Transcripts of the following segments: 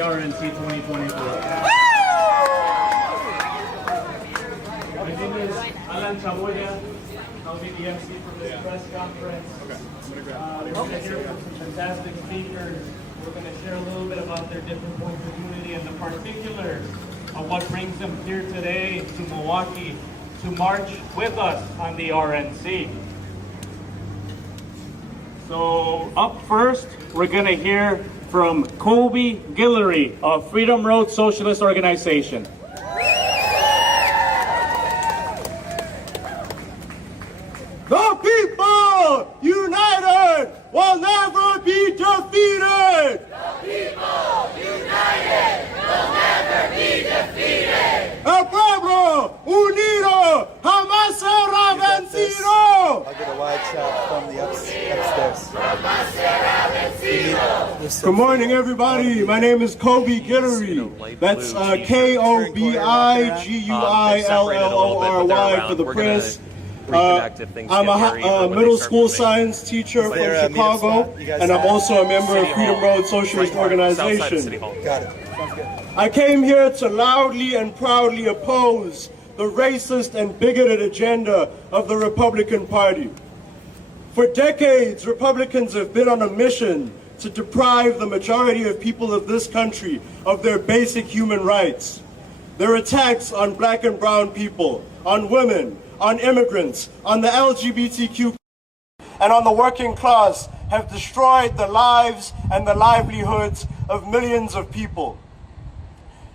RNC 2024. My name is Alan Chaboya. I'll be the MC for this press conference. We're going to hear from some fantastic speakers. We're going to share a little bit about their different points of unity and the particulars of what brings them here today to Milwaukee to march with us on the RNC. So up first, we're going to hear from Kobe Guillory of Freedom Road Socialist Organization. The people united will never be defeated. The people united will never be defeated. El pueblo unido jamás será vencido. I'll get a wide shot from the upstairs. Good morning, everybody. My name is Kobe Guillory. That's K-O-B-I-G-U-I-L-L-O-R-Y for the press. I'm a middle school science teacher from Chicago, and I'm also a member of Freedom Road Socialist Organization. Got it. Sounds good. I came here to loudly and proudly oppose the racist and bigoted agenda of the Republican Party. For decades, Republicans have been on a mission to deprive the majority of people of this country of their basic human rights. Their attacks on black and brown people, on women, on immigrants, on the LGBTQ, and on the working class have destroyed the lives and the livelihoods of millions of people.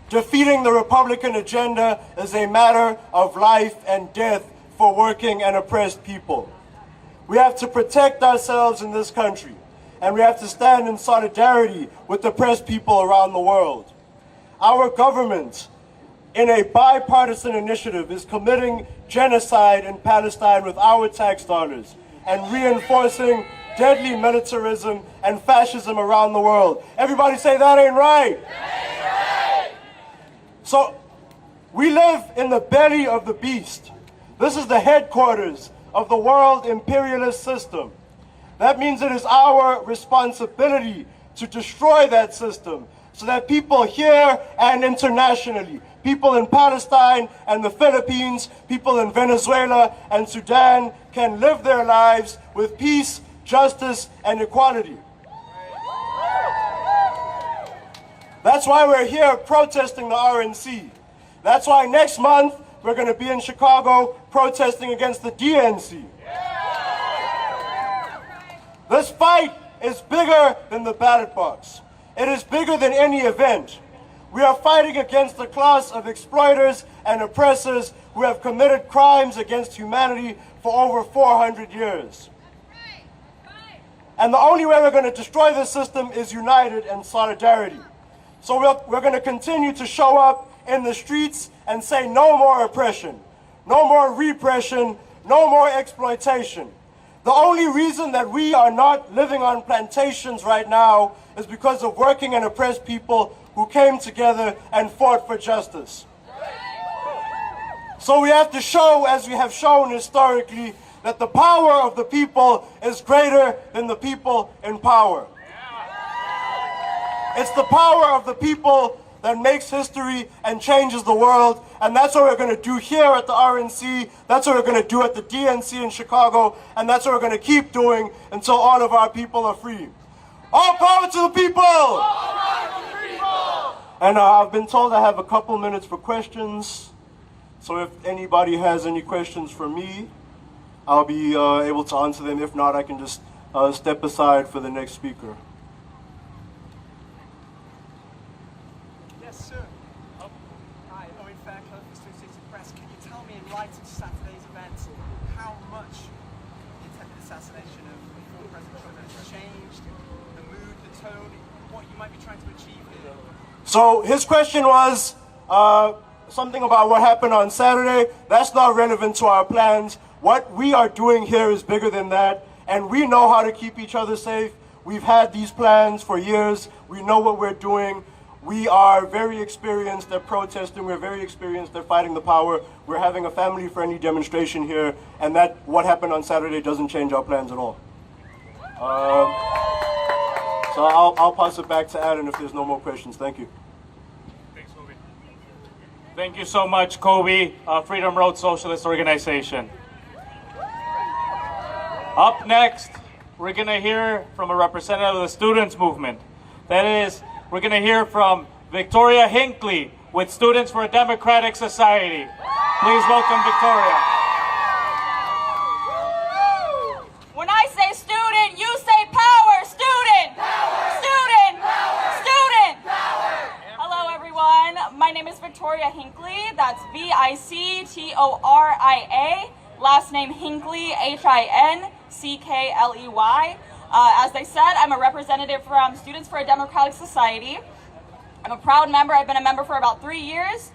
Defeating the Republican agenda is a matter of life and death for working and oppressed people. We have to protect ourselves in this country, and we have to stand in solidarity with the oppressed people around the world. Our government, in a bipartisan initiative, is committing genocide in Palestine with our tax dollars and reinforcing deadly militarism and fascism around the world. Everybody say that ain't right. So we live in the belly of the beast. This is the headquarters of the world imperialist system. That means it is our responsibility to destroy that system so that people here and internationally, people in Palestine and the Philippines, people in Venezuela and Sudan can live their lives with peace, justice, and equality. That's why we're here protesting the RNC. That's why next month we're going to be in Chicago protesting against the DNC. This fight is bigger than the ballot box. It is bigger than any event. We are fighting against a class of exploiters and oppressors who have committed crimes against humanity for over 400 years. And the only way we're going to destroy this system is united and solidarity. So we're going to continue to show up in the streets and say no more oppression, no more repression, no more exploitation. The only reason that we are not living on plantations right now is because of working and oppressed people who came together and fought for justice. So we have to show, as we have shown historically, that the power of the people is greater than the people in power. It's the power of the people that makes history and changes the world, and that's what we're going to do here at the RNC, that's what we're going to do at the DNC in Chicago, and that's what we're going to keep doing until all of our people are free. All power to the people! All power to the people! And I've been told I have a couple minutes for questions, so if anybody has any questions for me, I'll be able to answer them. If not, I can just step aside for the next speaker. Yes, sir. Hi, Owen Fairclough, Student City Press. Can you tell me, in light of Saturday's events, how much the attempted assassination of former President Trump has changed the mood, the tone, what you might be trying to achieve here? So his question was something about what happened on Saturday. That's not relevant to our plans. What we are doing here is bigger than that, and we know how to keep each other safe. We've had these plans for years. We know what we're doing. We are very experienced at protesting. We're very experienced at fighting the power. We're having a family-friendly demonstration here, and what happened on Saturday doesn't change our plans at all. So I'll pass it back to Adam if there's no more questions. Thank you. Thanks, Kobe. Thank you so much, Kobe, Freedom Road Socialist Organization. Up next, we're going to hear from a representative of the students' movement. That is, we're going to hear from Victoria Hinckley with Students for a Democratic Society. Please welcome Victoria. When I say student, you say power. Student! Power! Student! Power! Student! Power! Hello, everyone. My name is Victoria Hinckley. That's Victoria. Last name Hinckley, Hinkley. As they said, I'm a representative from Students for a Democratic Society. I'm a proud member. I've been a member for about 3 years.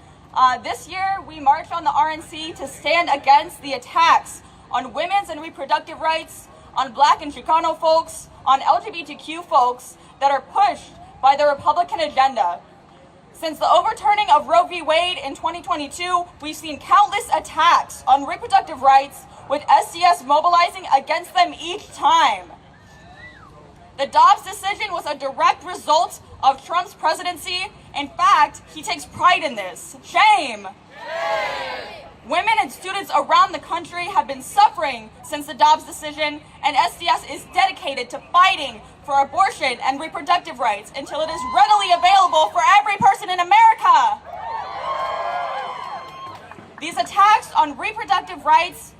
This year, we marched on the RNC to stand against the attacks on women's and reproductive rights, on Black and Chicano folks, on LGBTQ folks that are pushed by the Republican agenda. Since the overturning of Roe v. Wade in 2022, we've seen countless attacks on reproductive rights, with SDS mobilizing against them each time. The Dobbs decision was a direct result of Trump's presidency. In fact, he takes pride in this. Shame! Women and students around the country have been suffering since the Dobbs decision, and SDS is dedicated to fighting for abortion and reproductive rights until it is readily available for every person in America. These attacks on reproductive rights,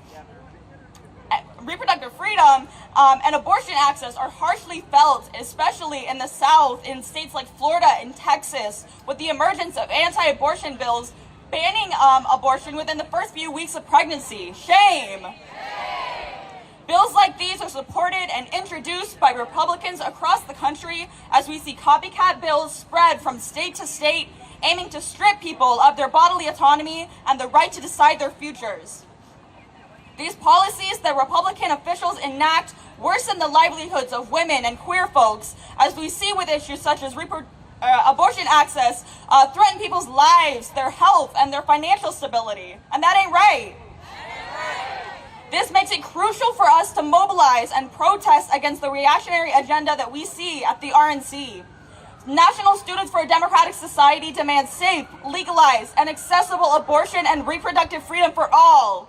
reproductive freedom, and abortion access are harshly felt, especially in the South, in states like Florida and Texas, with the emergence of anti-abortion bills banning abortion within the first few weeks of pregnancy. Shame! Bills like these are supported and introduced by Republicans across the country as we see copycat bills spread from state to state, aiming to strip people of their bodily autonomy and the right to decide their futures. These policies that Republican officials enact worsen the livelihoods of women and queer folks, as we see with issues such as abortion access threaten people's lives, their health, and their financial stability. And that ain't right. This makes it crucial for us to mobilize and protest against the reactionary agenda that we see at the RNC. National Students for a Democratic Society demands safe, legalized, and accessible abortion and reproductive freedom for all.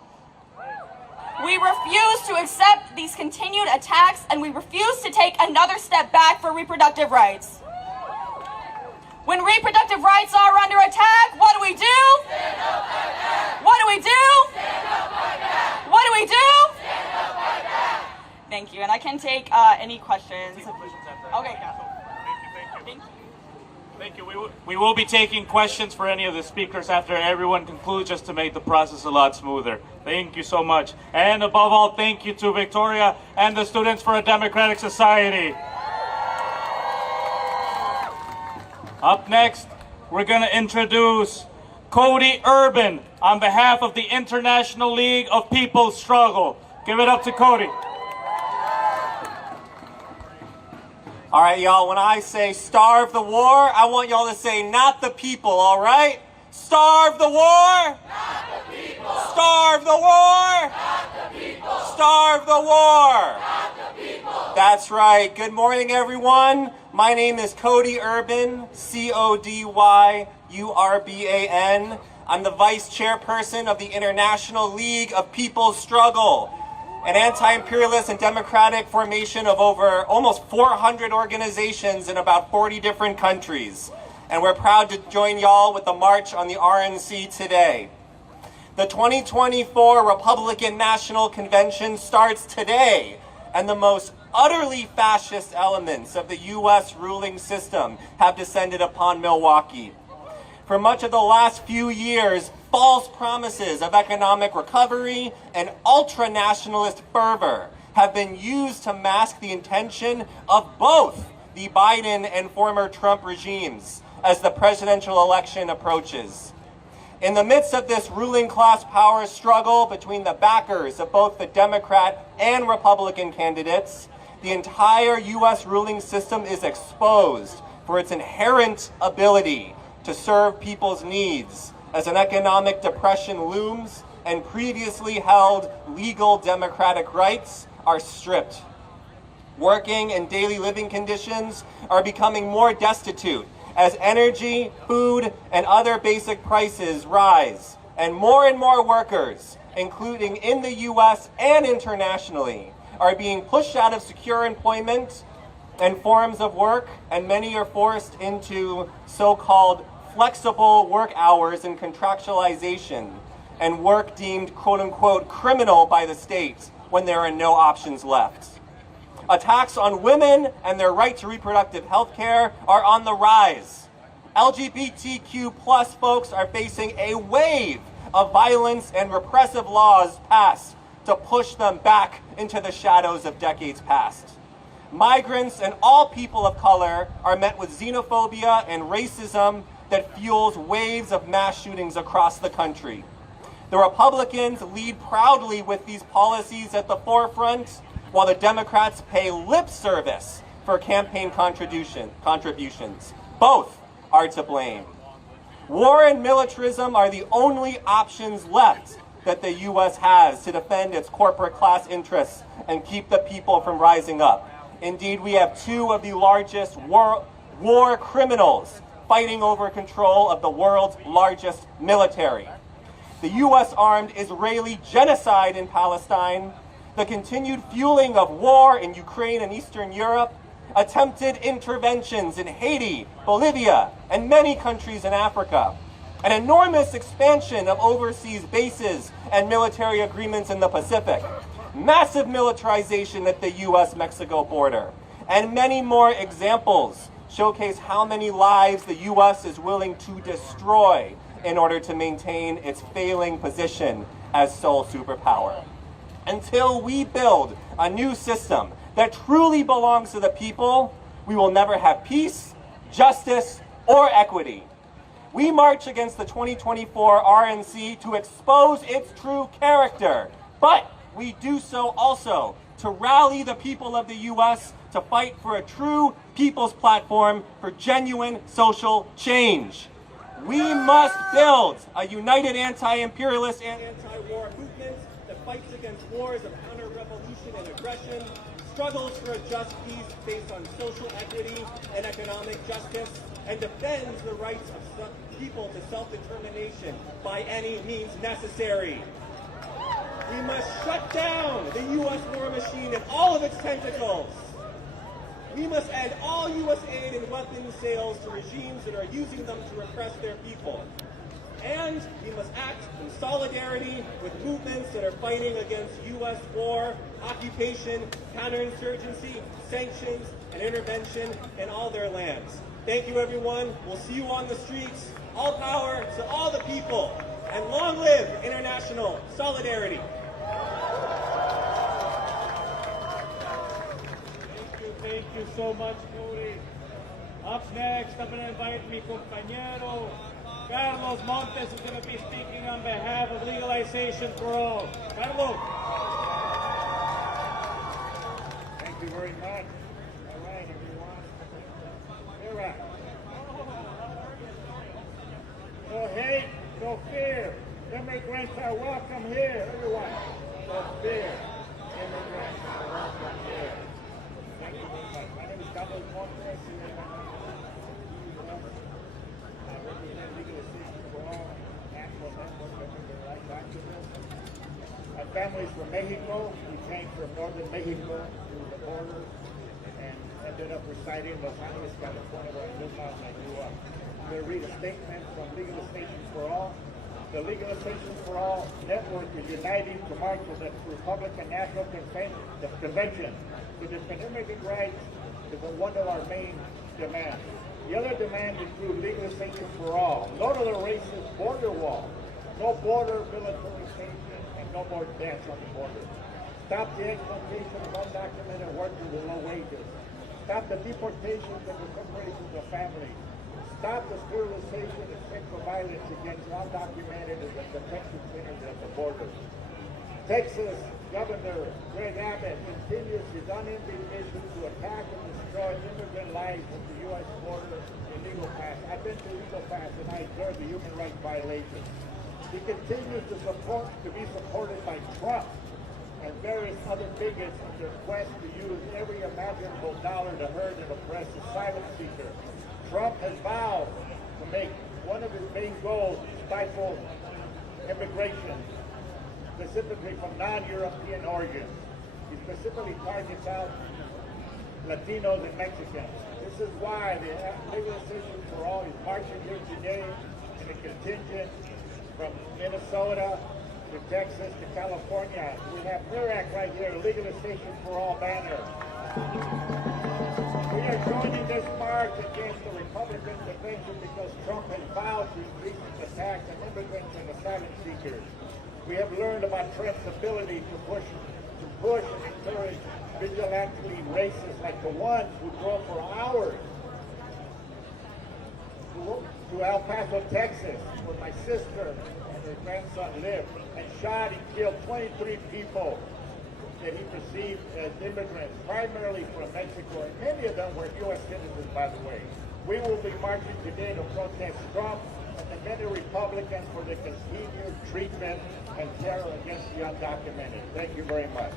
We refuse to accept these continued attacks, and we refuse to take another step back for reproductive rights. When reproductive rights are under attack, what do we do? Stand up like that. What do we do? Stand up like that. What do we do? Stand up like that. Thank you, and I can take any questions. Okay, yeah. Thank you. Thank you. We will be taking questions for any of the speakers after everyone concludes, just to make the process a lot smoother. Thank you so much. And above all, thank you to Victoria and the Students for a Democratic Society. Up next, we're going to introduce Cody Urban on behalf of the International League of People's Struggle. Give it up to Cody. All right, y'all, when I say starve the war, I want y'all to say not the people, all right? Starve the war! Not the people! Starve the war! Not the people! Starve the war! Not the people! That's right. Good morning, everyone. My name is Cody Urban, Codyurban. I'm the vice chairperson of the International League of People's Struggle, an anti-imperialist and democratic formation of over almost 400 organizations in about 40 different countries. And we're proud to join y'all with the march on the RNC today. The 2024 Republican National Convention starts today, and the most utterly fascist elements of the U.S. ruling system have descended upon Milwaukee. For much of the last few years, false promises of economic recovery and ultra-nationalist fervor have been used to mask the intention of both the Biden and former Trump regimes as the presidential election approaches. In the midst of this ruling class power struggle between the backers of both the Democrat and Republican candidates, the entire U.S. ruling system is exposed for its inherent ability to serve people's needs as an economic depression looms and previously held legal democratic rights are stripped. working and daily living conditions are becoming more destitute as energy, food, and other basic prices rise, and more workers, including in the U.S. and internationally, are being pushed out of secure employment and forms of work, and many are forced into so-called flexible work hours and contractualization, and work deemed quote-unquote criminal by the state when there are no options left. Attacks on women and their right to reproductive health care are on the rise. LGBTQ plus folks are facing a wave of violence and repressive laws passed to push them back into the shadows of decades past. Migrants and all people of color are met with xenophobia and racism that fuels waves of mass shootings across the country. The Republicans lead proudly with these policies at the forefront, while the Democrats pay lip service for campaign contributions. Both are to blame. War and militarism are the only options left that the U.S. has to defend its corporate class interests and keep the people from rising up. Indeed, we have two of the largest war criminals fighting over control of the world's largest military. The U.S. armed Israeli genocide in Palestine, the continued fueling of war in Ukraine and Eastern Europe, attempted interventions in Haiti, Bolivia, and many countries in Africa, an enormous expansion of overseas bases and military agreements in the Pacific, massive militarization at the U.S.-Mexico border, and many more examples showcase how many lives the U.S. is willing to destroy in order to maintain its failing position as sole superpower. Until we build a new system that truly belongs to the people, we will never have peace, justice, or equity. We march against the 2024 RNC to expose its true character, but we do so also to rally the people of the U.S. to fight for a true people's platform for genuine social change. We must build a united anti-imperialist and anti-war movement that fights against wars of counter-revolution and aggression, struggles for a just peace based on social equity and economic justice, and defends the rights of people to self-determination by any means necessary. We must shut down the U.S. war machine and all of its tentacles. We must end all U.S. aid and weapons sales to regimes that are using them to repress their people. And we must act in solidarity with movements that are fighting against U.S. war, occupation, counterinsurgency, sanctions, and intervention in all their lands. Thank you, everyone. We'll see you on the streets. All power to all the people. And long live international solidarity. Thank you so much, Cody. Up next, I'm going to invite mi compañero, Carlos Montes, is going to be speaking on behalf of legalization for all. Carlos. Thank you very much. All right, everyone. All right. No hate, no fear. Immigrants are welcome here, everyone. No fear. Immigrants are welcome here. Thank you very much. My name is Carlos Montes. I represent Legalization for All, national network of human rights activists. My family is from Mexico. We came from northern Mexico through the border and ended up residing in Los Angeles, California, where I live now and I grew up. I'm going to read a statement from Legalization for All. The Legalization for All network is uniting to march with the Republican National Convention to defend immigrant rights is one of our main demands. The other demand is through legalization for all. No to the racist border wall. No border militarization and no more deaths on the border. Stop the exploitation of undocumented workers with low wages. Stop the deportations and the separations of families. Stop the sterilization and sexual violence against undocumented and the detention centers at the border. Texas Governor Greg Abbott continues his unending mission to attack and destroy immigrant lives at the U.S. border in Eagle Pass. I've been to Eagle Pass and I observed the human rights violations. He continues to be supported by Trump and various other bigots in their quest to use every imaginable dollar to hurt and oppress asylum seekers. Trump has vowed to make one of his main goals stifle immigration, specifically from non-European origins. He specifically targets out Latinos and Mexicans. This is why the Legalization for All is marching here today in a contingent from Minnesota to Texas to California. We have NERAC right here, Legalization for All banner. We are joining this march against the Republican convention because Trump has vowed to increase his attacks on immigrants and asylum seekers. We have learned about Trump's ability to push and encourage vigilantly racists like the ones who drove for hours to El Paso, Texas, where my sister and her grandson live, and shot and killed 23 people that he perceived as immigrants, primarily from Mexico, and many of them were U.S. citizens, by the way. We will be marching today to protest Trump and the many Republicans for the continued treatment and terror against the undocumented. Thank you very much.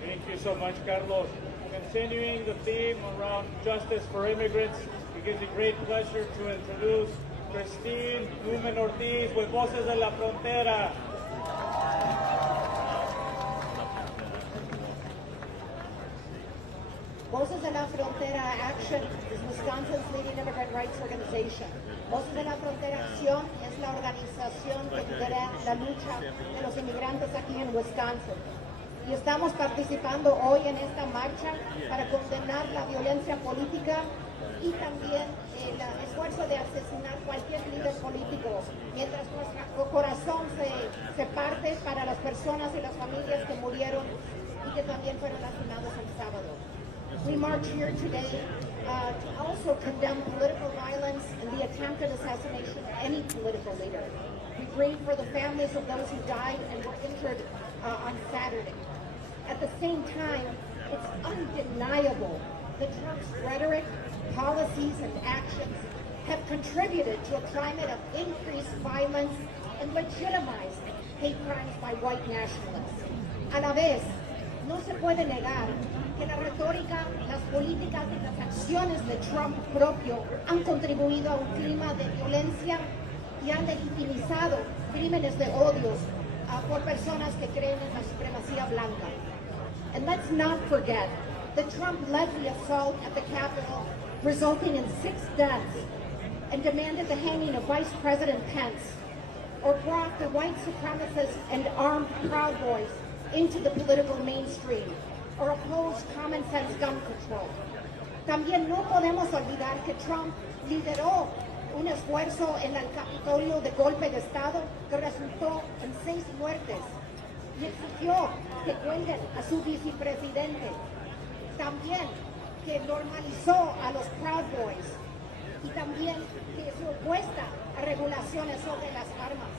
Thank you so much, Carlos. Continuing the theme around justice for immigrants, it gives me great pleasure to introduce Christine Newman Ortiz with Voces de la Frontera. Voces de la Frontera Action is Wisconsin's leading immigrant rights organization. Voces de la Frontera Acción es la organización que lidera la lucha de los inmigrantes aquí en Wisconsin. Y estamos participando hoy en esta marcha para condenar la violencia política y también el esfuerzo de asesinar cualquier líder político, mientras nuestro corazón se parte para las personas y las familias que murieron y que también fueron lastimados el sábado. We march here today to also condemn political violence and the attempted assassination of any political leader. We grieve for the families of those who died and were injured on Saturday. At the same time, it's undeniable that Trump's rhetoric, policies, and actions have contributed to a climate of increased violence and legitimized hate crimes by white nationalists. A la vez, no se puede negar que la retórica, las políticas y las acciones de Trump propio han contribuido a un clima de violencia y han legitimizado crímenes de odio por personas que creen en la supremacía blanca. And let's not forget that Trump led the assault at the Capitol, resulting in 6 deaths, and demanded the hanging of Vice President Pence, or brought the white supremacists and armed Proud Boys into the political mainstream, or opposed common sense gun control. También no podemos olvidar que Trump lideró un esfuerzo en el Capitolio de golpe de Estado que resultó en 6 muertes y exigió que cuelguen a su vicepresidente. También que normalizó a los Proud Boys y también que se opuesta a regulaciones sobre las armas.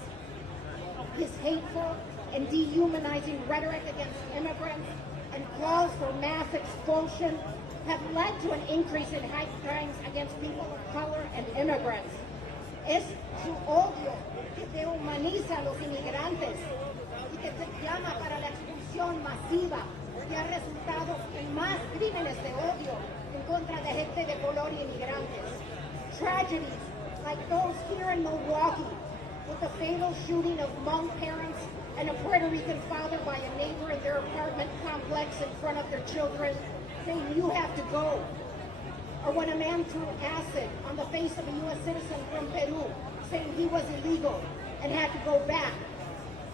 His hateful and dehumanizing rhetoric against immigrants and calls for mass expulsion have led to an increase in hate crimes against people of color and immigrants. Es su odio que deshumaniza a los inmigrantes y que se llama para la expulsión masiva que ha resultado en más crímenes de odio en contra de gente de color y inmigrantes. Tragedies like those here in Milwaukee, with the fatal shooting of Hmong parents and a Puerto Rican father by a neighbor in their apartment complex in front of their children, saying, "You have to go." Or when a man threw acid on the face of a U.S. citizen from Peru, saying he was illegal and had to go back.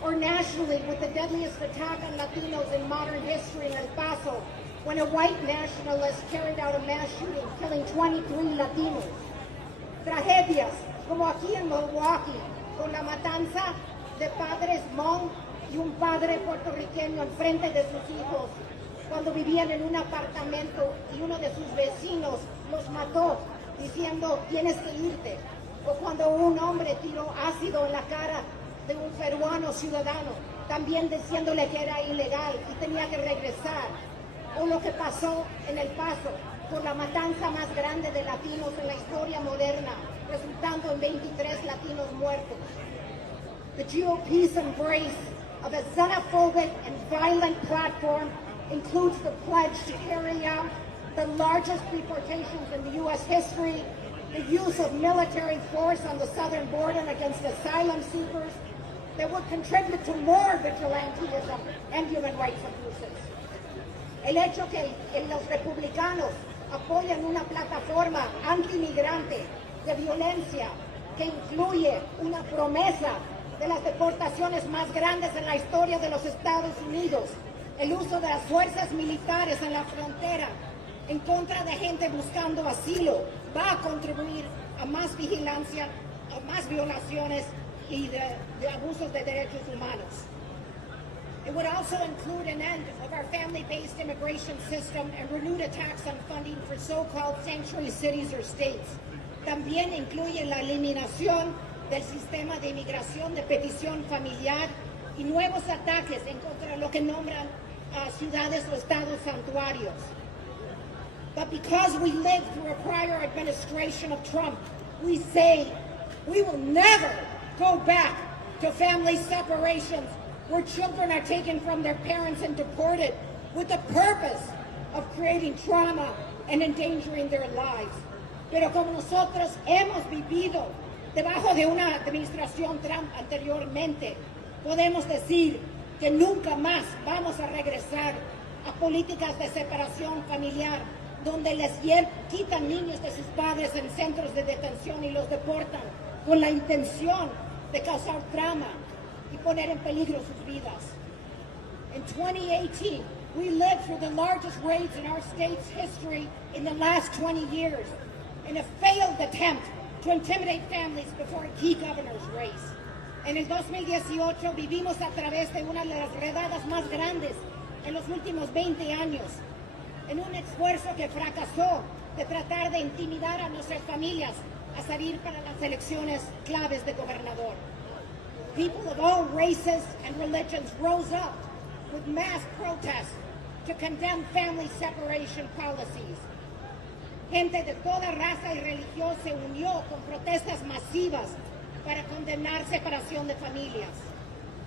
Or nationally, with the deadliest attack on Latinos in modern history in El Paso, when a white nationalist carried out a mass shooting, killing 23 Latinos. Tragedias, como aquí en Milwaukee, con la matanza de padres Hmong y un padre puertorriqueño en frente de sus hijos, cuando vivían en un apartamento y uno de sus vecinos los mató, diciendo, "Tienes que irte". O cuando un hombre tiró ácido en la cara de un peruano ciudadano, también diciéndole que era ilegal y tenía que regresar. O lo que pasó en El Paso, por la matanza más grande de latinos en la historia moderna, resultando en 23 latinos muertos. The GOP's embrace of a xenophobic and violent platform includes the pledge to carry out the largest deportations in the U.S. history, the use of military force on the southern border against asylum seekers that would contribute to more vigilantism and human rights abuses. El hecho que los republicanos apoyan una plataforma antimigrante de violencia que incluye una promesa de las deportaciones más grandes en la historia de los Estados Unidos, el uso de las fuerzas militares en la frontera en contra de gente buscando asilo, va a contribuir a más vigilancia, a más violaciones y de abusos de derechos humanos. It would also include an end of our family-based immigration system and renewed attacks on funding for so-called sanctuary cities or states. También incluye la eliminación del sistema de inmigración de petición familiar y nuevos ataques en contra de lo que nombran ciudades o estados santuarios. But because we lived through a prior administration of Trump, we say we will never go back to family separations where children are taken from their parents and deported with the purpose of creating trauma and endangering their lives. Pero como nosotros hemos vivido debajo de una administración Trump anteriormente, podemos decir que nunca más vamos a regresar a políticas de separación familiar donde les quitan niños de sus padres en centros de detención y los deportan con la intención de causar trauma y poner en peligro sus vidas. In 2018, we lived through the largest raids in our state's history in the last 20 years, in a failed attempt to intimidate families before a key governor's race. En el 2018 vivimos a través de una de las redadas más grandes en los últimos 20 años, en un esfuerzo que fracasó de tratar de intimidar a nuestras familias a salir para las elecciones claves de gobernador. People of all races and religions rose up with mass protests to condemn family separation policies. Gente de toda raza y religión se unió con protestas masivas para condenar separación de familias.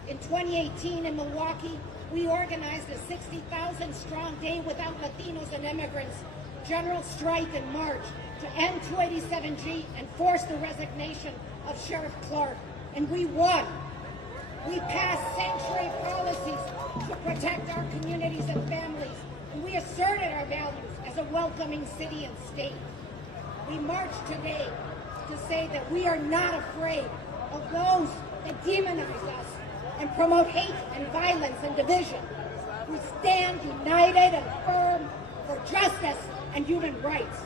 In 2018 in Milwaukee, we organized a 60,000-strong Day Without Latinos and Immigrants general strike in March to end 287G and force the resignation of Sheriff Clark. And we won. We passed sanctuary policies to protect our communities and families. And we asserted our values as a welcoming city and state. We march today to say that we are not afraid of those that demonize us and promote hate and violence and division. We stand united and firm for justice and human rights.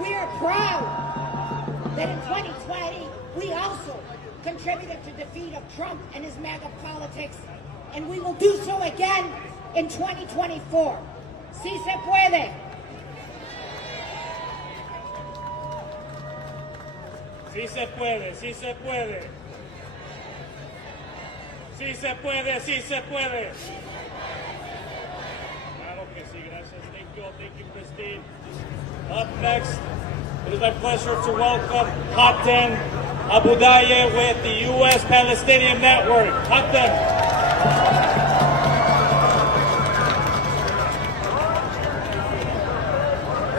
We are proud that in 2020 we also contributed to the defeat of Trump and his MAGA politics, and we will do so again in 2024. Sí se puede. Sí se puede, sí se puede. Sí se puede, sí se puede. Claro que sí, gracias. Thank you, Christine. Up next, it is my pleasure to welcome Hatem Abudaye with the U.S. Palestinian Network. Hatem.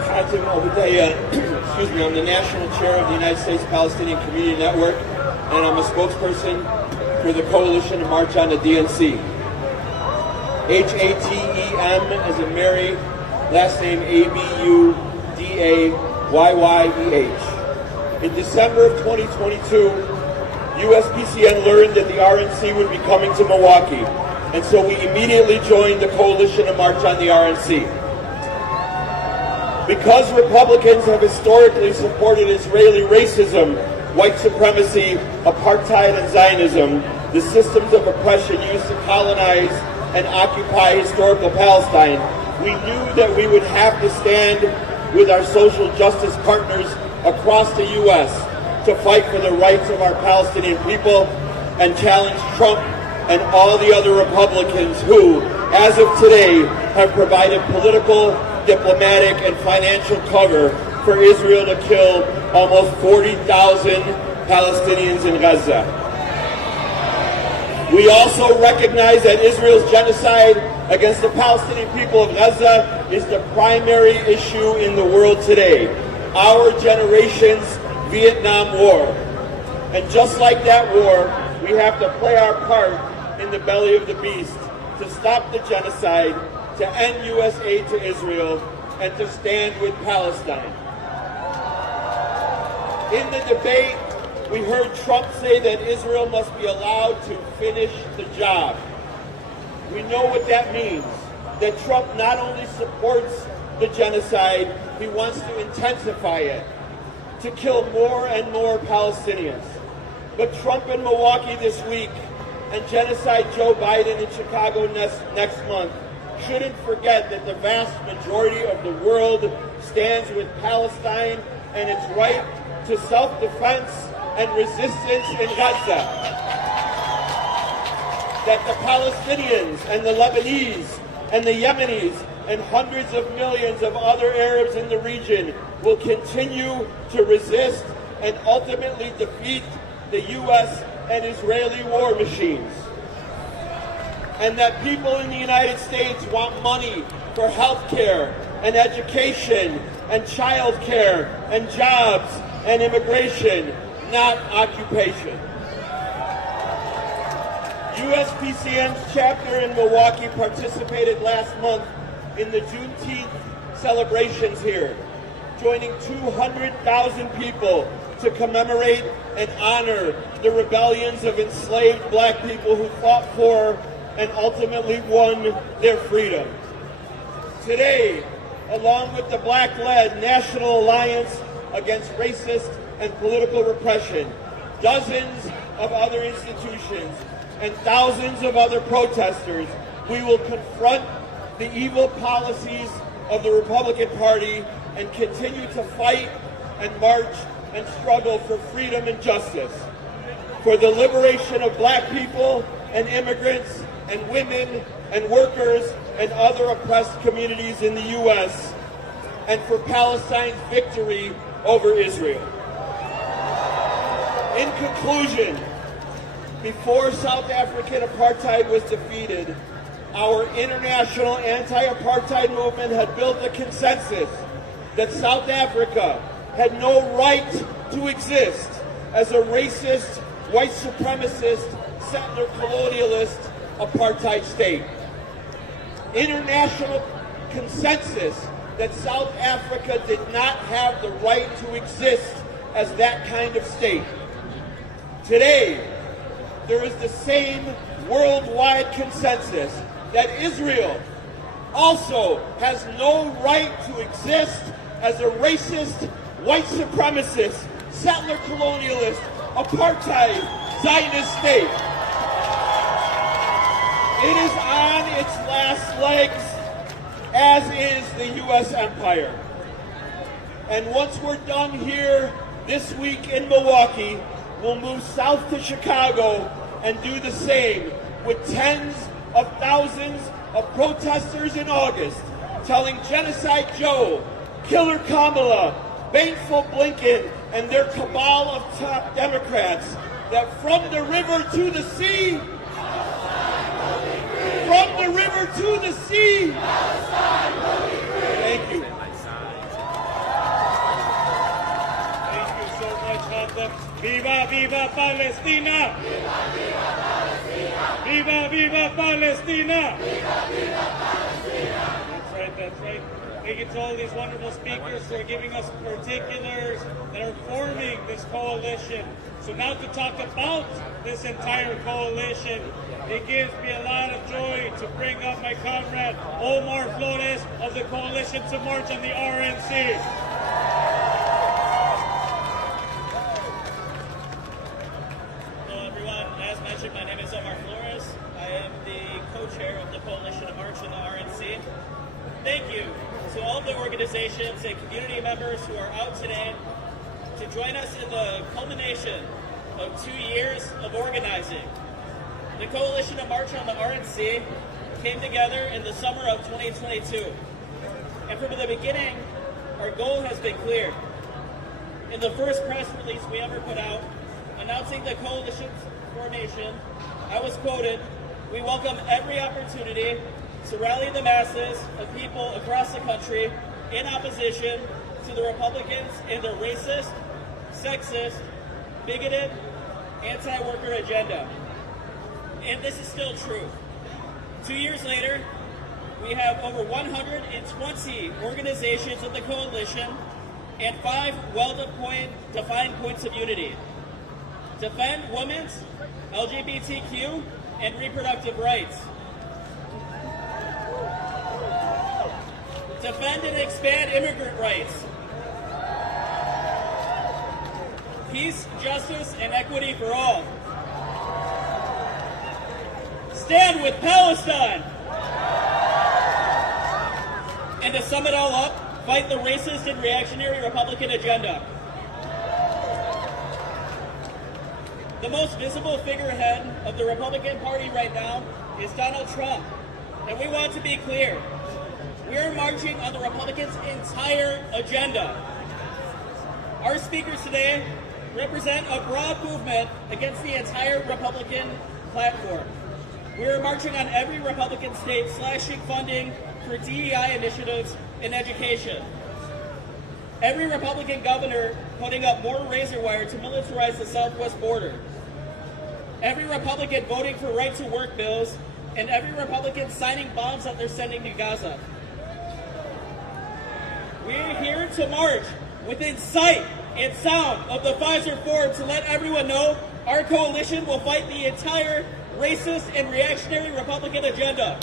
Hatem Abudaye, excuse me, I'm the national chair of the United States Palestinian Community Network, and I'm a spokesperson for the Coalition to March on the DNC. Hatem as in Mary, last name Abudayyeh. In December of 2022, USPCN learned that the RNC would be coming to Milwaukee, and so we immediately joined the Coalition to March on the RNC. Because Republicans have historically supported Israeli racism, white supremacy, apartheid, and Zionism, the systems of oppression used to colonize and occupy historical Palestine, we knew that we would have to stand with our social justice partners across the U.S. to fight for the rights of our Palestinian people and challenge Trump and all the other Republicans who, as of today, have provided political, diplomatic, and financial cover for Israel to kill almost 40,000 Palestinians in Gaza. We also recognize that Israel's genocide against the Palestinian people of Gaza is the primary issue in the world today, our generation's Vietnam War. And just like that war, we have to play our part in the belly of the beast to stop the genocide, to end U.S. aid to Israel, and to stand with Palestine. In the debate, we heard Trump say that Israel must be allowed to finish the job. We know what that means, that Trump not only supports the genocide, he wants to intensify it, to kill more and more Palestinians. But Trump in Milwaukee this week and genocide Joe Biden in Chicago next month shouldn't forget that the vast majority of the world stands with Palestine and its right to self-defense and resistance in Gaza. That the Palestinians and the Lebanese and the Yemenis and hundreds of millions of other Arabs in the region will continue to resist and ultimately defeat the U.S. and Israeli war machines. And that people in the United States want money for health care and education and child care and jobs and immigration, not occupation. USPCN's chapter in Milwaukee participated last month in the Juneteenth celebrations here, joining 200,000 people to commemorate and honor the rebellions of enslaved black people who fought for and ultimately won their freedom. Today, along with the Black-led National Alliance Against Racist and Political Repression, dozens of other institutions, and thousands of other protesters, we will confront the evil policies of the Republican Party and continue to fight and march and struggle for freedom and justice, for the liberation of black people and immigrants and women and workers and other oppressed communities in the U.S., and for Palestine's victory over Israel. In conclusion, before South African apartheid was defeated, our international anti-apartheid movement had built a consensus that South Africa had no right to exist as a racist, white supremacist, settler colonialist apartheid state. International consensus that South Africa did not have the right to exist as that kind of state. Today, there is the same worldwide consensus that Israel also has no right to exist as a racist, white supremacist, settler colonialist, apartheid, Zionist state. It is on its last legs, as is the U.S. empire. And once we're done here this week in Milwaukee, we'll move south to Chicago and do the same with tens of thousands of protesters in August telling Genocide Joe, Killer Kamala, Baneful Blinken, and their cabal of top Democrats that from the river to the sea, from the river to the sea, thank you. Thank you so much, Hatem. Viva, viva Palestina! Viva, viva Palestina! Viva, viva Palestina! Viva, viva Palestina! That's right. Thank you to all these wonderful speakers for giving us particulars that are forming this coalition. So now to talk about this entire coalition, it gives me a lot of joy to bring up my comrade Omar Flores of the Coalition to March on the RNC. Hello everyone, as mentioned, my name is Omar Flores. I am the co-chair of the Coalition to March on the RNC. Thank you to all the organizations and community members who are out today to join us in the culmination of 2 years of organizing. The Coalition to March on the RNC came together in the summer of 2022. And from the beginning, our goal has been clear. In the first press release we ever put out, announcing the coalition's formation, I was quoted, "We welcome every opportunity to rally the masses of people across the country in opposition to the Republicans and their racist, sexist, bigoted, anti-worker agenda." And this is still true. 2 years later, we have over 120 organizations in the coalition and 5 well-defined points of unity. Defend women's, LGBTQ, and reproductive rights. Defend and expand immigrant rights. Peace, justice, and equity for all. Stand with Palestine. And to sum it all up, fight the racist and reactionary Republican agenda. The most visible figurehead of the Republican Party right now is Donald Trump. And we want to be clear. We are marching on the Republicans' entire agenda. Our speakers today represent a broad movement against the entire Republican platform. We are marching on every Republican state slashing funding for DEI initiatives in education. Every Republican governor putting up more razor wire to militarize the southwest border. Every Republican voting for right-to-work bills, and every Republican signing bombs that they're sending to Gaza. We are here to march within sight and sound of the Pfizer Forum to let everyone know our coalition will fight the entire racist and reactionary Republican agenda.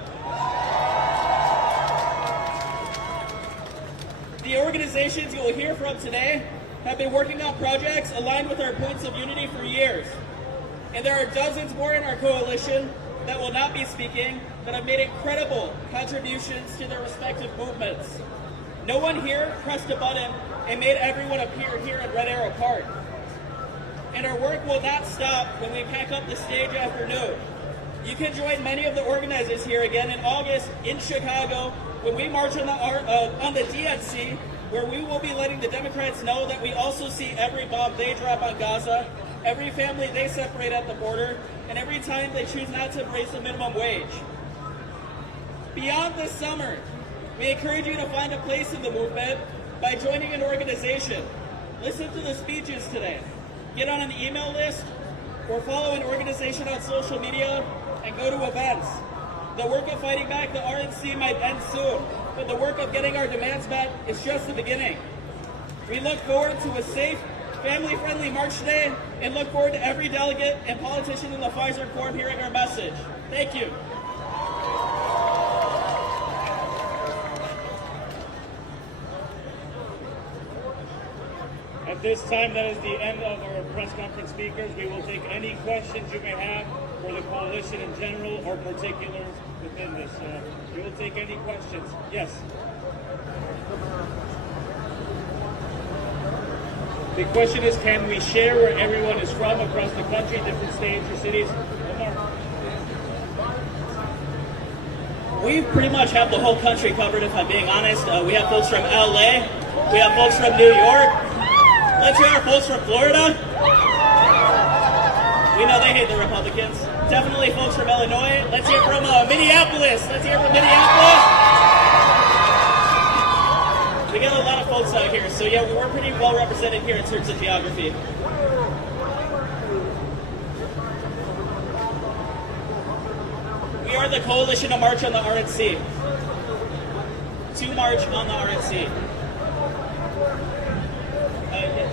The organizations you will hear from today have been working on projects aligned with our points of unity for years. And there are dozens more in our coalition that will not be speaking that have made incredible contributions to their respective movements. No one here pressed a button and made everyone appear here at Red Arrow Park. And our work will not stop when we pack up the stage after noon. You can join many of the organizers here again in August in Chicago when we march on the DNC, where we will be letting the Democrats know that we also see every bomb they drop on Gaza, every family they separate at the border, and every time they choose not to raise the minimum wage. Beyond this summer, we encourage you to find a place in the movement by joining an organization. Listen to the speeches today. Get on an email list or follow an organization on social media and go to events. The work of fighting back the RNC might end soon, but the work of getting our demands met is just the beginning. We look forward to a safe, family-friendly march today and look forward to every delegate and politician in the Pfizer Forum hearing our message. Thank you. At this time, that is the end of our press conference speakers. We will take any questions you may have for the coalition in general or particulars within this. We will take any questions. Yes. The question is, can we share where everyone is from across the country, different states or cities? Omar? We pretty much have the whole country covered, if I'm being honest. We have folks from LA. We have folks from New York. Let's hear our folks from Florida. We know they hate the Republicans. Definitely folks from Illinois. Let's hear from Minneapolis. Let's hear from Minneapolis. We got a lot of folks out here, so yeah, we're pretty well represented here in terms of geography. We are the coalition to march on the RNC. To march on the RNC. Yes.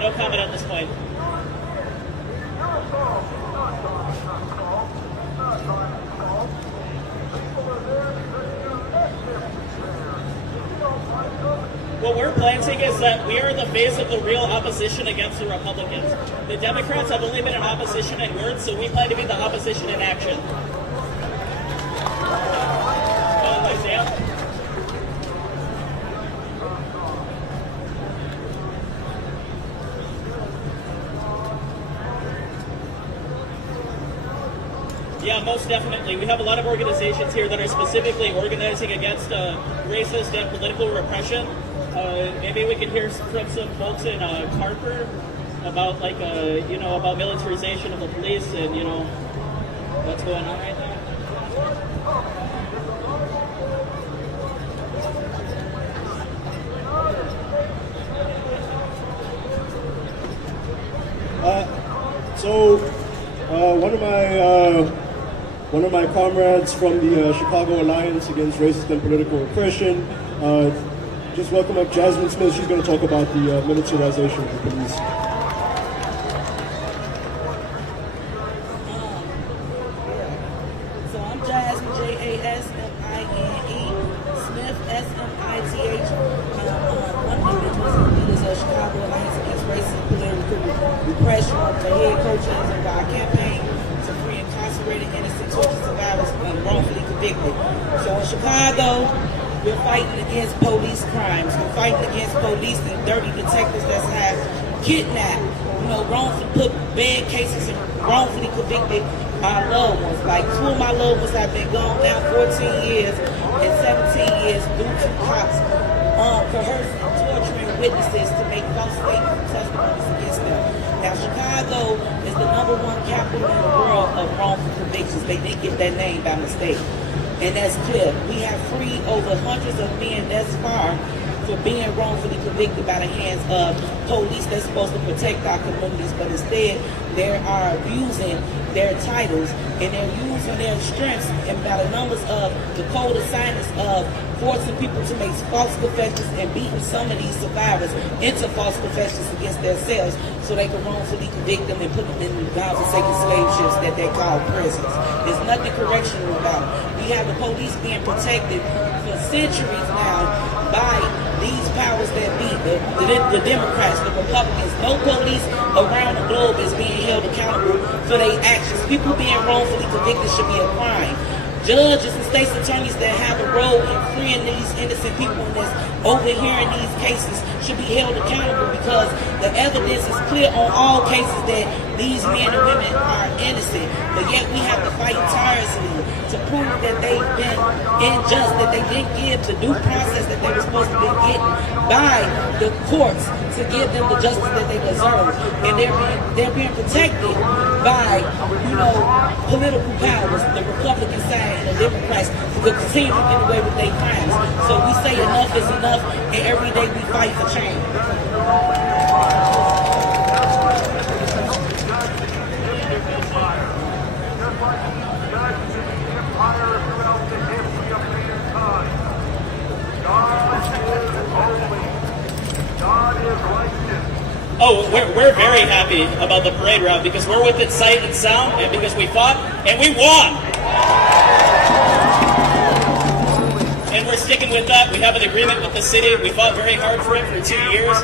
No comment at this point. What we're planting is that we are the face of the real opposition against the Republicans. The Democrats have only been in opposition in words, so we plan to be the opposition in action. Isaiah? most definitely. We have a lot of organizations here that are specifically organizing against racist and political repression. Maybe we could hear from some folks in Carper about about militarization of the police and what's going on right now. One of my comrades from the Chicago Alliance Against Racist and Political Repression, just welcome up Jasmine Smith. She's going to talk about the militarization of the police. So I'm Jasmine, Jasmine, Smith, Smith. One of the leaders of Chicago Alliance Against Racist and Political Repression, the head coach of our campaign to free incarcerated innocent torture survivors and wrongfully convicted. So in Chicago, we're fighting against police crimes. We're fighting against police and dirty detectives that have kidnapped, wrongfully put bad cases and wrongfully convicted our loved ones. Like 2 of my loved ones have been gone now 14 years and 17 years due to cops coercing and torturing witnesses to make false statements and testimonies against them. Now, Chicago is the #1 capital in the world of wrongful convictions. They didn't get that name by mistake. And that's clear. We have freed over hundreds of men thus far for being wrongfully convicted by the hands of police that's supposed to protect our communities, but instead they are abusing their titles and they're using their strengths and by the numbers of the code assignments of forcing people to make false confessions and beating some of these survivors into false confessions against themselves so they can wrongfully convict them and put them in godforsaken slave ships that they call prisons. There's nothing correctional about it. We have the police being protected for centuries now by these powers that be, the Democrats, the Republicans. No police around the globe is being held accountable for their actions. People being wrongfully convicted should be a crime. Judges and state's attorneys that have a role in freeing these innocent people and that's overhearing these cases should be held accountable because the evidence is clear on all cases that these men and women are innocent. But yet we have to fight tirelessly to prove that they've been unjust, that they didn't give the due process that they were supposed to be getting by the courts to give them the justice that they deserve. And they're being protected by, political powers, the Republican side and the Democrats, to continue to get away with their crimes. So we say enough is enough, and every day we fight for change. Oh, we're very happy about the parade route because we're within sight and sound and because we fought and we won. And we're sticking with that. We have an agreement with the city. We fought very hard for it for 2 years.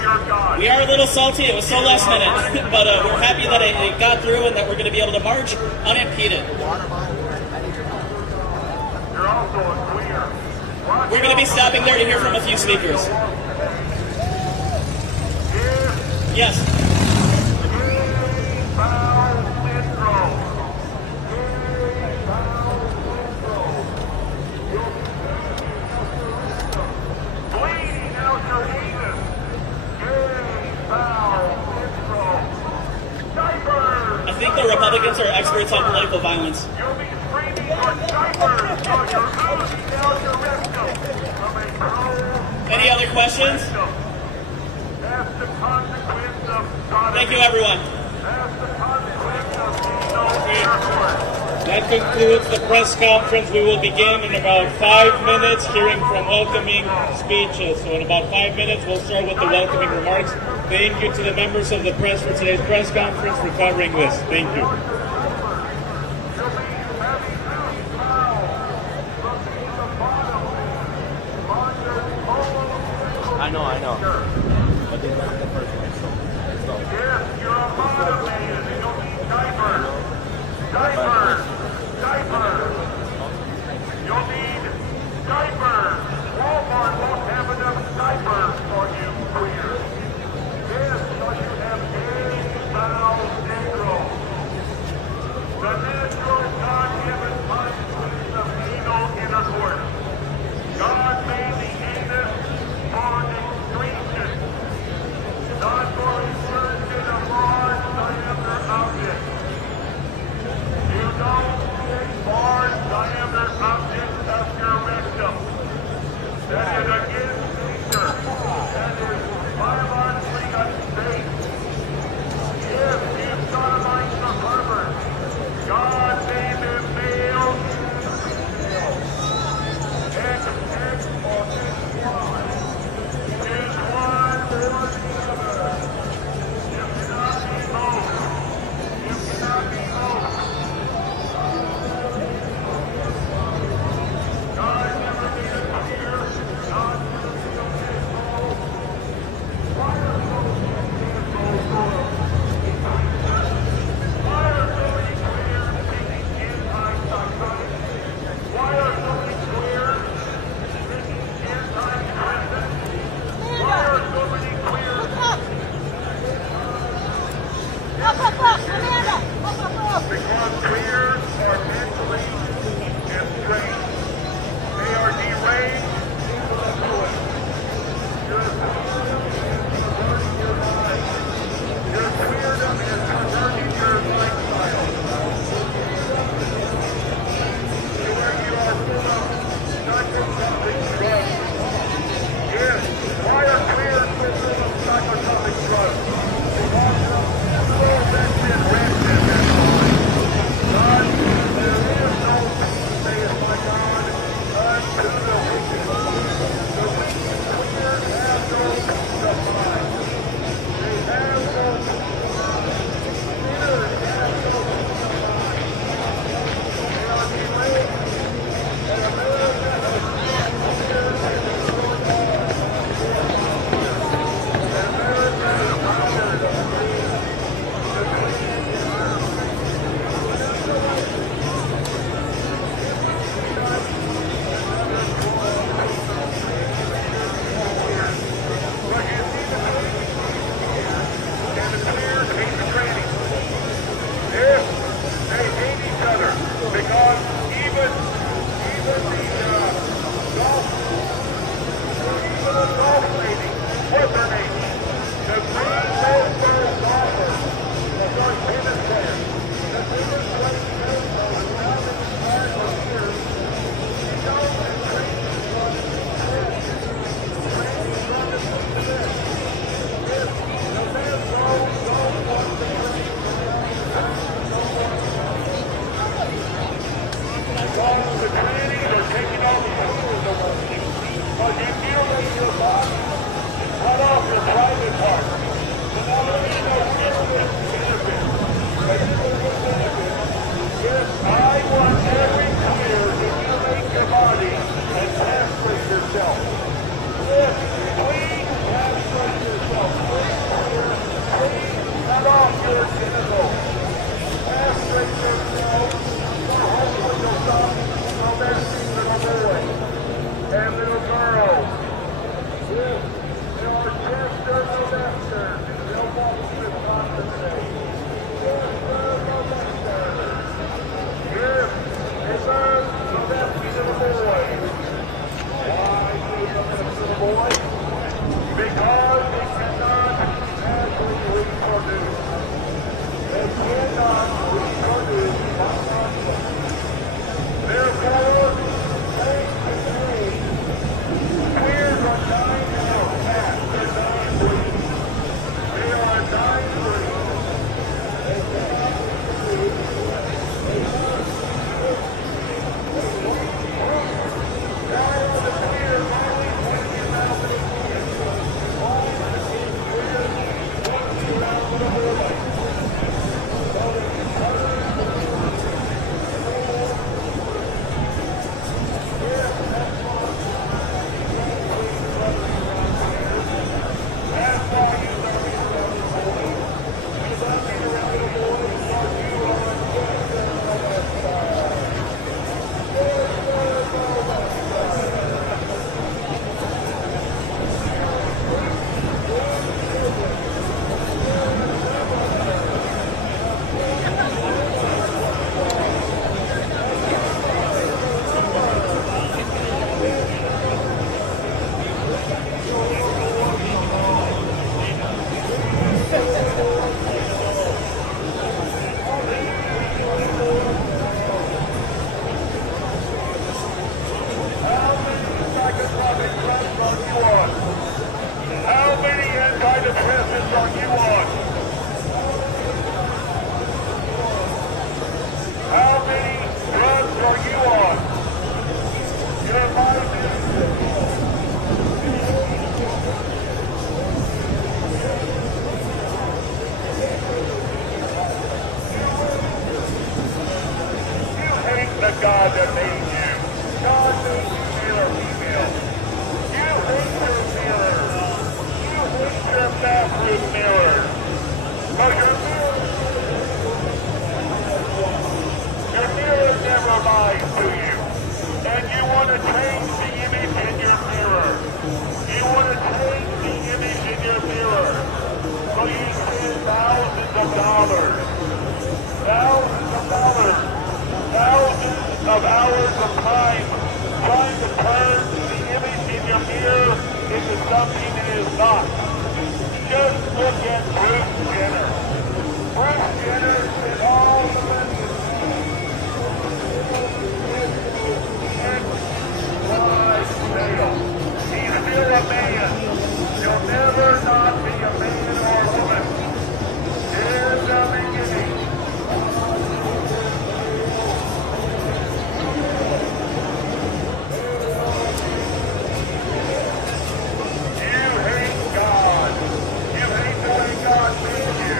We are a little salty. It was so last minute. But we're happy that it got through and that we're going to be able to march unimpeded. We're going to be stopping there to hear from a few speakers. Yes. I think the Republicans are experts on political violence. Any other questions? Thank you, everyone. That concludes the press conference. We will begin in about 5 minutes hearing from welcoming speeches. So in about 5 minutes, we'll start with the welcoming remarks. Thank you to the members of the press for today's press conference for covering this. Thank you. I know. I think that's the first one. Yes, you're automated and you'll need diapers. Diapers. You'll need diapers. Walmart won't have enough diapers for you queers. Yes, because you have gay bowel syndrome. The natural God-given not. Just look at Bruce Jenner. Bruce Jenner and all the He's still a man. He'll never not be a man or a woman. In the beginning. You hate God. You hate the way God made you.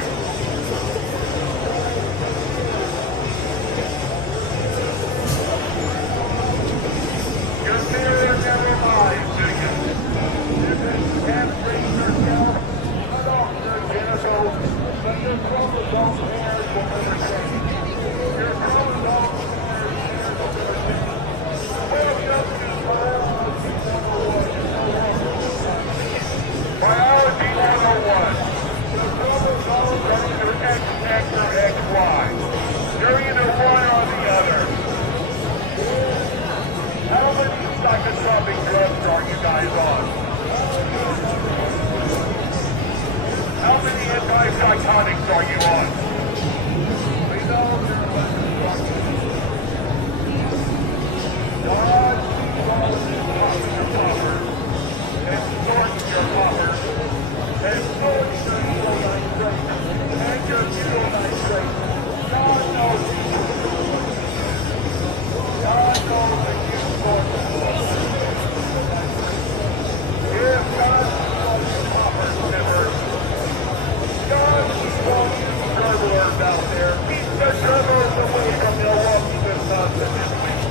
Your fear never lies, do you? You can't bring yourself. I don't your genitals, but your chromosome pairs will never change. Your chromosome pairs will never change. Welcome to biology 101. Biology 101. The chromosomes are either XX or XY. You're either one or the other. How many psychotropic drugs are you guys on? How many antipsychotics are you on? We know you're a bunch of God sees all of you popping your poppers and sorting your poppers and sorting your needle nitrate and your needle nitrate. God knows you. God knows that you sort them. If God sees all your poppers, sinners, God sees all you burglars out there. Keep the burglars away from Milwaukee, Wisconsin this week.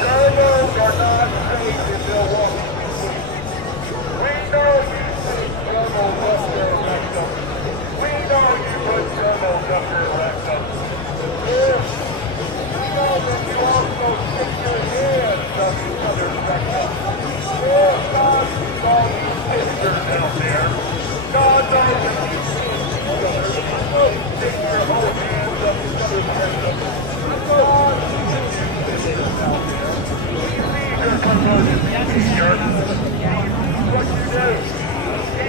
Burglars are not safe in Milwaukee this week. We know you take thermals up your rectum. We know you put thermals up your rectum. We know that you also stick your hands up each other's rectum. God sees all you sisters out there. God knows that you see each other. Stick your whole hands up each other's rectum. God sees you sisters out there. He sees your perverted behavior. He sees what you do. He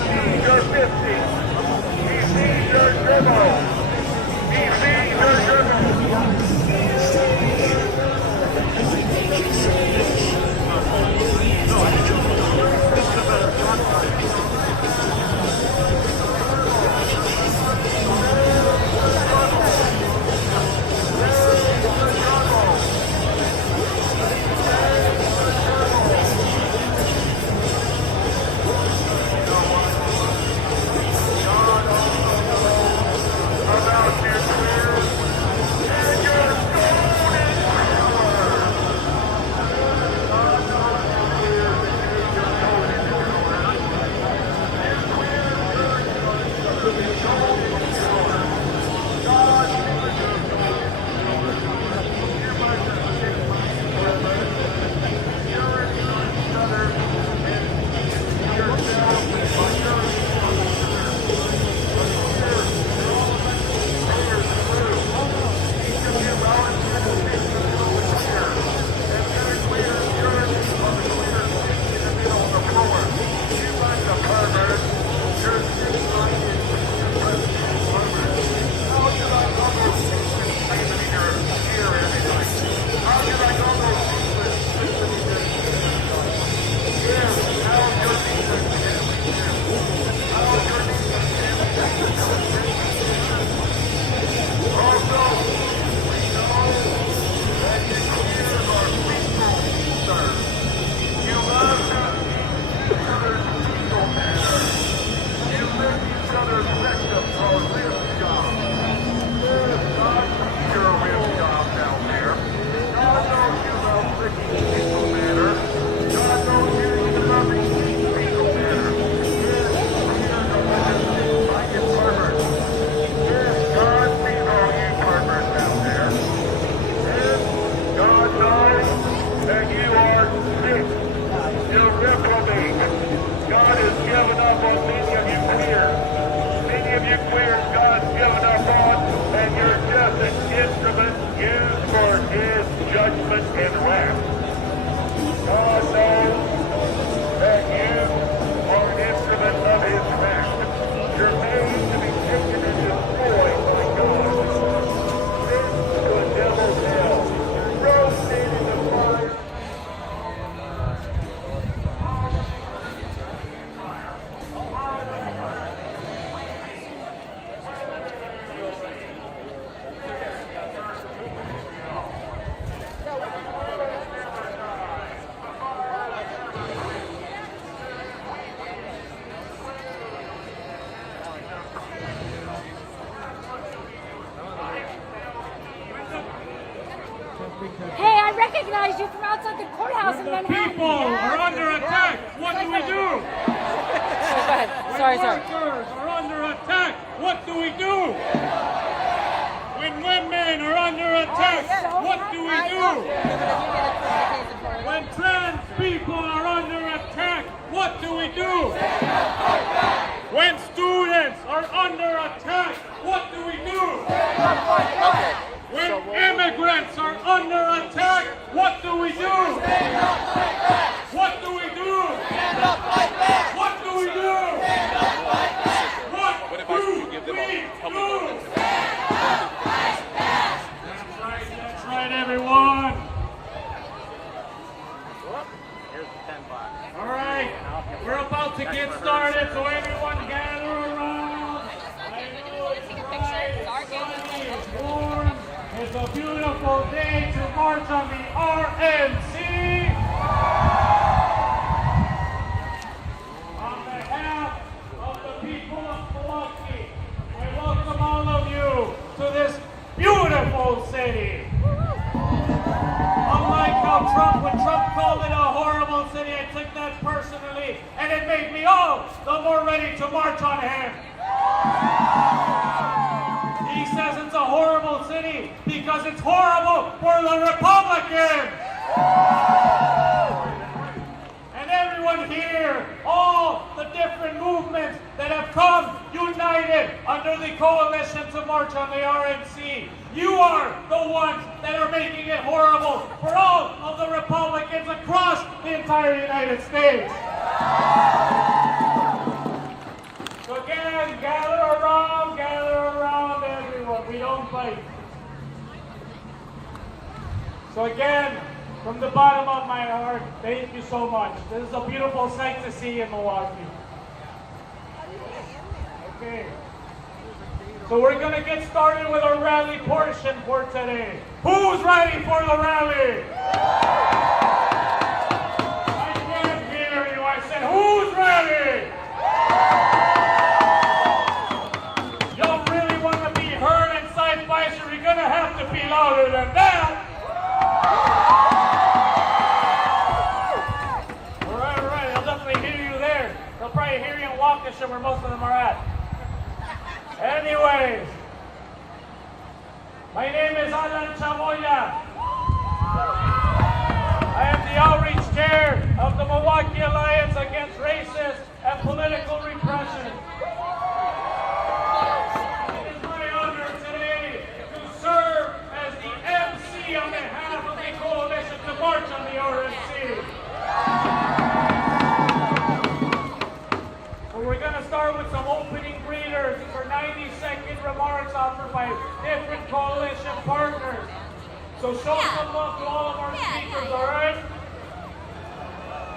sees your fisting. He sees your dribble. He sees your dribble. judgment and wrath. God knows that you from outside the courthouse in The Manhattan. people are under attack. What do we do? Sorry. Workers are under attack. What do we do? When women are under attack, what do we do? When trans people are under attack, what do we do? When students are under attack, what do we do? When immigrants are under attack, what do we do? What do we do? What do we do? What do we do? That's right, everyone. All right, we're about to get started, so everyone gather around. It's warm. It's a beautiful day to march on the RNC. On behalf of the people of Milwaukee, I welcome all of you to this beautiful city. Unlike how when Trump called it a horrible city, I took that personally, and it made me all the more ready to march on him. He says it's a horrible city because it's horrible for the Republicans. And everyone here, all the different movements that have come united under the coalition to march on the RNC, you are the ones that are making it horrible for all of the Republicans across the entire United States. So again, gather around everyone. We don't fight. So again, from the bottom of my heart, thank you so much. This is a beautiful sight to see in Milwaukee. Okay. So we're going to get started with our rally portion for today. Who's ready for the rally? I can't hear you. I said, who's ready? Y'all really want to be heard inside Pfizer? You're going to have to be louder than that. All right. I'll definitely hear you there. They'll probably hear you in Waukesha where most of them are at. Anyways, my name is Alan Chamoya. I am the outreach chair of the Milwaukee Alliance Against Racist and Political Repression. It is my honor today to serve as the MC on behalf of the coalition to march on the RNC. So we're going to start with some opening greeters. These are 90-second remarks offered by different coalition partners. So show some love to all of our speakers, all right?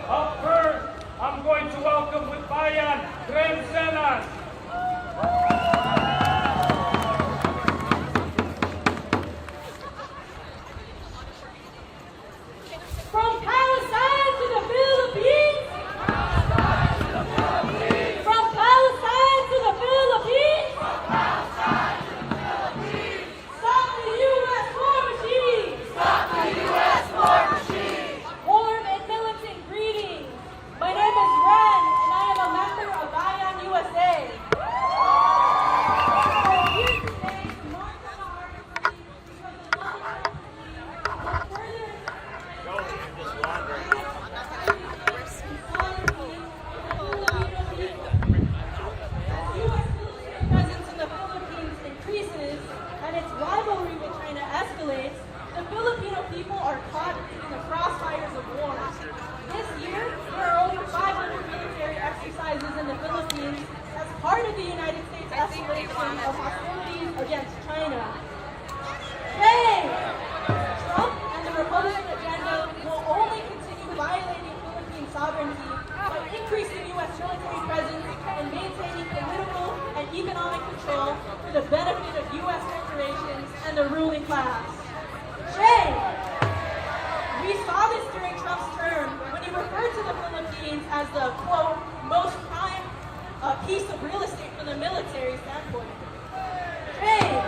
Up first, I'm going to welcome with Bayan Rensenas. From Palestine to the Philippines. From Palestine to the Philippines. Stop the U.S. war machine. Stop the U.S. war machine. Warm and militant greetings. My name is Ren, and I am a member of Bayan USA. We're here today to march on the RNC because the will further presence in the Philippines increases and its rivalry with China escalates, the Filipino people are caught in the crossfires of war. This year, there are over 500 military exercises in the Philippines as part of the United States escalation of hostilities against China. Shame! Trump and the Republican agenda will only continue violating Philippine sovereignty by increasing U.S. military presence and maintaining political and economic control for the benefit of U.S. corporations and the ruling class. Shame! We saw this during Trump's term when he referred to the Philippines as the, quote, most prime piece of real estate from the military standpoint. Shame!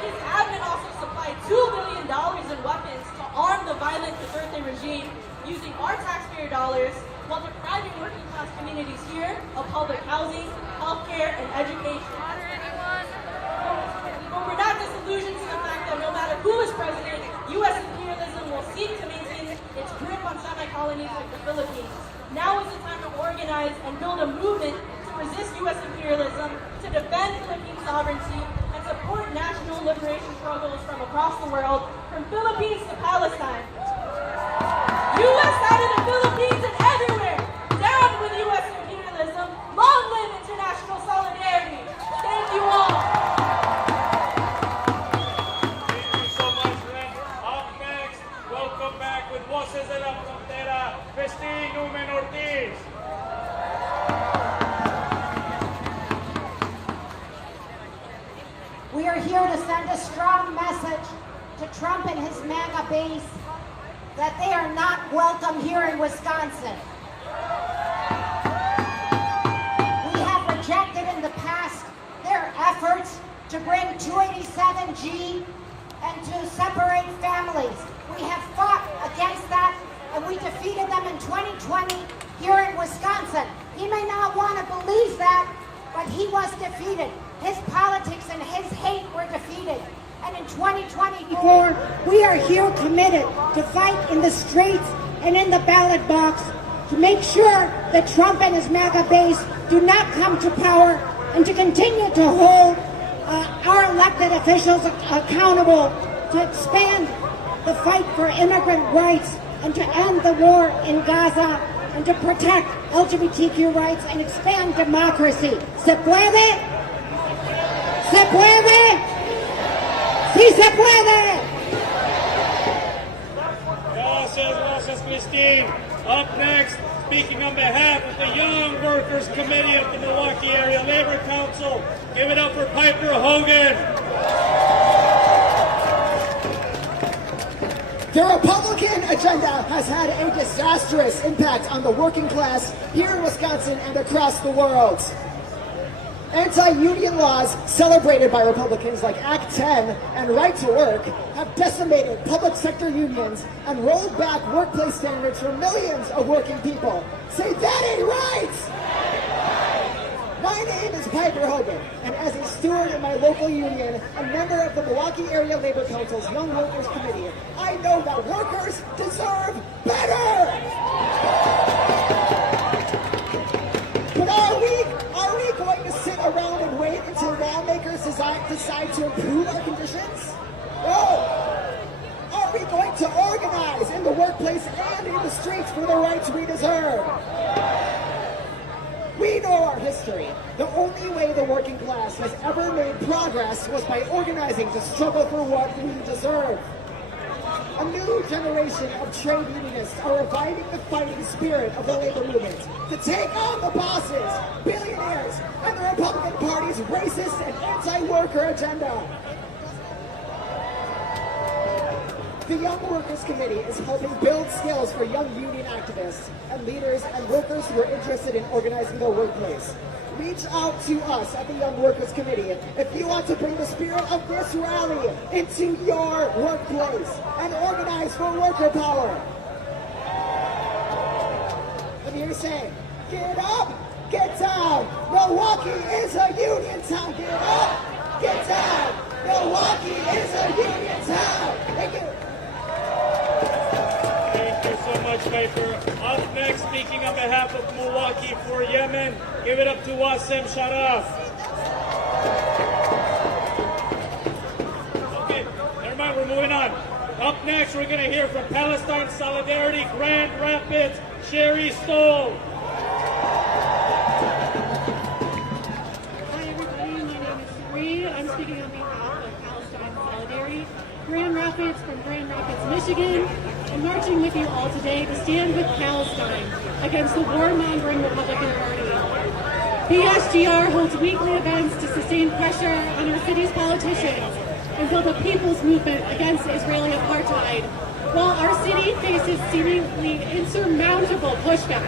His cabinet also supplied $2 billion in weapons to arm the violent Duterte regime using our taxpayer dollars while depriving working class communities here of public housing, healthcare, and education. But we're not disillusioned to the fact that no matter who is president, U.S. imperialism will seek to maintain its grip on semi-colonies like the Philippines. Now is the time to organize and build a movement to resist U.S. imperialism, to defend Philippine sovereignty, and support national liberation struggles from across the world, from Philippines to Palestine. U.S. out of the Philippines and everywhere! Down with U.S. imperialism! Long live international solidarity! Thank you all! Thank you so much, friends. Up next, welcome back with Voces de la Frontera, Festín Numen Ortiz. We are here to send a strong message to Trump and his MAGA base that they are not welcome here in Wisconsin. We have rejected in the past their efforts to bring 287G and to separate families. We have fought against that, and we defeated them in 2020 here in Wisconsin. He may not want to believe that, but he was defeated. His politics and his hate were defeated. And in 2024, we are here committed to fight in the streets and in the ballot box to make sure that Trump and his MAGA base do not come to power, and to continue to hold our elected officials accountable, to expand the fight for immigrant rights, and to end the war in Gaza, and to protect LGBTQ rights and expand democracy. ¿Se puede? ¿Se puede? ¡Sí se puede! Gracias, Christine. Up next, speaking on behalf of the Young Workers Committee of the Milwaukee Area Labor Council, give it up for Piper Hogan. The Republican agenda has had a disastrous impact on the working class here in Wisconsin and across the world. Anti-union laws celebrated by Republicans like Act 10 and Right to Work have decimated public sector unions and rolled back workplace standards for millions of working people. Say, that ain't right! My name is Piper Hogan, and as a steward in my local union and member of the Milwaukee Area Labor Council's Young Workers Committee, I know that workers deserve better! But are we going to sit around and wait until lawmakers decide to improve our conditions? No! Are we going to organize in the workplace and in the streets for the rights we deserve? We know our history. The only way the working class has ever made progress was by organizing to struggle for what we deserve. A new generation of trade unionists are reviving the fighting spirit of the labor movement to take on the bosses, billionaires, and the Republican Party's racist and anti-worker agenda. The Young Workers Committee is helping build skills for young union activists and leaders and workers who are interested in organizing their workplace. Reach out to us at the Young Workers Committee if you want to bring the spirit of this rally into your workplace and organize for worker power. I'm here to say, get up, get down. Milwaukee is a union town. Get up, get down. Milwaukee is a union town. Thank you. Thank you so much, Piper. Up next, speaking on behalf of Milwaukee for Yemen, give it up to Wasem Sharaf. Okay, never mind, we're moving on. Up next, we're going to hear from Palestine Solidarity Grand Rapids, Sherry Stoll. Hi everybody, my name is Sherry. I'm speaking on behalf of Palestine Solidarity Grand Rapids from Grand Rapids, Michigan. I'm marching with you all today to stand with Palestine against the warmongering Republican Party. PSGR holds weekly events to sustain pressure on our city's politicians and build a people's movement against Israeli apartheid, while our city faces seemingly insurmountable pushback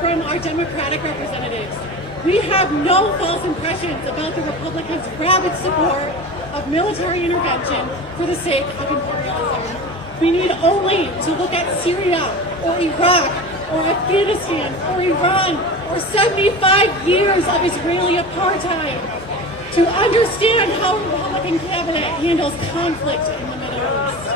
from our Democratic representatives. We have no false impressions about the Republicans' rabid support of military intervention for the sake of imperialism. We need only to look at Syria or Iraq or Afghanistan or Iran or 75 years of Israeli apartheid to understand how a Republican cabinet handles conflict in the Middle East.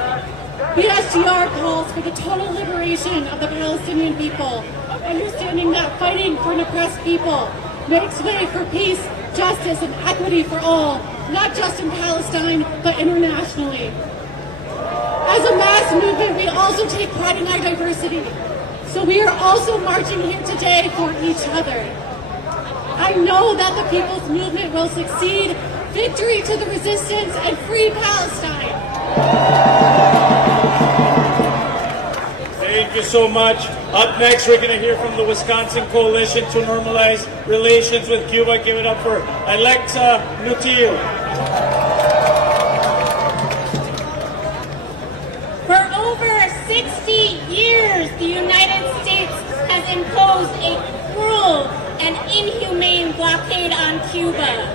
BSGR calls for the total liberation of the Palestinian people, understanding that fighting for an oppressed people makes way for peace, justice, and equity for all, not just in Palestine, but internationally. As a mass movement, we also take pride in our diversity. So we are also marching here today for each other. I know that the people's movement will succeed. Victory to the resistance and free Palestine. Thank you so much. Up next, we're going to hear from the Wisconsin Coalition to Normalize Relations with Cuba. Give it up for Alexa Nutil. For over 60 years, the United States has imposed a cruel and inhumane blockade on Cuba,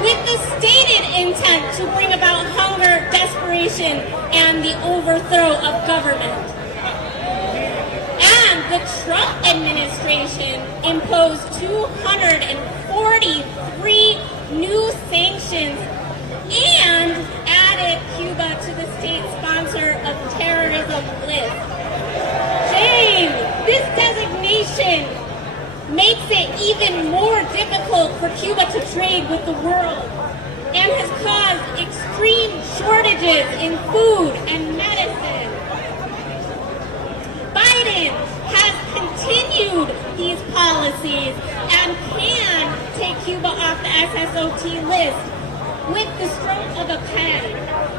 with the stated intent to bring about hunger, desperation, and the overthrow of government. And the Trump administration imposed 243 new sanctions and added Cuba to the state sponsor of terrorism list. Shame! This designation makes it even more difficult for Cuba to trade with the world and has caused extreme shortages in food and medicine. Biden has continued these policies and can take Cuba off the SSOT list with the stroke of a pen.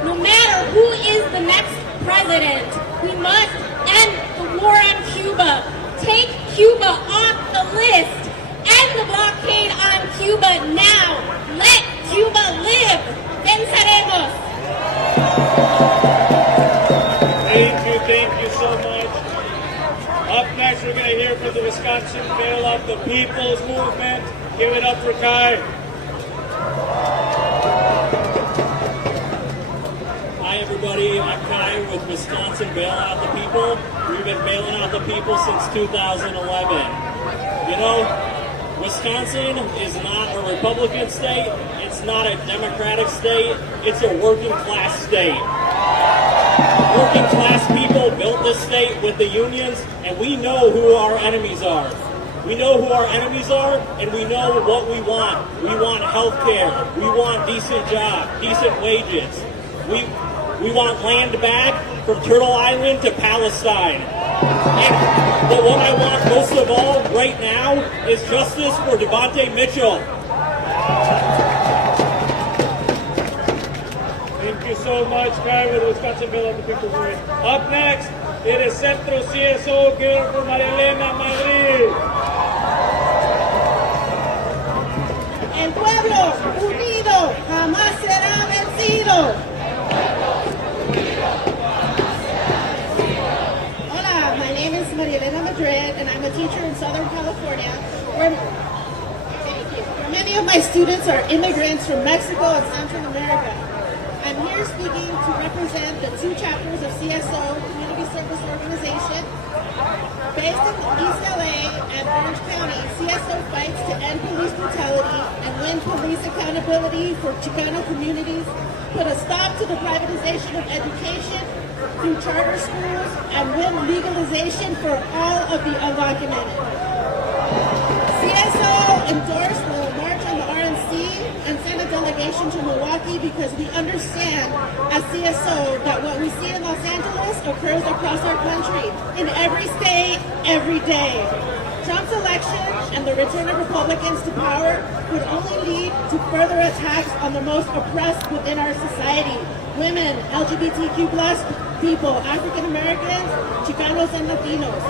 No matter who is the next president, we must end the war on Cuba, take Cuba off the list, end the blockade on Cuba now. Let Cuba live. Venceremos. Thank you so much. Up next, we're going to hear from the Wisconsin Bailout the People's Movement. Give it up for Kai. Hi everybody, I'm Kai with Wisconsin Bailout the People. We've been bailing out the people since 2011. You know, Wisconsin is not a Republican state, it's not a Democratic state, it's a working class state. Working class people built this state with the unions, and we know who our enemies are. We know who our enemies are, and we know what we want. We want health care, we want decent jobs, decent wages. We want land back from Turtle Island to Palestine. But what I want most of all right now is justice for Devontae Mitchell. Thank you so much, Kai, with Wisconsin Bailout the People's Movement. Up next, it is Centro CSO. Give it up for Marilena Madrid. El pueblo unido jamás será vencido. Hola, my name is Marilena Madrid, and I'm a teacher in Southern California, where many of my students are immigrants from Mexico and Central America. I'm here speaking to represent the two chapters of CSO, Community Service Organization. Based in East LA and Orange County, CSO fights to end police brutality and win police accountability for Chicano communities, put a stop to the privatization of education through charter schools, and win legalization for all of the undocumented. CSO endorsed the March on the RNC and sent a delegation to Milwaukee because we understand as CSO that what we see in Los Angeles occurs across our country, in every state, every day. Trump's election and the return of Republicans to power would only lead to further attacks on the most oppressed within our society: women, LGBTQ+ people, African Americans, Chicanos, and Latinos.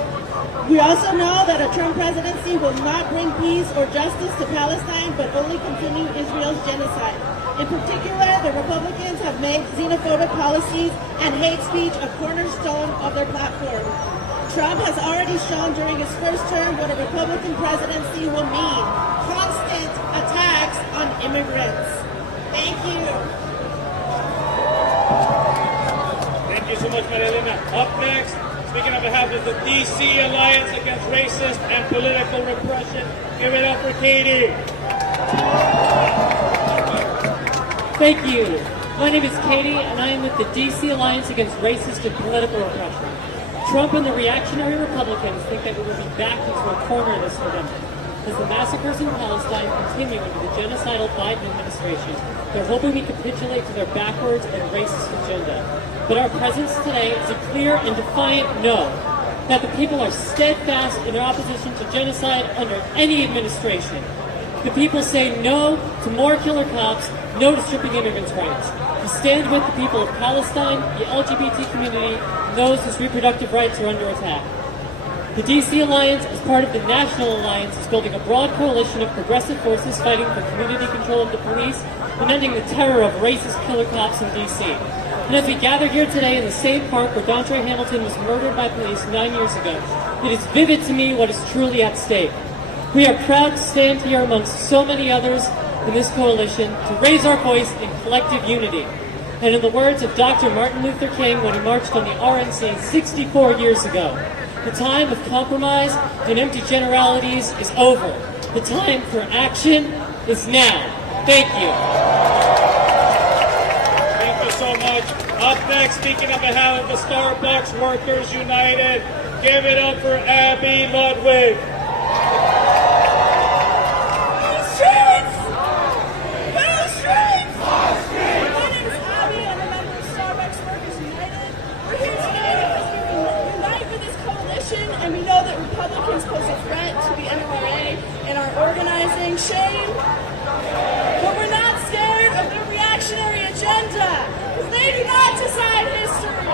We also know that a Trump presidency will not bring peace or justice to Palestine, but only continue Israel's genocide. In particular, the Republicans have made xenophobic policies and hate speech a cornerstone of their platform. Trump has already shown during his first term what a Republican presidency will mean: constant attacks on immigrants. Thank you. so much, Marilena. Up next, speaking on behalf of the DC Alliance Against Racist and Political Repression, give it up for Katie. Thank you. My name is Katie, and I am with the DC Alliance Against Racist and Political Repression. Trump and the reactionary Republicans think that we will be backed into a corner this November. As the massacres in Palestine continue under the genocidal Biden administration, they're hoping we capitulate to their backwards and racist agenda. But our presence today is a clear and defiant no, that the people are steadfast in their opposition to genocide under any administration. The people say no to more killer cops, no to stripping immigrants' rights. We stand with the people of Palestine, the LGBT community, and those whose reproductive rights are under attack. The DC Alliance, as part of the National Alliance, is building a broad coalition of progressive forces fighting for community control of the police and ending the terror of racist killer cops in DC. And as we gather here today in the same park where Dontre Hamilton was murdered by police 9 years ago, it is vivid to me what is truly at stake. We are proud to stand here amongst so many others in this coalition to raise our voice in collective unity. And in the words of Dr. Martin Luther King when he marched on the RNC 64 years ago, the time of compromise and empty generalities is over. The time for action is now. Thank you. Thank you so much. Up next, speaking on behalf of the Starbucks Workers United, give it up for Abby Ludwig. And we know that Republicans pose a threat to the NRA and our organizing. Shame. But we're not scared of their reactionary agenda, because they do not decide history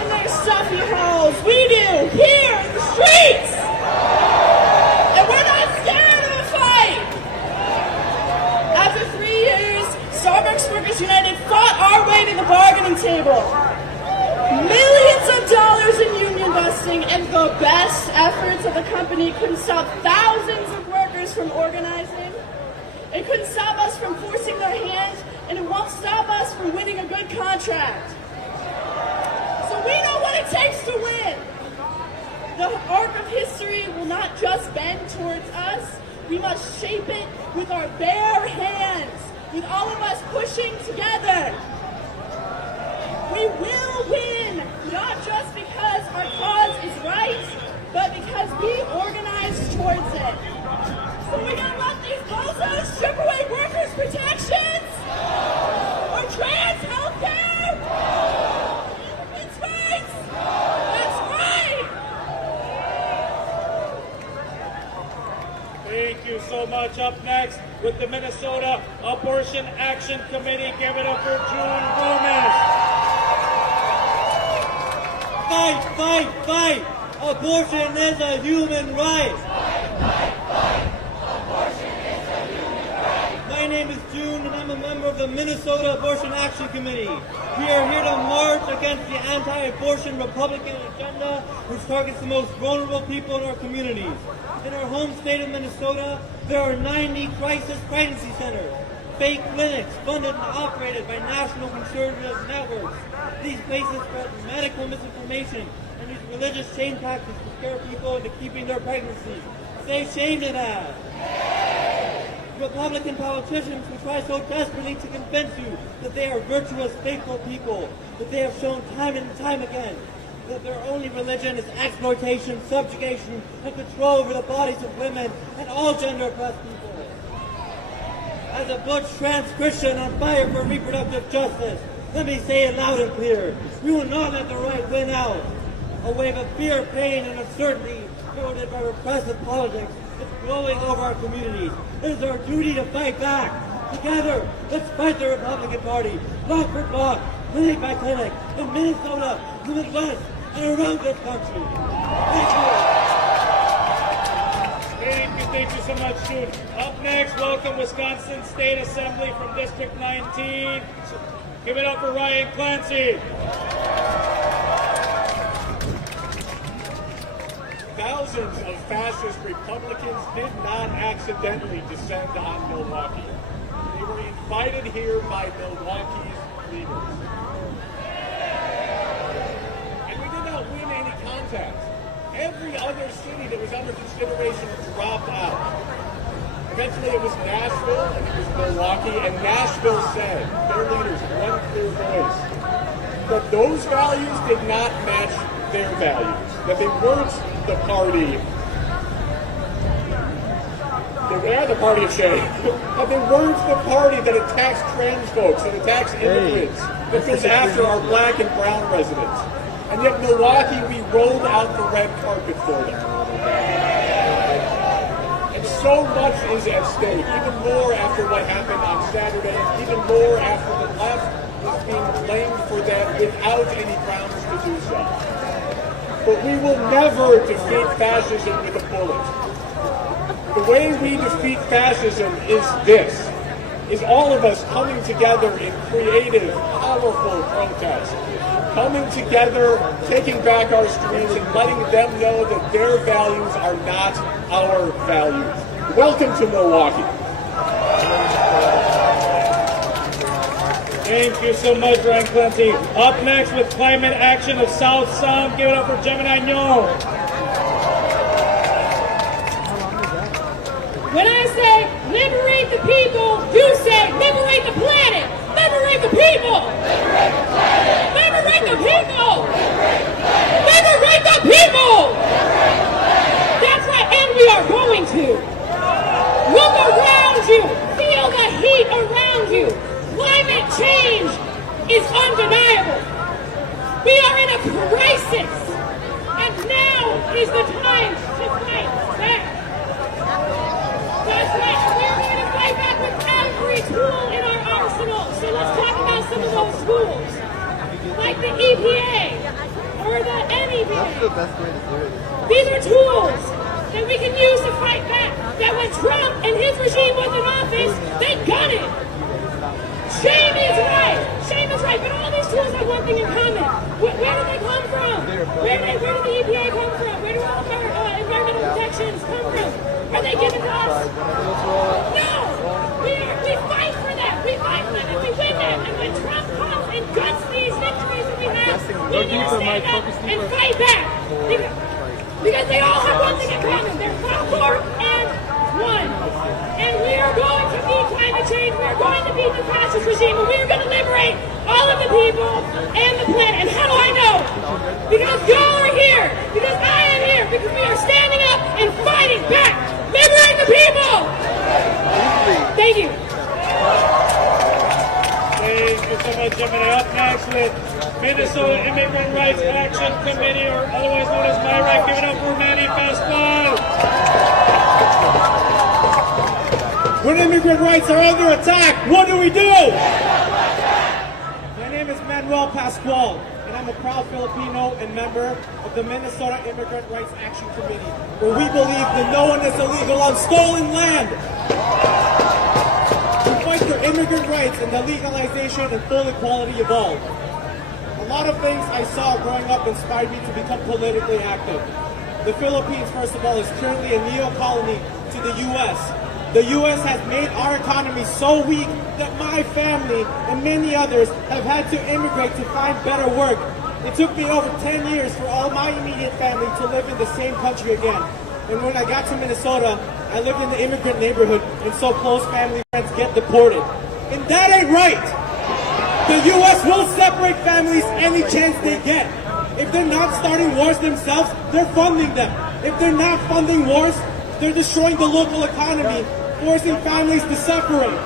in their stuffy halls. We do, here in the streets. And we're not scared of a fight. After 3 years, Starbucks Workers United fought our way to the bargaining table. Millions of dollars in union busting and the best efforts of the company couldn't stop thousands of workers from organizing. It couldn't stop us from forcing their hand, and it won't stop us from winning a good contract. So we know what it takes to win. The arc of history will not just bend towards us. We must shape it with our bare hands, with all of us pushing together. We will win, not just because our cause is right, but because we organize towards it. So we're going to let these bozos strip away workers' protections? Or trans health care? Immigrants' rights? That's right! Thank you so much. Up next, with the Minnesota Abortion Action Committee, give it up for June Gomez. Fight, fight, fight! Abortion is a human right! Abortion is a human right! My name is June, and I'm a member of the Minnesota Abortion Action Committee. We are here to march against the anti-abortion Republican agenda, which targets the most vulnerable people in our communities. In our home state of Minnesota, there are 90 crisis pregnancy centers, fake clinics funded and operated by national conservative networks. These places spread medical misinformation and use religious shame tactics to scare people into keeping their pregnancies. Say shame to that. Republican politicians who try so desperately to convince you that they are virtuous, faithful people, that they have shown time and time again that their only religion is exploitation, subjugation, and control over the bodies of women and all gender-oppressed people. As a butch trans Christian on fire for reproductive justice, let me say it loud and clear. We will not let the right win out. A wave of fear, pain, and uncertainty fueled by repressive politics is blowing over our communities. It is our duty to fight back. Together, let's fight the Republican Party, block for block, clinic by clinic, in Minnesota, the Midwest, and around this country. Thank you. Thank you so much, June. Up next, welcome Wisconsin State Assembly from District 19. Give it up for Ryan Clancy. Thousands of fascist Republicans did not accidentally descend on Milwaukee. They were invited here by Milwaukee's leaders. every other city that was under consideration dropped out. Eventually it was Nashville and it was Milwaukee, and Nashville said, their leaders, one clear voice, that those values did not match their values, that they weren't the party. They are the party of shame, but they weren't the party that attacks trans folks, that attacks immigrants, that goes after our black and brown residents. And yet Milwaukee, we rolled out the red carpet for them. And so much is at stake, even more after what happened on Saturday, even more after the left was being blamed for that without any grounds to do so. But we will never defeat fascism with a bullet. The way we defeat fascism is all of us coming together in creative, powerful protest, coming together, taking back our streets, and letting them know that their values are not our values. Welcome to Milwaukee. Thank you so much, Ryan Clancy. Up next with Climate Action of South Sound, give it up for Gemini Nyo. When I say liberate the people, you say liberate the planet. Liberate the people. Liberate the people. Liberate the people. That's right, and we are going to. Look around you. Feel the heat around you. Climate change is undeniable. We are in a crisis, and now is the time to fight back. That's right, we're going to fight back with every tool in our arsenal. So let's talk about some of those tools, like the EPA or the NEPA. That's the best way to do it. These are tools that we can use to fight back. That when Trump and his regime was in office, they got it. Shame is right. Shame is right. But all these tools have one thing in common. Where do they come from? Where did the EPA come from? Where do all of our environmental protections come from? Are they given to us? No! We fight for them! We fight for them and we win them! And when Trump comes and guts these victories that we have, we need to stand up and fight back! Because they all have one thing in common. They're platform and one. And we are going to beat climate change. We are going to beat the fascist regime. And we are going to liberate all of the people and the planet. And how do I know? Because y'all are here. Because I am here. Because we are standing up and fighting back. Liberate the people! Thank you. Thank you so much, Gemini. Up next with Minnesota Immigrant Rights Action Committee, or otherwise known as MIRAC. Give it up for Manny Pascual. When immigrant rights are under attack, what do we do? My name is Manuel Pascual, and I'm a proud Filipino and member of the Minnesota Immigrant Rights Action Committee, where we believe that no one is illegal on stolen land. We fight for immigrant rights and the legalization and full equality of all. A lot of things I saw growing up inspired me to become politically active. The Philippines, first of all, is currently a neo-colony to the U.S. The U.S. has made our economy so weak that my family and many others have had to immigrate to find better work. It took me over 10 years for all my immediate family to live in the same country again. And when I got to Minnesota, I lived in the immigrant neighborhood, and so close family friends get deported. And that ain't right! The U.S. will separate families any chance they get. If they're not starting wars themselves, they're funding them. If they're not funding wars, they're destroying the local economy, forcing families to separate.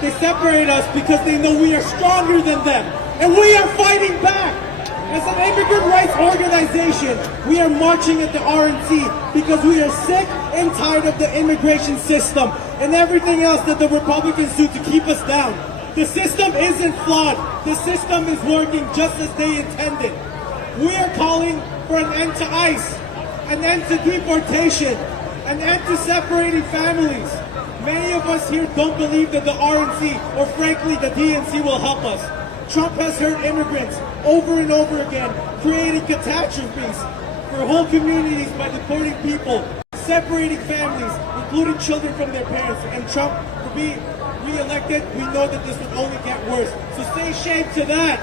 They separate us because they know we are stronger than them. And we are fighting back! As an immigrant rights organization, we are marching at the RNC because we are sick and tired of the immigration system and everything else that the Republicans do to keep us down. The system isn't flawed. The system is working just as they intended. We are calling for an end to ICE, an end to deportation, an end to separating families. Many of us here don't believe that the RNC, or frankly the DNC, will help us. Trump has hurt immigrants over and over again, creating catastrophes for whole communities by deporting people, separating families, including children from their parents. And Trump, to be re-elected, we know that this would only get worse. So say shame to that.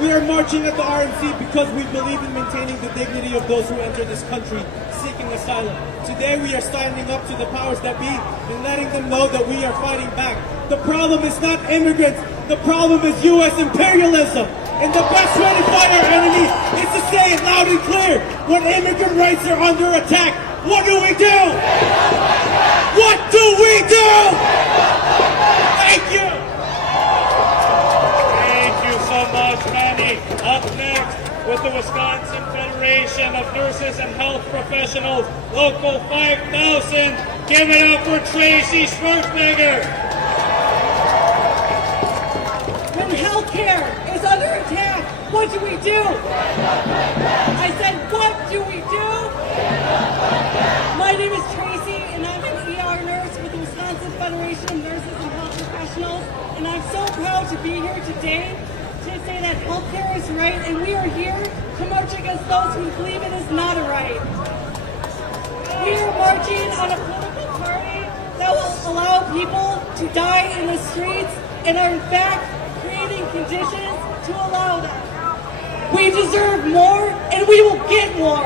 We are marching at the RNC because we believe in maintaining the dignity of those who enter this country seeking asylum. Today we are standing up to the powers that be and letting them know that we are fighting back. The problem is not immigrants, the problem is U.S. imperialism. And the best way to fight our enemy is to say it loud and clear. When immigrant rights are under attack, what do we do? What do we do? Thank you. Thank you so much, Manny. Up next, with the Wisconsin Federation of Nurses and Health Professionals, Local 5000, give it up for Tracy Schwarzenegger. When healthcare is under attack, what do we do? I said, what do we do? My name is Tracy, and I'm an ER nurse with the Wisconsin Federation of Nurses and Health Professionals, and I'm so proud to be here today to say that healthcare is right, and we are here to march against those who believe it is not a right. We are marching on a political party that will allow people to die in the streets and are in fact creating conditions to allow them. We deserve more, and we will get more.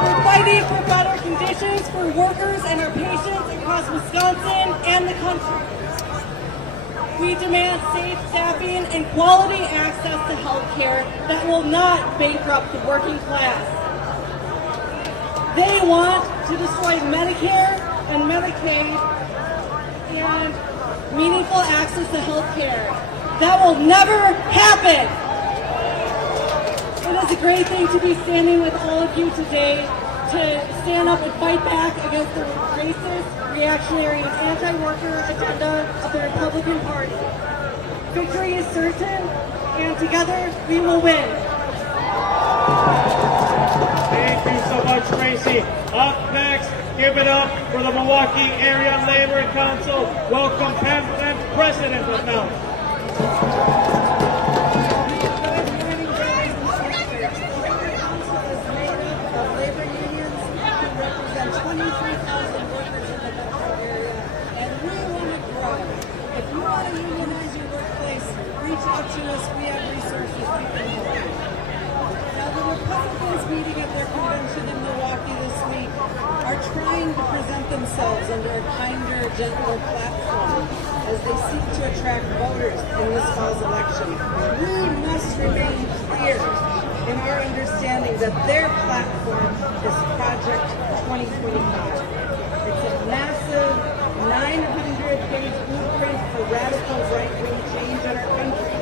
We're fighting for better conditions for workers and our patients across Wisconsin and the country. We demand safe staffing and quality access to health care that will not bankrupt the working class. They want to destroy Medicare and Medicaid and meaningful access to health care. That will never happen. It is a great thing to be standing with all of you today to stand up and fight back against the racist, reactionary, and anti-worker agenda of the Republican Party. Victory is certain, and together we will win. Thank you so much, Tracy. Up next, give it up for the Milwaukee Area Labor Council. Welcome, Pam, President of Mount. Labor unions who represent 23,000 workers in the metro area, and we want to grow. If you want to unionize your workplace, reach out to us. We have resources we can help you. Now, the Republicans meeting at their convention in Milwaukee this week are trying to present themselves under a kinder, gentler platform as they seek to attract voters in this fall's election. We must remain clear in our understanding that their platform is Project 2025. It's a massive 900-page blueprint for radical right-wing change in our country.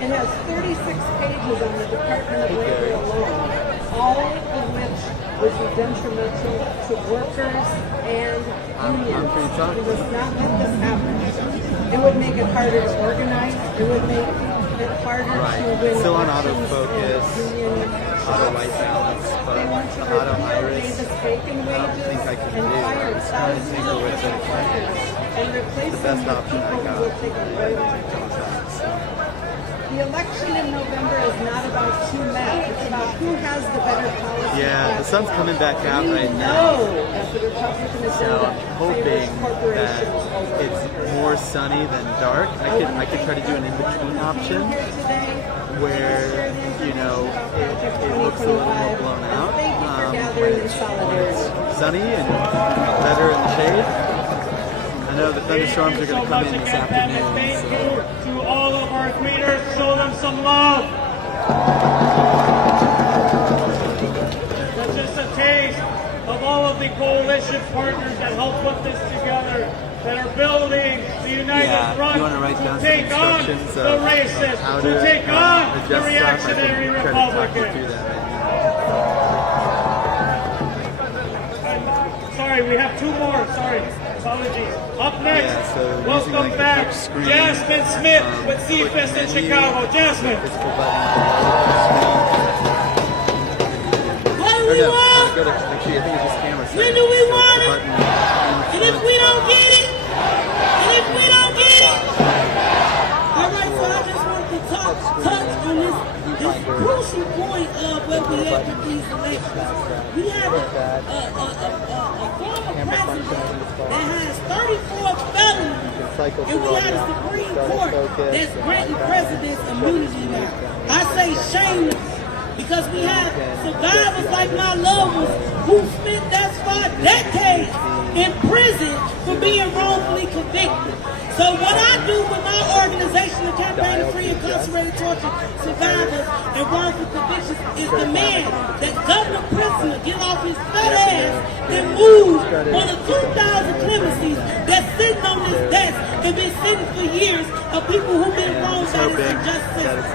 It has 36 pages on the Department of Labor alone, all of which would be detrimental to workers and unions. We must not let this happen. It would make it harder to organize. It would make it harder to win Still on elections autofocus, and union auto white balance, but they want to the auto repeal iris, Davis bacon I don't wages think I can and do. I fire was trying to thousands tinker of with it. workers and replace The them best with option I people who got will take a loyalty contracts. The election in November is not about two men. It's about who has the better policy. Yeah, the sun's coming back out right now. know that the Republican So I'm hoping that it's more sunny than dark. I could try to do an in-between option where, you know, it looks a little more blown out. When it's sunny and better in the shade. I know the thunderstorms are going to come in this afternoon. So. To all of our greeters, show them some love. That's just a taste of all of the coalition partners that helped put this together, that are building the united front to take on the racists, to take on the reactionary Republicans. Sorry, we have two more. Sorry. Apologies. Up next, welcome back, Jasmine Smith with CFest in Chicago. Jasmine. What do we want? When do we want it? And if we don't get it, Alright, so I just wanted to touch on this crucial point of where we at with these elections. We have a former president that has 34 felonies cycle to And we run have a out. Supreme Started Court focus, that's and granting like, presidents immunity now. I say shameless because we have survivors like my loved ones who spent thus far decades in prison for being wrongfully convicted. So what I do with my organization, the Campaign to Free Incarcerated Torture Survivors and Wrongful Convictions, is demand that Governor Prisoner get off his fat ass and move on the 2,000 clemencies that's sitting on his desk and been sitting for years of people who've been wronged by this unjust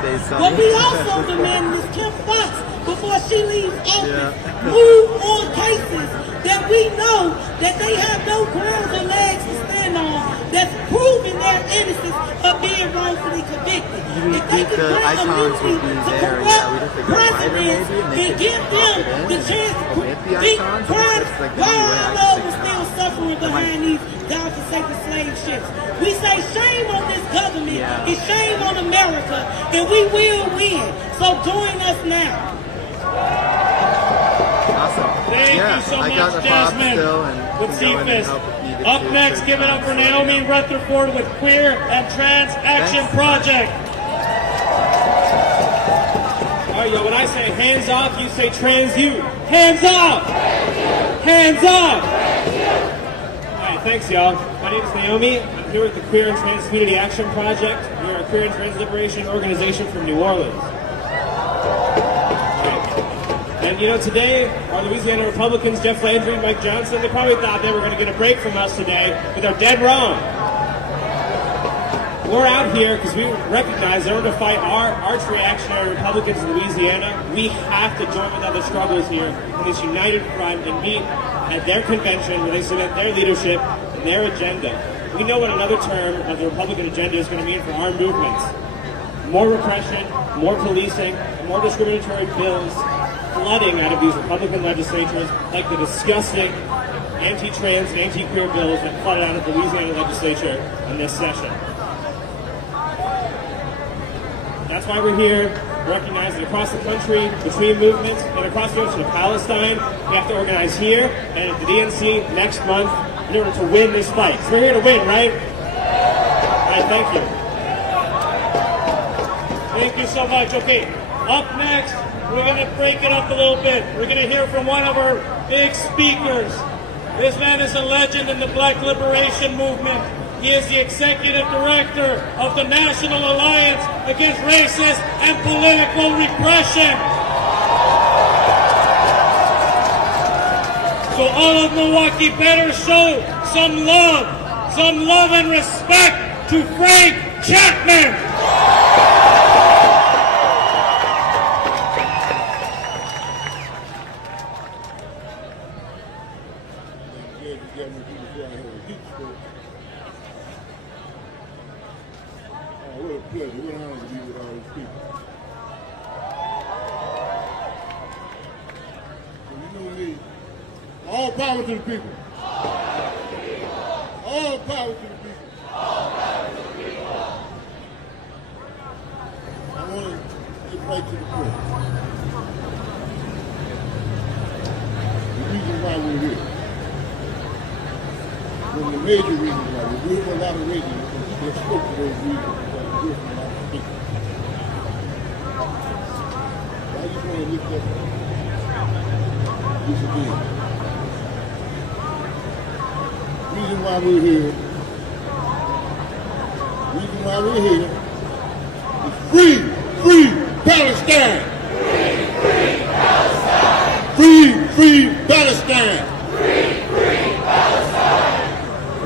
system. What we also demand is Kim Fox, before she leaves office, move on cases that we know that they have no grounds or legs to stand on that's proving their innocence of being wrongfully convicted. If they could grant immunity to corrupt presidents and give them the chance to convict crimes, why are our loved ones still suffering behind these God-forsaken slave ships? We say shame on this government and shame on America, and we will win. So join us now. Awesome. Thank you so much, Jasmine. With Cephas. Up next, give it up for Naomi Rutherford with Queer and Trans Action Project. All right, yo, when I say hands off, you say trans you. Hands off! Hands off! All right, thanks, y'all. My name is Naomi. I'm here with the Queer and Trans Community Action Project. We are a queer and trans liberation organization from New Orleans. And you know, today, our Louisiana Republicans, Jeff Landry and Mike Johnson, they probably thought they were going to get a break from us today, but they're dead wrong. We're out here because we recognize in order to fight our arch-reactionary Republicans in Louisiana, we have to join with other struggles here in this united front and meet at their convention where they submit their leadership and their agenda. We know what another term of the Republican agenda is going to mean for our movements. More repression, more policing, and more discriminatory bills flooding out of these Republican legislatures, like the disgusting anti-trans and anti-queer bills that flooded out of the Louisiana legislature in this session. That's why we're here, recognizing across the country, between movements, and across the ocean of Palestine, we have to organize here and at the DNC next month in order to win this fight. So we're here to win, right? All right, thank you. Thank you so much. Okay, up next, we're going to break it up a little bit. We're going to hear from one of our big speakers. This man is a legend in the Black Liberation Movement. He is the executive director of the National Alliance Against Racist and Political Repression. So all of Milwaukee better show some love and respect to Frank Chapman. What a pleasure, what an honor to be with all these people. And you know me, all power to the people. All power to the people. I want to get right to the point. The reason why we're here. One of the major reasons why we're here, for a lot of reasons, and people have spoken to those reasons. I just want to lift up this again. Reason why we're here is free Palestine! Free Palestine!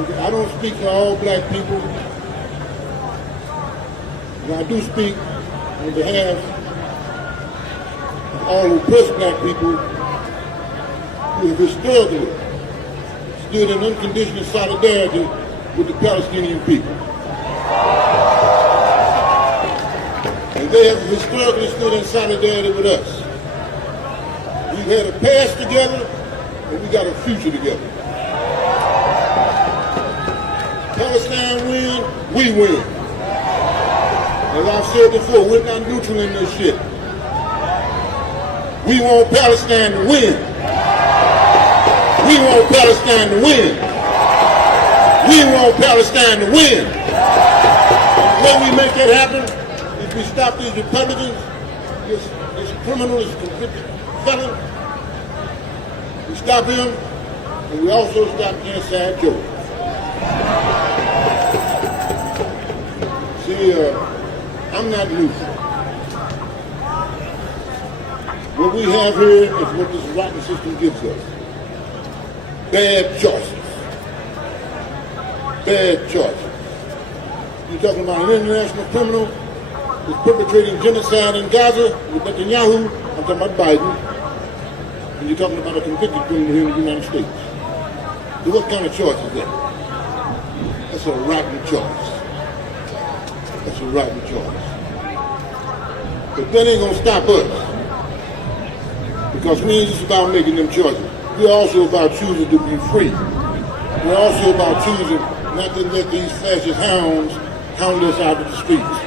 I don't speak for all black people. I do speak on behalf of all oppressed black people who have historically stood in unconditional solidarity with the Palestinian people. And they have historically stood in solidarity with us. We've had a past together, and we got a future together. Palestine win, we win. As I've said before, we're not neutral in this shit. We want Palestine to win. We want Palestine to win. We want Palestine to win. The way we make that happen is we stop these Republicans, this criminal, this convicted felon. We stop him, and we also stop Inside Joe. See, I'm not neutral. What we have here is what this rotten system gives us. Bad choices. Bad choices. You're talking about an international criminal who's perpetrating genocide in Gaza with Netanyahu. I'm talking about Biden. And you're talking about a convicted criminal here in the United States. So what kind of choice is that? That's a rotten choice. That's a rotten choice. But that ain't gonna stop us. Because we ain't just about making them choices. We're also about choosing to be free. We're also about choosing not to let these fascist hounds hound us out of the streets.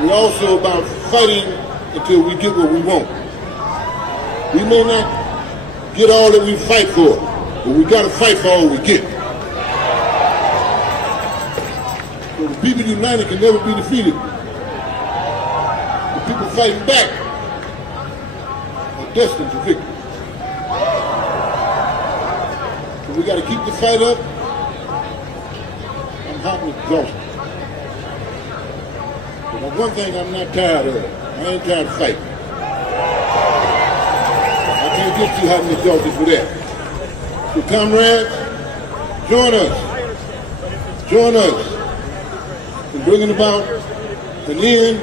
We're also about fighting until we get what we want. We may not get all that we fight for, but we gotta fight for all we get. So the people united can never be defeated. The people fighting back are destined to victory. So we gotta keep the fight up. I'm hot and exhausted. But one thing I'm not tired of, I ain't tired of fighting. I can't get too hot and exhausted for that. So comrades, join us. Join us in bringing about an end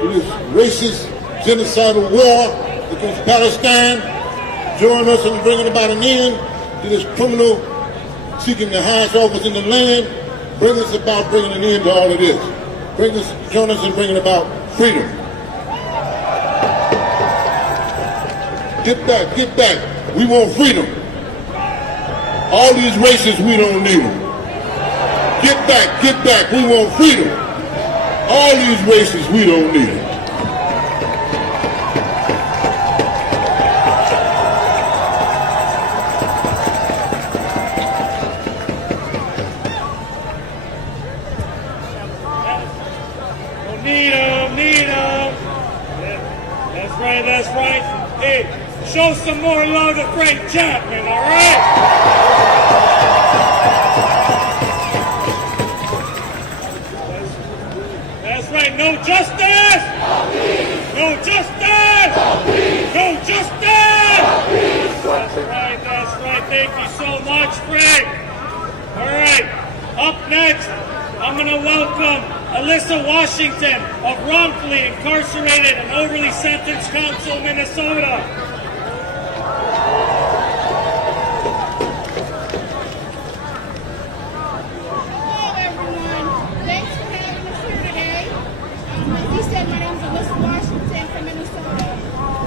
to this racist, genocidal war against Palestine. Join us in bringing about an end to this criminal seeking the highest office in the land. Bring us about bringing an end to all of this. Join us in bringing about freedom. Get back, get back. We want freedom. All these racists, we don't need them. Get back. We want freedom. All these racists, we don't need them. That's right. Hey, show some more love to Frank Chapman, all right? That's right. No justice! No justice! No justice! That's right. Thank you so much, Frank. All right. Up next, I'm going to welcome Alyssa Washington of wrongfully incarcerated and overly sentenced council, Minnesota. Hello, everyone. Thanks for having us here today. As he said, my name is Alyssa Washington from Minnesota.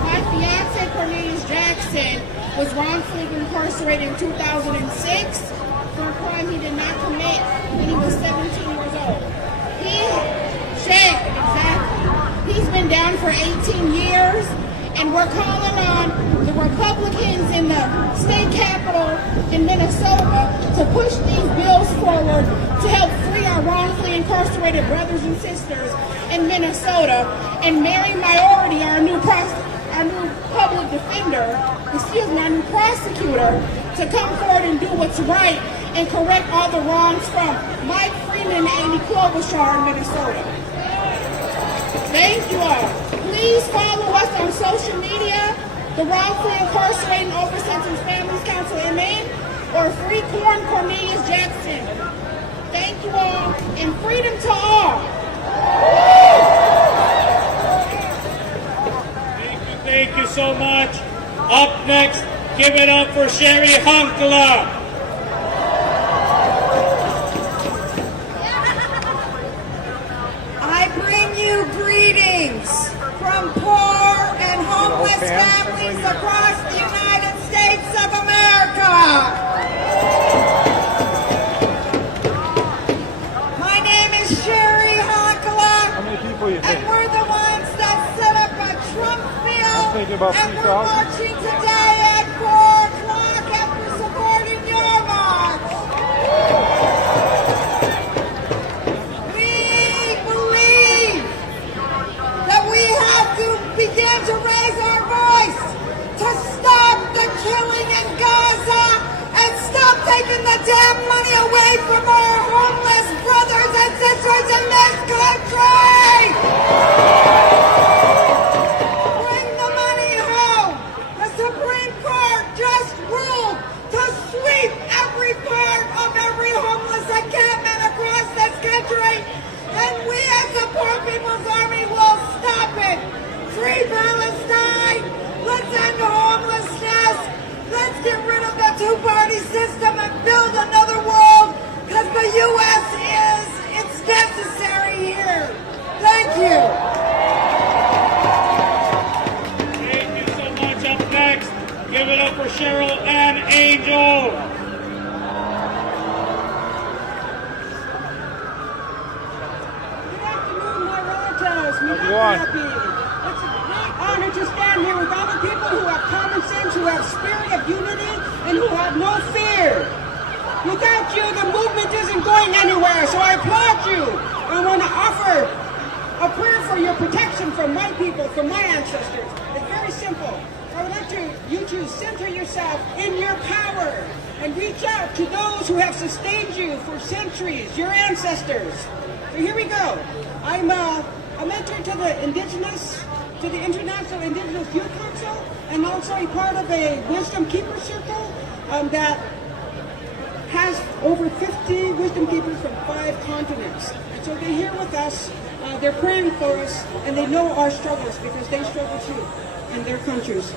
My fiance, Cornelius Jackson, was wrongfully incarcerated in 2006 for a crime he did not commit when he was 17 years old. He's been down for 18 years, and we're calling on the Republicans in the state capitol in Minnesota to push these bills forward to help free our wrongfully incarcerated brothers and sisters in Minnesota, and Mary Minority, our new public defender, our new prosecutor, to come forward and do what's right and correct all the wrongs from Mike Freeman and Amy Klobuchar in Minnesota. Thank you all. Please follow us on social media, the Wrongfully Incarcerated and Over-Sentenced Families Council MN, or Free Cornelius Jackson. Thank you all, and freedom to all. Thank you so much. Up next, give it up for Sherry Hunkla. I bring you greetings from poor and homeless families across the United States of America. My name is Sherry Hunkla, and we're the ones that set up a Trump bill, and we're marching today at 4 o'clock after supporting your march. Cheryl and Angel. Go on. It's a great honor to stand here with all the people who have common sense, who have spirit of unity, and who have no fear. Without you, the movement isn't going anywhere, so I applaud you. I want to offer a prayer for your protection from my people, from my ancestors. It's very simple. I would like you to center yourself in your power and reach out to those who have sustained you for centuries, your ancestors. So here we go. I'm entered to the International Indigenous Youth Council, and also a part of a Wisdom Keeper Circle that has over 50 Wisdom Keepers from 5 continents. And so they're here with us, they're praying for us, and they know our struggles because they struggle too in their countries.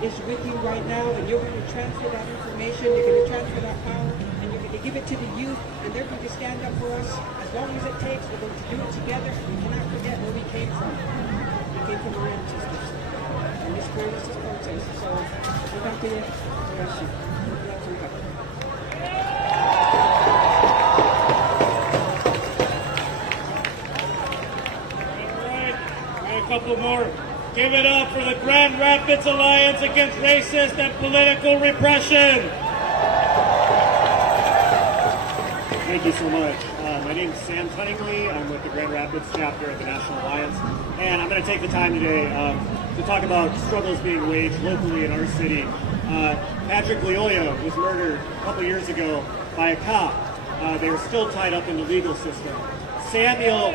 Is with you right now, and you're going to transfer that information, you're going to transfer that power, and you're going to give it to the youth, and they're going to stand up for us as long as it takes. We're going to do it together. We cannot forget where we came from. We came from our ancestors, and this created this process. So, we're back to you. Bless you. Bless you. All right, a couple more. Give it up for the Grand Rapids Alliance Against Racist and Political Repression. Thank you so much. My name is Sam Cunningly. I'm with the Grand Rapids chapter of the National Alliance. And I'm going to take the time today to talk about struggles being waged locally in our city. Patrick Leoya was murdered a couple years ago by a cop. They were still tied up in the legal system. Samuel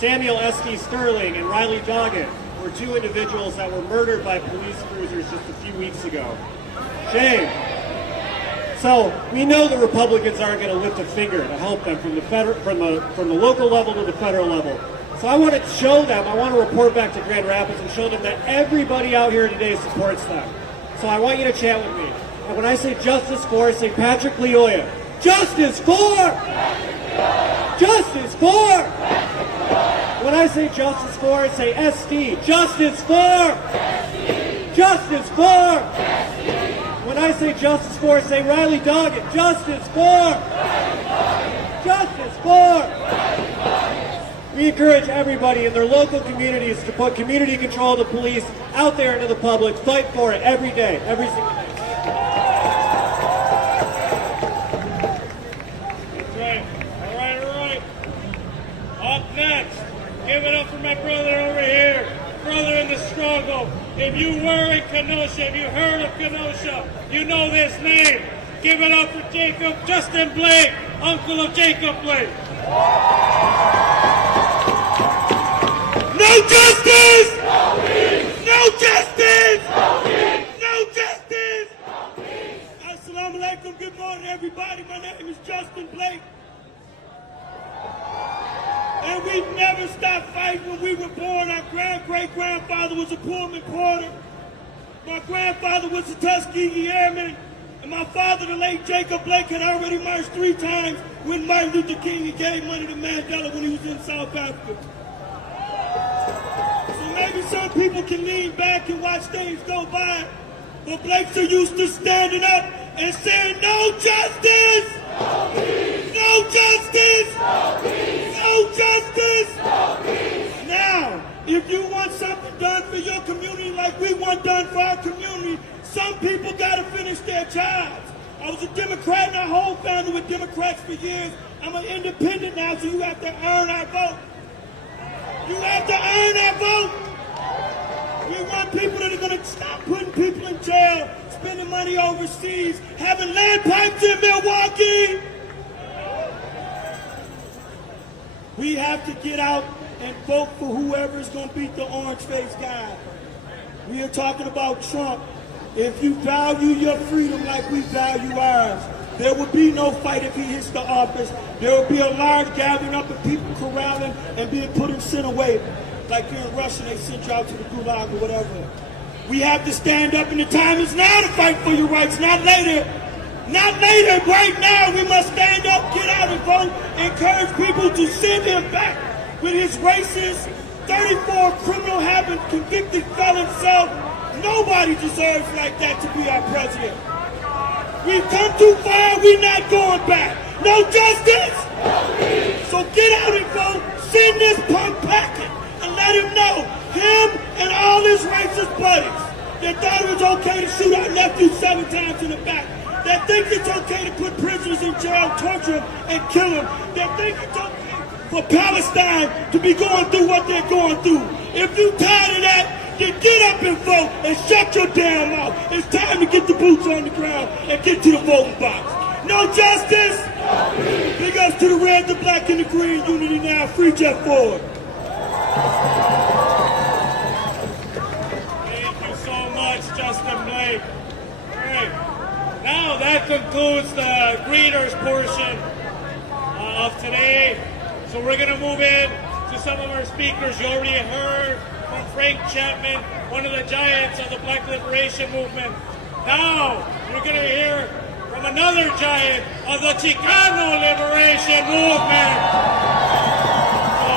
S.T. Sterling and Riley Doggett were 2 individuals that were murdered by police cruisers just a few weeks ago. Shame. So we know the Republicans aren't going to lift a finger to help them from the local level to the federal level. So I want to show them, I want to report back to Grand Rapids and show them that everybody out here today supports them. So I want you to chant with me. And when I say justice for, say Patrick Leoya. Justice for! Justice for! When I say justice for, say SD. Justice for! Justice for! When I say justice for, say Riley Doggett. Justice for! Justice for! We encourage everybody in their local communities to put community control of the police out there into the public. Fight for it every day, every single day. That's right. All right. Up next, give it up for my brother over here. Brother in the struggle. If you were in Kenosha, if you heard of Kenosha, you know this name. Give it up for Justin Blake, uncle of Jacob Blake. No justice! No peace! No justice! No peace! No justice! No peace! Assalamu alaikum. Good morning, everybody. My name is Justin Blake. And we've never stopped fighting. When we were born, our great-grandfather was a Pullman porter. My grandfather was a Tuskegee Airman. And my father, the late Jacob Blake, had already marched 3 times when Martin Luther King gave money to Mandela when he was in South Africa. So maybe some people can lean back and watch things go by. But Blakes are used to standing up and saying, no justice! No peace! No justice! No peace! No justice! No peace! Now, if you want something done for your community like we want done for our community, some people got to finish their jobs. I was a Democrat and our whole family were Democrats for years. I'm an independent now, so you have to earn our vote. You have to earn our vote. We want people that are going to stop putting people in jail, spending money overseas, having land pipes in Milwaukee. We have to get out and vote for whoever is going to beat the orange-faced guy. We are talking about Trump. If you value your freedom like we value ours, there will be no fight if he hits the office. There will be a large gathering up of people corralling and being put and sent away. Like here in Russia, they sent you out to the gulag or whatever. We have to stand up, and the time is now to fight for your rights, not later. Not later, right now. We must stand up, get out and vote, encourage people to send him back with his racist, 34 criminal habit, convicted felon self. Nobody deserves like that to be our president. We've come too far, we're not going back. No justice? So get out and vote, send this punk packet, and let him know, him and all his racist buddies, that thought it was okay to shoot our nephew 7 times in the back, that think it's okay to put prisoners in jail, torture them, and kill them, that think it's okay for Palestine to be going through what they're going through. If you tired of that, then get up and vote and shut your damn mouth. It's time to get the boots on the ground and get to the voting box. No justice? Big ups to the red, the black, and the green. Unity now. Free Jeff Ford. Thank you so much, Justin Blake. All right. Now that concludes the greeters portion of today. So we're going to move in to some of our speakers. You already heard from Frank Chapman, one of the giants of the Black Liberation Movement. Now you're going to hear from another giant of the Chicano Liberation Movement. So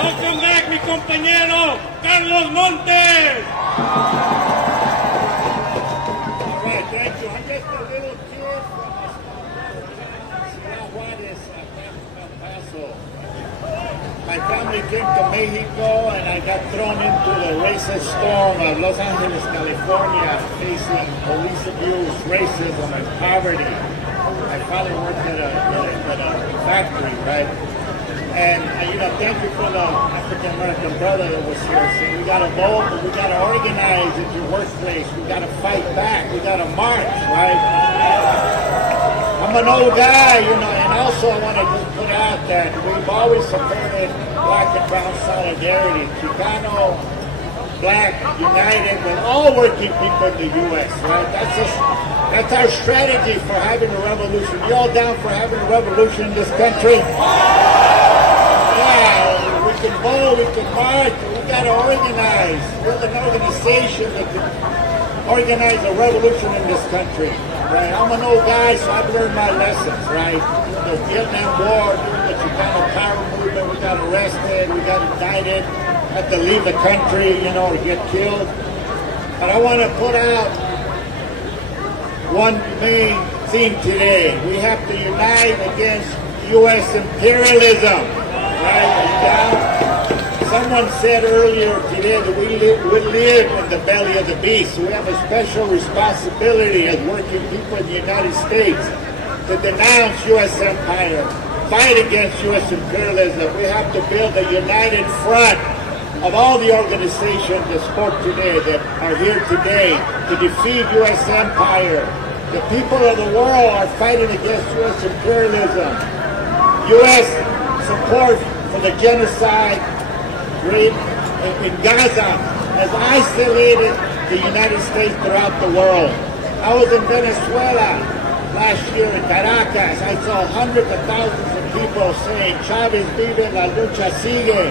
welcome back, mi compañero, Carlos Montes. All right, thank you. I'm just a little kid from Ciudad Juárez, El Paso. My family came to Mexico and I got thrown into the racist storm of Los Angeles, California, facing police abuse, racism, and poverty. My father worked at a factory, right? And, thank you for the African-American brother that was here saying we got to vote, but we got to organize at your workplace. We got to fight back. We got to march, right? I'm an old guy, and also I want to just put out that we've always supported black and brown solidarity. Chicano, black, united with all working people in the U.S., right? That's our strategy for having a revolution. You all down for having a revolution in this country? Yeah, we can vote, we can march, we got to organize. Build an organization that can organize a revolution in this country. Right, I'm an old guy, so I've learned my lessons, right? The Vietnam War, during the Chicano power movement, we got arrested, we got indicted, had to leave the country, or get killed. But I want to put out one main theme today. We have to unite against U.S. imperialism, right? Someone said earlier today that we live in the belly of the beast. We have a special responsibility as working people in the United States to denounce U.S. empire, fight against U.S. imperialism. We have to build a united front of all the organizations that spoke today, that are here today, to defeat U.S. empire. The people of the world are fighting against U.S. imperialism. U.S. support for the genocide in Gaza has isolated the United States throughout the world. I was in Venezuela last year in Caracas. I saw hundreds of thousands of people saying, Chavez vive, la lucha sigue.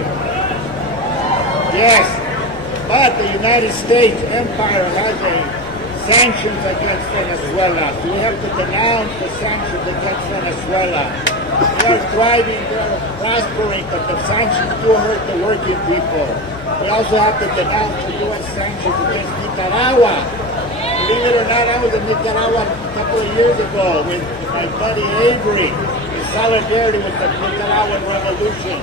Yes, but the United States empire has sanctions against Venezuela. We have to denounce the sanctions against Venezuela. They are thriving, they are prospering, but the sanctions do hurt the working people. We also have to denounce the U.S. sanctions against Nicaragua. Believe it or not, I was in Nicaragua a couple of years ago with my buddy Avery in solidarity with the Nicaraguan revolution.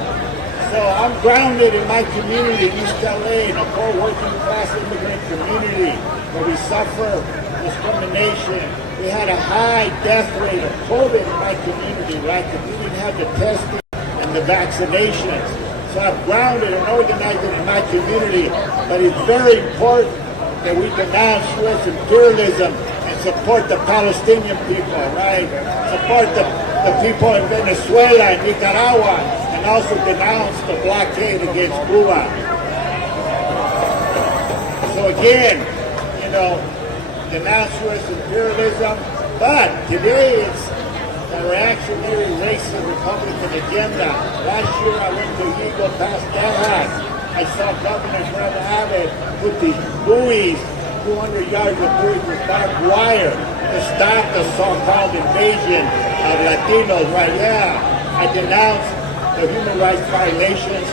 So I'm grounded in my community, East LA, in a poor working class immigrant community where we suffer discrimination. We had a high death rate of COVID in my community, right? Because we didn't have the testing and the vaccinations. So I'm grounded and organized in my community. But it's very important that we denounce U.S. imperialism and support the Palestinian people, right? Support the people in Venezuela and Nicaragua, and also denounce the blockade against Cuba. So again, denounce U.S. imperialism, but today it's a reactionary racist Republican agenda. Last year I went to Eagle Pass, Texas. I saw Governor Greg Abbott put these buoys, 200 yards of buoys with barbed wire to stop the so-called invasion of Latinos, right? Yeah, I denounced the human rights violations.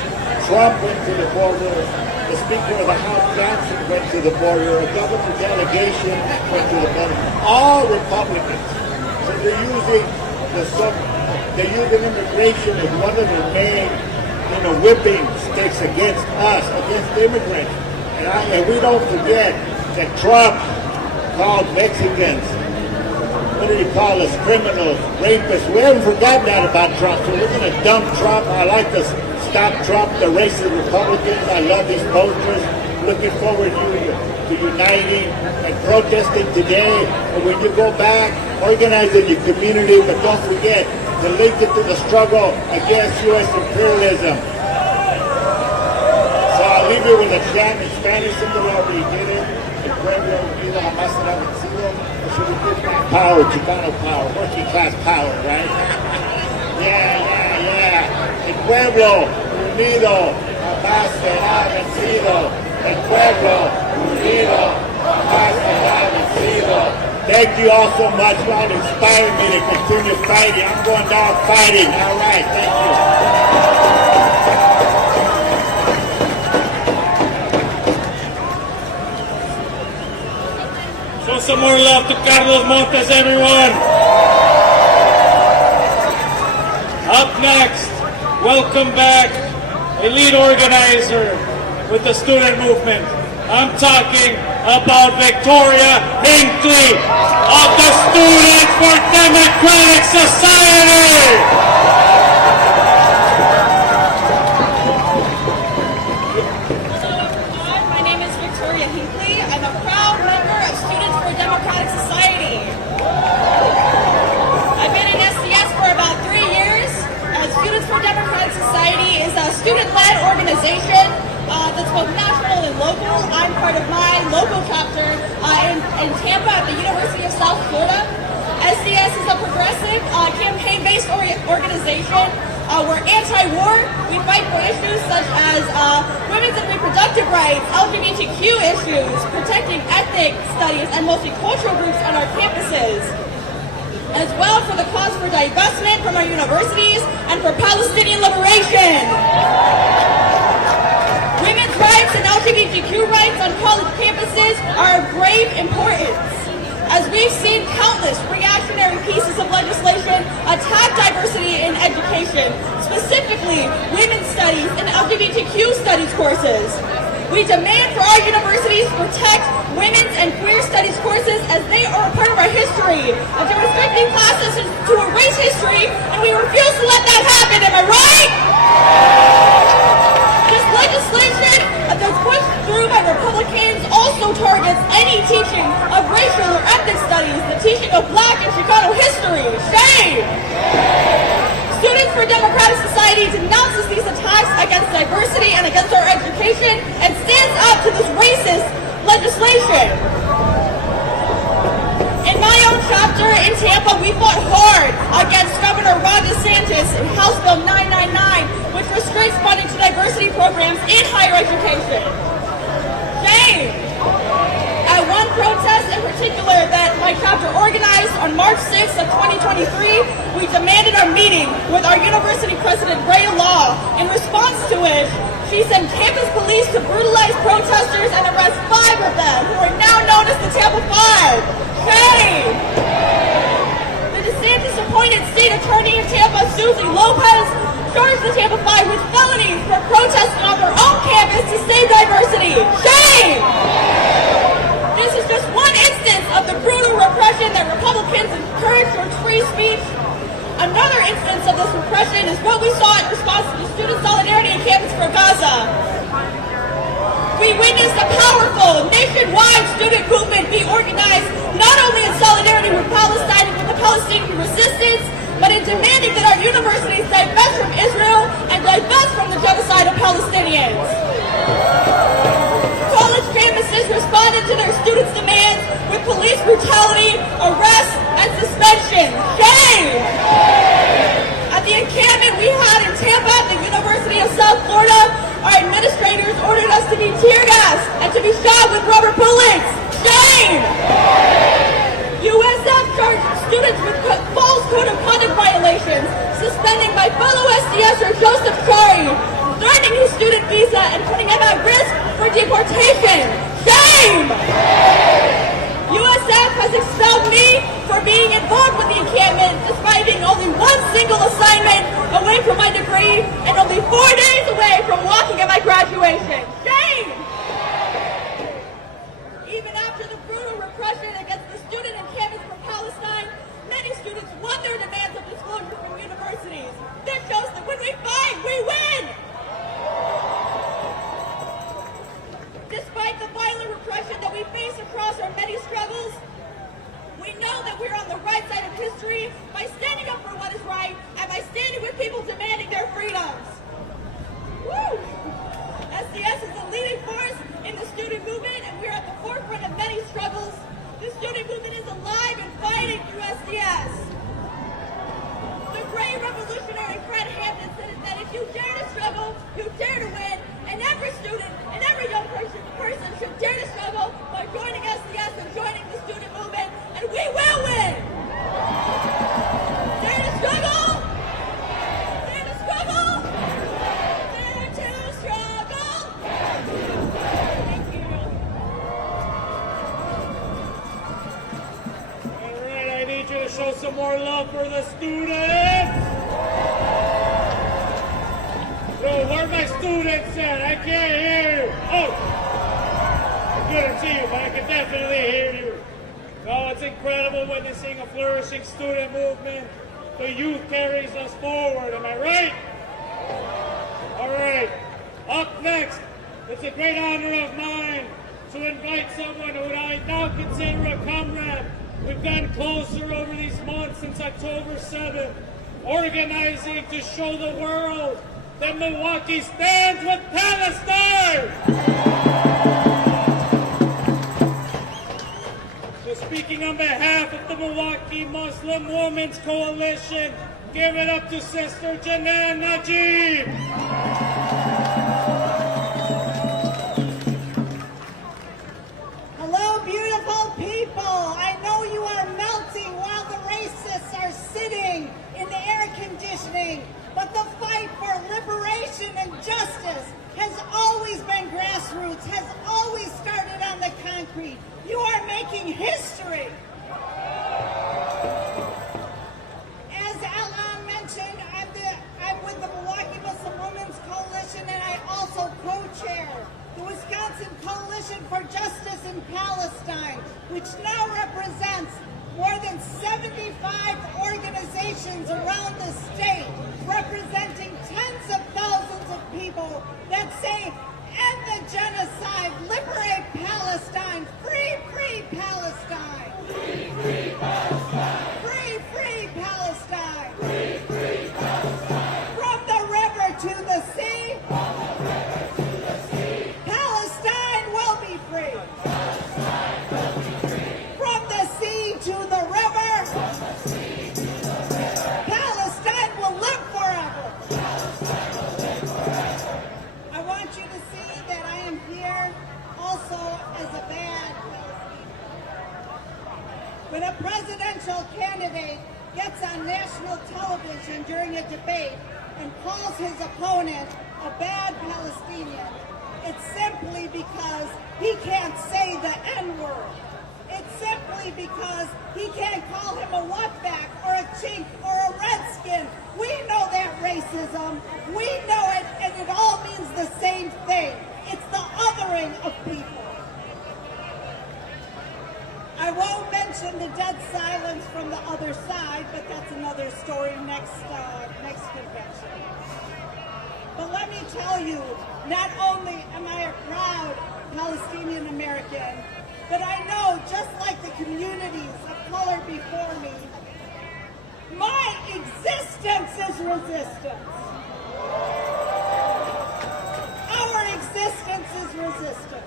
Trump went to the border. The Speaker of the House, Johnson, went to the border. A government delegation went to the border. All Republicans. So they're using immigration as one of their main, whipping sticks against us, against immigrants. And we don't forget that Trump called Mexicans, what did he call us? Criminals, rapists. We haven't forgotten that about Trump. So we're going to dump Trump. I like to stop Trump, the racist Republicans. I love these posters. Looking forward to uniting and protesting today. And when you go back, organize in your community, but don't forget to link it to the struggle against U.S. imperialism. So I'll leave you with a chant in Spanish. Somebody already did it. El pueblo unido jamás será vencido. So we give back power, Chicano power, working class power, right? Yeah. El pueblo unido jamás será vencido. El pueblo unido jamás será vencido. Thank you all so much. You all inspired me to continue fighting. I'm going down fighting. All right, thank you. Show some more love to Carlos Montes, everyone. Up next, welcome back, a lead organizer with the student movement. I'm talking about Victoria Hinckley of the Students for Democratic Society. My name is Victoria Hinckley. I'm a proud member of Students for Democratic Society. I've been in SDS for about 3 years. Students for Democratic Society is a student-led organization that's both national and local. I'm part of my local chapter in Tampa at the University of South Florida. SDS is a progressive campaign-based organization. We're anti-war. We fight for issues such as women's and reproductive rights, LGBTQ issues, protecting ethnic studies and multicultural groups on our campuses, as well for the cause for divestment from our universities and for Palestinian liberation. Women's rights and LGBTQ rights on college campuses are of grave importance, as we've seen countless reactionary pieces of legislation attack diversity in education, specifically women's studies and LGBTQ studies courses. We demand for our universities to protect women's and queer studies courses as they are a part of our history, and to respect these classes to erase history, and we refuse to let that happen, am I right? This legislation that's pushed through by Republicans also targets any teaching of racial or ethnic studies, the teaching of Black and Chicano history. Shame! Students for Democratic Society denounces these attacks against diversity and against our education and stands up to this racist legislation. In my own chapter in Tampa, we fought hard against Governor Ron DeSantis in programs in higher education. Shame! At one protest in particular that my chapter organized on March 6th of 2023, we demanded our meeting with our university president, Ray Law. In response to it, she sent campus police to brutalize protesters and arrest 5 of them, who are now known as the Tampa 5. Shame! The DeSantis-appointed state attorney in Tampa, Susie Lopez, charged the Tampa 5 with felonies for protesting on their own campus to save diversity. Shame! This is just one instance of the brutal repression that Republicans encourage towards free speech. Another instance of this repression is what we saw in response to the student solidarity in Campus for Gaza. We witnessed a powerful nationwide student movement be organized not only in solidarity with Palestine and with the Palestinian resistance, but in demanding that our universities divest from Israel and divest from the genocide of Palestinians. College campuses responded to their students' demands with police brutality, arrests, and suspension. Shame! At the encampment we had in Tampa at the University of South Florida, our administrators ordered us to be tear gassed and to be shot with rubber bullets. Shame! USF charged students with false code of conduct violations, suspending my fellow SDSer Joseph Shari, threatening his student visa and putting him at risk for deportation. Shame! USF has expelled me for being involved with the encampment despite being only one single assignment away from my degree and only 4 days away from walking at my graduation. Shame! Even after the brutal repression against the student encampments for Palestine, many students won their demands of disclosure from universities. This shows that when we fight, we win! Despite the violent repression that we face across our many struggles, we know that we're on the right side of history by standing up for what is right and by standing with people demanding their freedoms. Woo! SDS is a leading force in the student movement, and we're at the forefront of many struggles. The student movement is alive and fighting through SDS. The great revolutionary Fred Hampton said that if you dare to struggle, you dare to win, and every student and every young person should dare to struggle by joining SDS and joining the student movement, and we will win! Dare to struggle! Dare to struggle! Dare to struggle! Thank you. All right, I need you to show some more love for the students. Yo, where are my students at? I can't hear you. Oh, I couldn't see you, but I can definitely hear you. No, it's incredible witnessing a flourishing student movement. The youth carries us forward, am I right? All right, up next, it's a great honor of mine to invite someone who I now consider a comrade. We've gotten closer over these months since October 7th, organizing to show the world that Milwaukee stands with Palestine! So speaking on behalf of the Milwaukee Muslim Women's Coalition, give it up to Sister Janan Najib! Hello, beautiful people. I know you are melting while the racists are sitting in the air conditioning, but the fight for liberation and justice has always been grassroots, has always started on the concrete. You are making history. As Alan mentioned, I'm with the Milwaukee Muslim Women's Coalition, and I also co-chair the Wisconsin Coalition for Justice in Palestine, which now represents more than 75 organizations around the state, representing tens of thousands of people that say, end the genocide, liberate Palestine, free, free Palestine. Free, free Palestine. Free, free Palestine. Free, free Palestine. From the river to the sea. From the river to the sea. Palestine will be free. Palestine will be free. From the sea to the river. From the sea to the river. Palestine will live forever. presidential candidate gets on national television during a debate and calls his opponent a bad Palestinian, it's simply because he can't say the N-word. It's simply because he can't call him a wetback or a chink or a redskin. We know that racism. We know it, and it all means the same thing. It's the othering of people. I won't mention the dead silence from the other side, but that's another story next convention. But let me tell you, not only am I a proud Palestinian American, but I know, just like the communities of color before me, my existence is resistance. Our existence is resistance.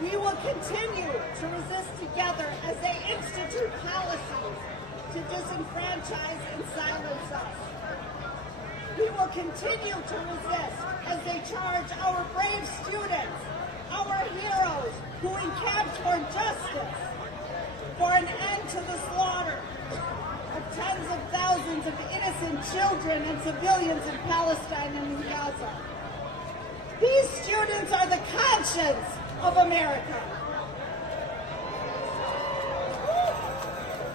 We will continue to resist together as they institute policies to disenfranchise and silence us. We will continue to resist as they charge our brave students, our heroes who encamped for justice, for an end to the slaughter of tens of thousands of innocent children and civilians in Palestine and in Gaza. These students are the conscience of America.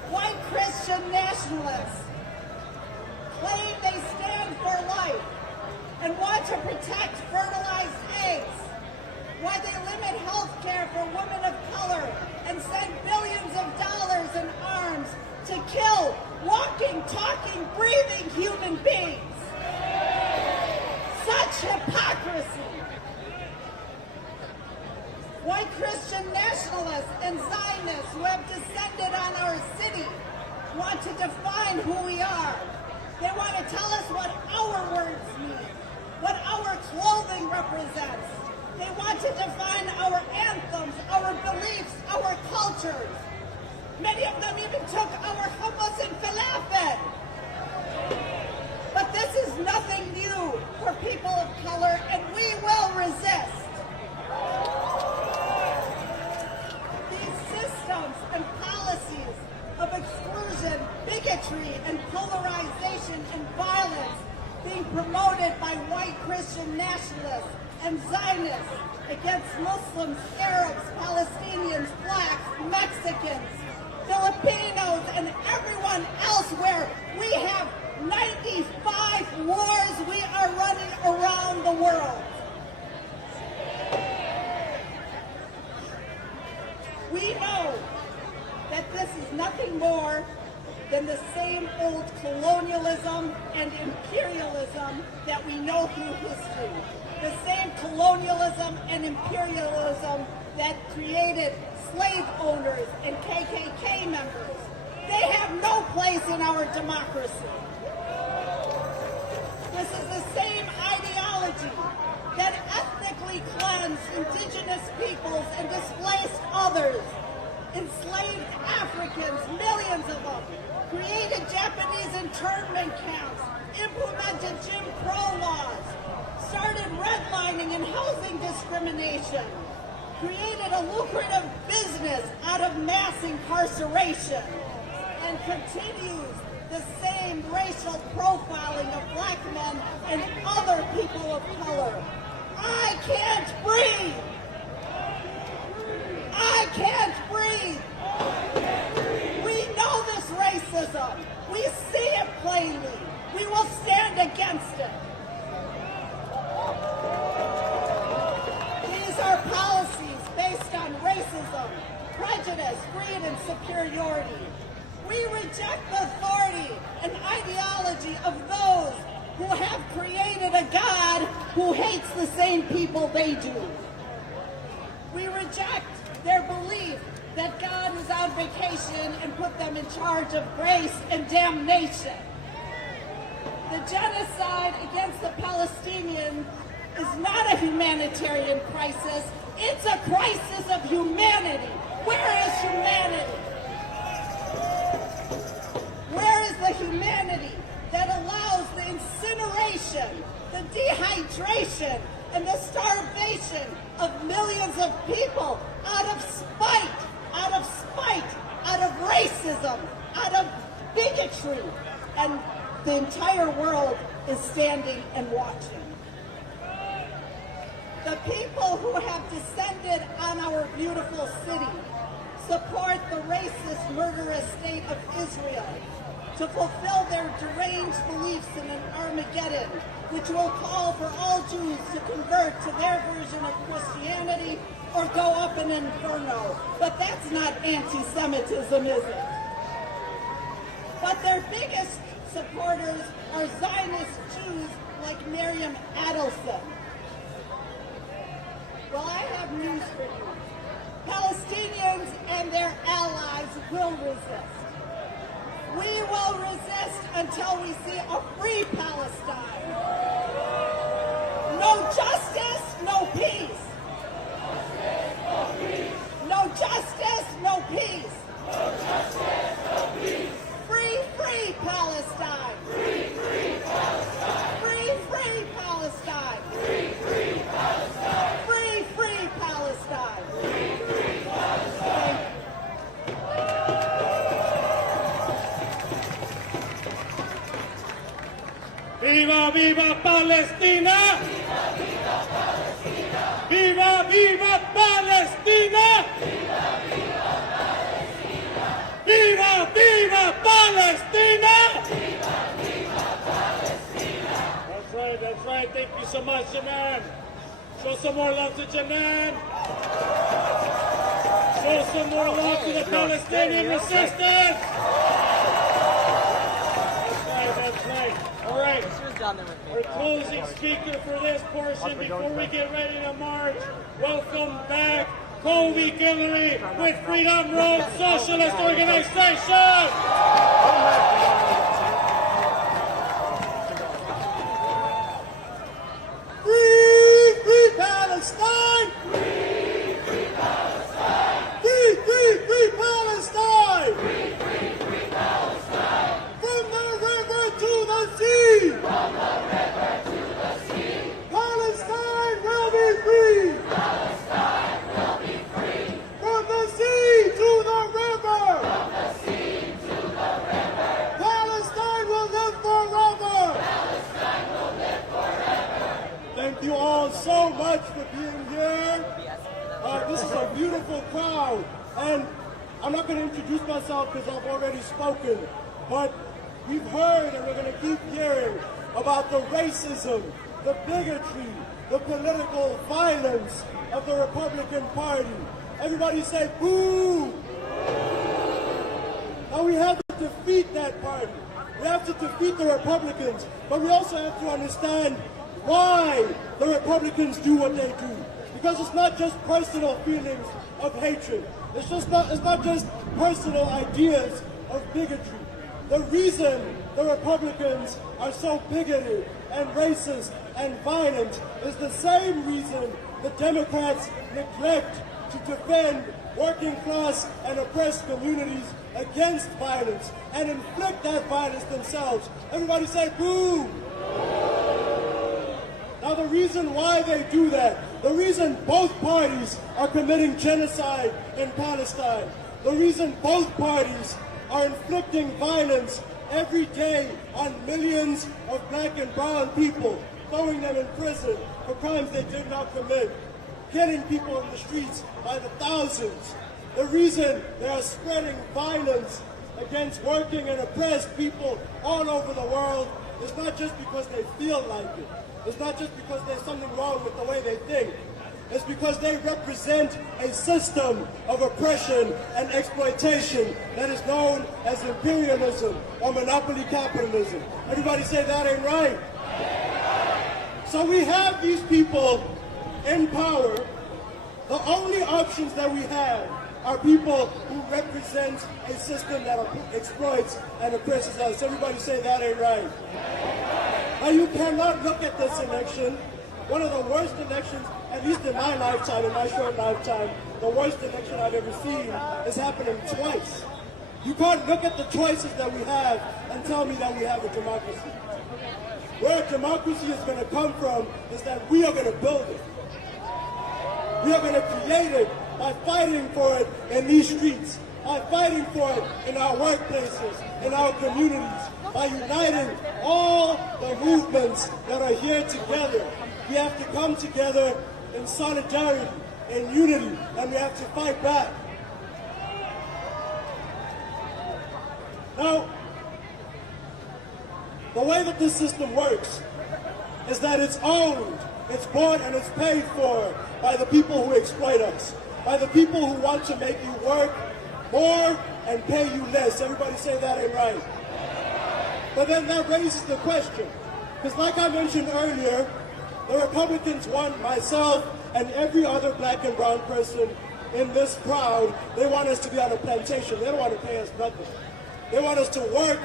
White Christian nationalists claim they stand for life and want to protect fertilized eggs, why they limit health care for women of color and send billions of dollars in arms to kill walking, talking, breathing human beings. Such hypocrisy. White Christian nationalists and Zionists who have descended on our city want to define who we are. They want to tell us what our words mean, what our clothing represents. They want to define our anthems, our beliefs, our cultures. Many of them even took our hummus and falafel. But this is nothing new for people of color, and we will resist. These systems and policies of exclusion, bigotry, and polarization and violence being promoted by white Christian nationalists and Zionists against Muslims, Arabs, Palestinians, blacks, Mexicans, Filipinos, and everyone else, where we have 95 wars we are running around the world. We know that this is nothing more than the same old colonialism and imperialism that we know through history. The same colonialism and imperialism that created slave owners and KKK members. They have no place in our democracy. This is the same ideology that ethnically cleansed indigenous peoples and displaced others, enslaved Africans, millions of them, created Japanese internment camps, implemented Jim Crow laws, started redlining and housing discrimination, created a lucrative business out of mass incarceration, and continues the same racial profiling of black men and other people of color. I can't breathe! I can't breathe! We know this racism. We see it plainly. We will stand against it. These are policies based on racism, prejudice, greed, and superiority. We reject the authority and ideology of those who have created a God who hates the same people they do. We reject their belief that God is on vacation and put them in charge of grace and damnation. The genocide against the Palestinians is not a humanitarian crisis. It's a crisis of humanity. Where is humanity? Where is the humanity that allows the incineration, the dehydration, and the starvation of millions of people out of spite, out of racism, out of bigotry. And the entire world is standing and watching. The people who have descended on our beautiful city support the racist, murderous state of Israel to fulfill their deranged beliefs in an Armageddon, which will call for all Jews to convert to their version of Christianity or go up an inferno. But that's not anti-Semitism, is it? But their biggest supporters are Zionist Jews like Miriam Adelson. Well, I have news for you. Palestinians and their allies will resist. We will resist until we see a free Palestine. No justice, no peace. No justice, no peace. Free, free Palestine. Free, free Palestine. Free, free Palestine. Free, free Palestine. Free, free Palestine. Free, free Palestine. Viva, viva Palestina! Viva, viva Palestina! Viva, viva Palestina! That's right. Thank you so much, Janan. Show some more love to Janan. Show some more love to the Palestinian resistance. That's right. All right. Our closing speaker for this portion before we get ready to march. Welcome back, Colby Guillory with Freedom Road Socialist Organization. Free, free Palestine! Free, free Palestine! Free, free, free Palestine! Free, free, free Palestine! From the river to the sea! From the river to the sea! Palestine will be free! Palestine will be free! From the sea to the river! From the sea to the river! Palestine will live forever! Palestine will live forever! Thank you all so much for being here. This is a beautiful crowd, and I'm not going to introduce myself because I've already spoken, but we've heard and we're going to keep hearing about the racism, the bigotry, the political violence of the Republican Party. Everybody say boo! Now we have to defeat that party. We have to defeat the Republicans, but we also have to understand why the Republicans do what they do. Because it's not just personal feelings of hatred. It's not just personal ideas of bigotry. The reason the Republicans are so bigoted and racist and violent is the same reason the Democrats neglect to defend working class and oppressed communities against violence and inflict that violence themselves. Everybody say boo! Now the reason why they do that, the reason both parties are committing genocide in Palestine, the reason both parties are inflicting violence every day on millions of black and brown people, throwing them in prison for crimes they did not commit, killing people in the streets by the thousands. The reason they are spreading violence against working and oppressed people all over the world is not just because they feel like it. It's not just because there's something wrong with the way they think. It's because they represent a system of oppression and exploitation that is known as imperialism or monopoly capitalism. Everybody say that ain't right. So we have these people in power. The only options that we have are people who represent a system that exploits and oppresses us. Everybody say that ain't right. Now you cannot look at this election, one of the worst elections, at least in my lifetime, in my short lifetime, the worst election I've ever seen is happening twice. You can't look at the choices that we have and tell me that we have a democracy. Where democracy is going to come from is that we are going to build it. We are going to create it by fighting for it in these streets, by fighting for it in our workplaces, in our communities, by uniting all the movements that are here together. We have to come together in solidarity, in unity, and we have to fight back. Now, the way that this system works is that it's owned, it's bought, and it's paid for by the people who exploit us, by the people who want to make you work more and pay you less. Everybody say that ain't right. But then that raises the question, because like I mentioned earlier, the Republicans want myself and every other black and brown person in this crowd, they want us to be on a plantation. They don't want to pay us nothing. They want us to work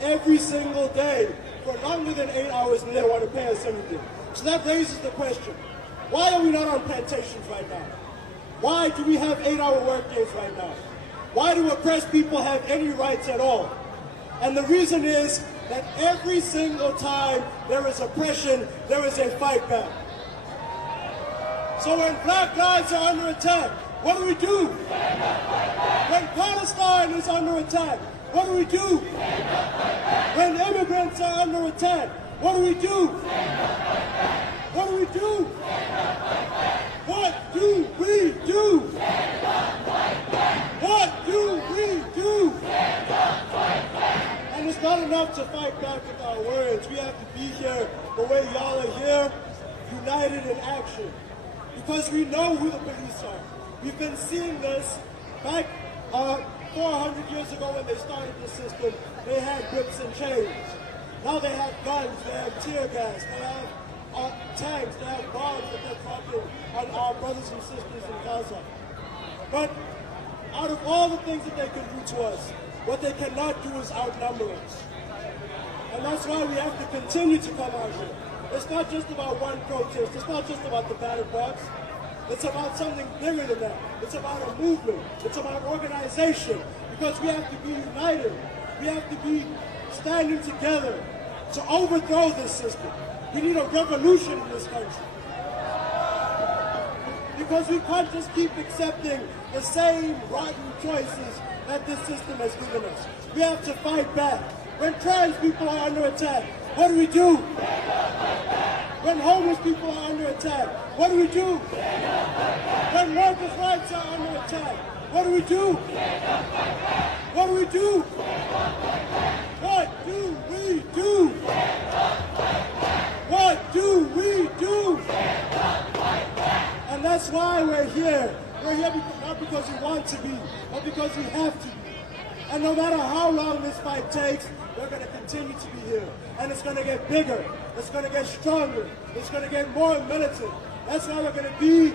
every single day for longer than 8 hours, and they don't want to pay us anything. So that raises the question, why are we not on plantations right now? Why do we have 8-hour work days right now? Why do oppressed people have any rights at all? And the reason is that every single time there is oppression, there is a fight back. So when black lives are under attack, what do we do? When Palestine is under attack, what do we do? When immigrants are under attack, what do we do? What do we do? What do we do? What do we do? And it's not enough to fight back with our words. We have to be here the way y'all are here, united in action. Because we know who the police are. We've been seeing this back 400 years ago when they started the system. They had whips and chains. Now they have guns, they have tear gas, they have tanks, they have bombs that they're dropping on our brothers and sisters in Gaza. But out of all the things that they can do to us, what they cannot do is outnumber us. And that's why we have to continue to come out here. It's not just about one protest. It's not just about the ballot box. It's about something bigger than that. It's about a movement. It's about organization. Because we have to be united. We have to be standing together to overthrow this system. We need a revolution in this country. Because we can't just keep accepting the same rotten choices that this system has given us. We have to fight back. When trans people are under attack, what do we do? When homeless people are under attack, what do we do? When workers' rights are under attack, what do we do? What do we do? What do we do? What do we do? And that's why we're here. We're here not because we want to be, but because we have to be. And no matter how long this fight takes, we're going to continue to be here. And it's going to get bigger. It's going to get stronger. It's going to get more militant. That's why we're going to be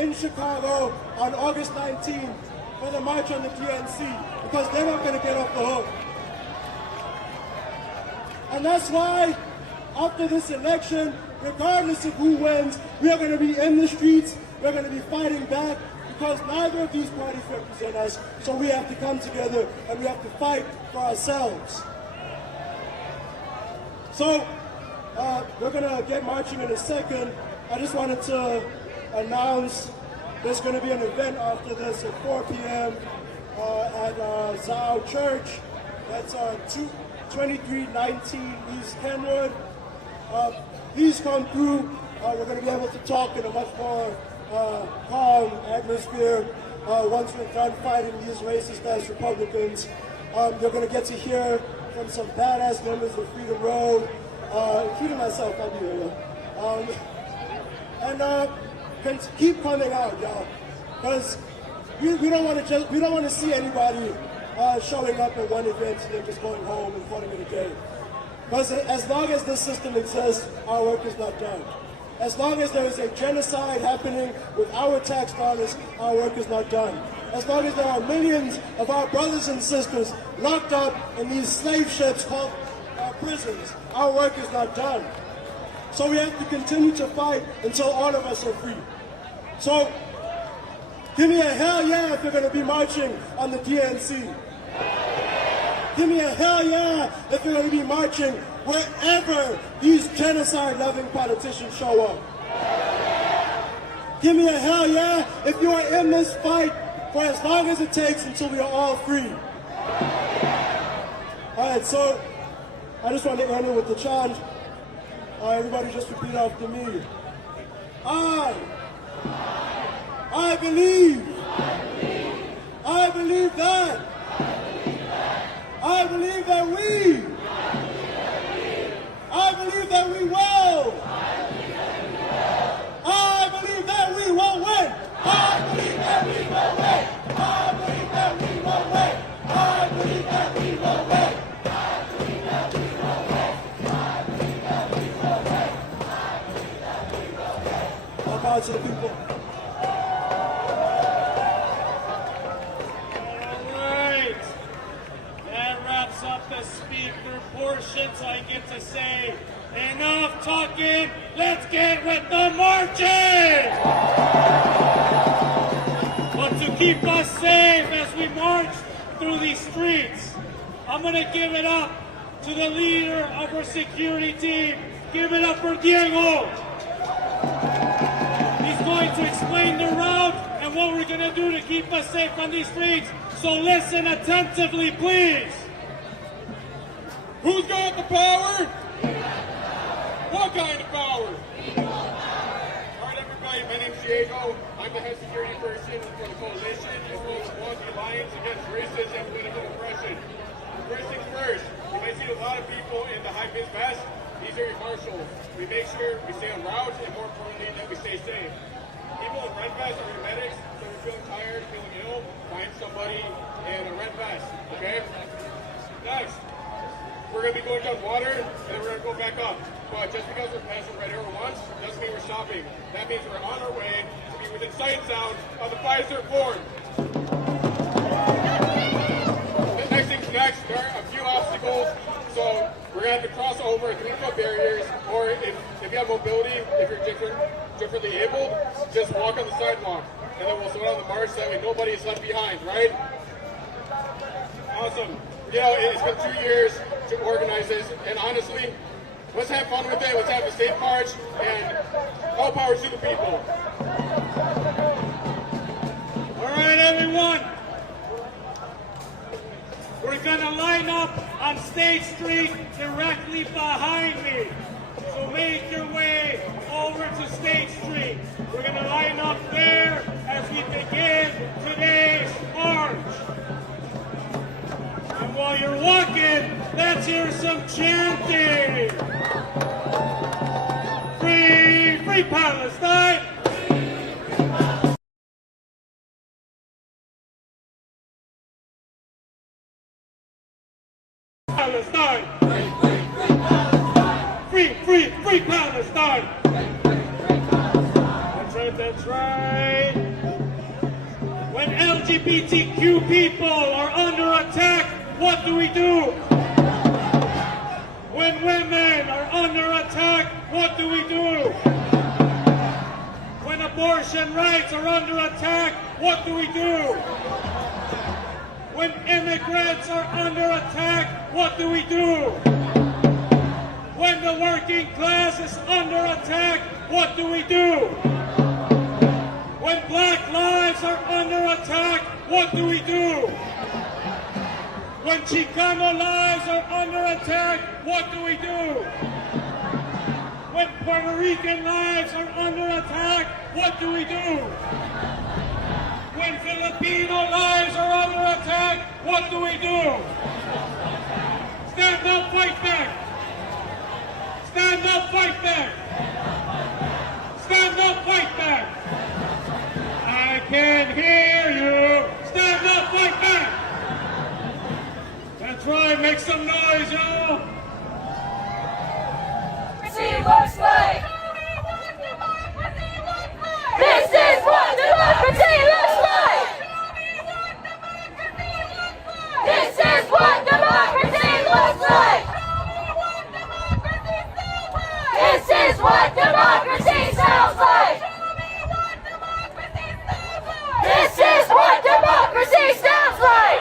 in Chicago on August 19th for the March on the DNC, because they're not going to get off the hook. And that's why, after this election, regardless of who wins, we are going to be in the streets. We're going to be fighting back, because neither of these parties represent us. So we have to come together and we have to fight for ourselves. So we're going to get marching in a second. I just wanted to announce there's going to be an event after this at 4 p.m. At Zao Church. That's 2319 East Kenwood. Please come through. We're going to be able to talk in a much more calm atmosphere once we're done fighting these racist-ass Republicans. You're going to get to hear from some badass members of Freedom Road, including myself. I'll be here. And keep coming out, y'all, because we don't want to see anybody showing up at one event and then just going home and calling it a day. Because as long as this system exists, our work is not done. As long as there is a genocide happening with our tax dollars, our work is not done. As long as there are millions of our brothers and sisters locked up in these slave ships called prisons, our work is not done. So we have to continue to fight until all of us are free. So give me a hell yeah if you're going to be marching on the DNC. Give me a hell yeah if you're going to be marching wherever these genocide-loving politicians show up. Give me a hell yeah if you are in this fight for as long as it takes until we are all free. All right, so I just want to end it with the chant. Everybody just repeat after me. I believe. I believe that. I believe that we. I believe that we will. I believe that we will win. I believe that we will win. I believe that we will win. I believe that we will win. I believe that we will win. I believe that we will win. I believe that we will win. All power to the people. Up the speaker portion, so I get to say, enough talking, let's get with the marching! But to keep us safe as we march through these streets, I'm going to give it up to the leader of our security team. Give it up for Diego. He's going to explain the route and what we're going to do to keep us safe on these streets, so listen attentively, please. Who's got the power? What kind of power? All right, everybody, my name's Diego. I'm the head security person for the coalition as well as the Milwaukee Alliance Against Racism and Political Oppression. First things first, you might see a lot of people in the high-vis vest. These are your marshals. We make sure we stay on route and, more importantly, that we stay safe. People in red vests are your medics, so if you're feeling tired, feeling ill, find somebody in a red vest, okay? Next. We're going to be going down water, and then we're going to go back up. But just because we're passing red arrow once, doesn't mean we're stopping. That means we're on our way to be within sight and sound of the Pfizer Ford. The next thing's next. There are a few obstacles, so we're going to have to cross over 3-foot barriers, or if you have mobility, if you're differently abled, just walk on the sidewalk. And then we'll slow down the march so that way nobody is left behind, right? Awesome. You know, it's been 2 years to organize this, and honestly, let's have fun with it. Let's have a safe march, and all power to the people. All right, everyone. We're going to line up on State Street directly behind me. So make your way over to State Street. We're going to line up there as we begin today's march. And while you're walking, let's hear some chanting. Free, free Palestine. Palestine. Free, free, free Palestine. That's right, that's right. When LGBTQ people are under attack, what do we do? When women are under attack, what do we do? When abortion rights are under attack, what do we do? When immigrants are under attack, what do we do? When the working class is under attack, what do we do? When black lives are under attack, what do we do? When Chicano lives are under attack, what do we do? When Puerto Rican lives are under attack, what do we do? When Filipino lives are under attack, what do we do? Stand up, fight back! Stand up, fight back! Stand up, fight back! I can't hear you! Stand up, fight back! That's right, make some noise, y'all! Looks like. This is what democracy looks like. This is what democracy looks like. This is what democracy sounds like. This is what democracy sounds like.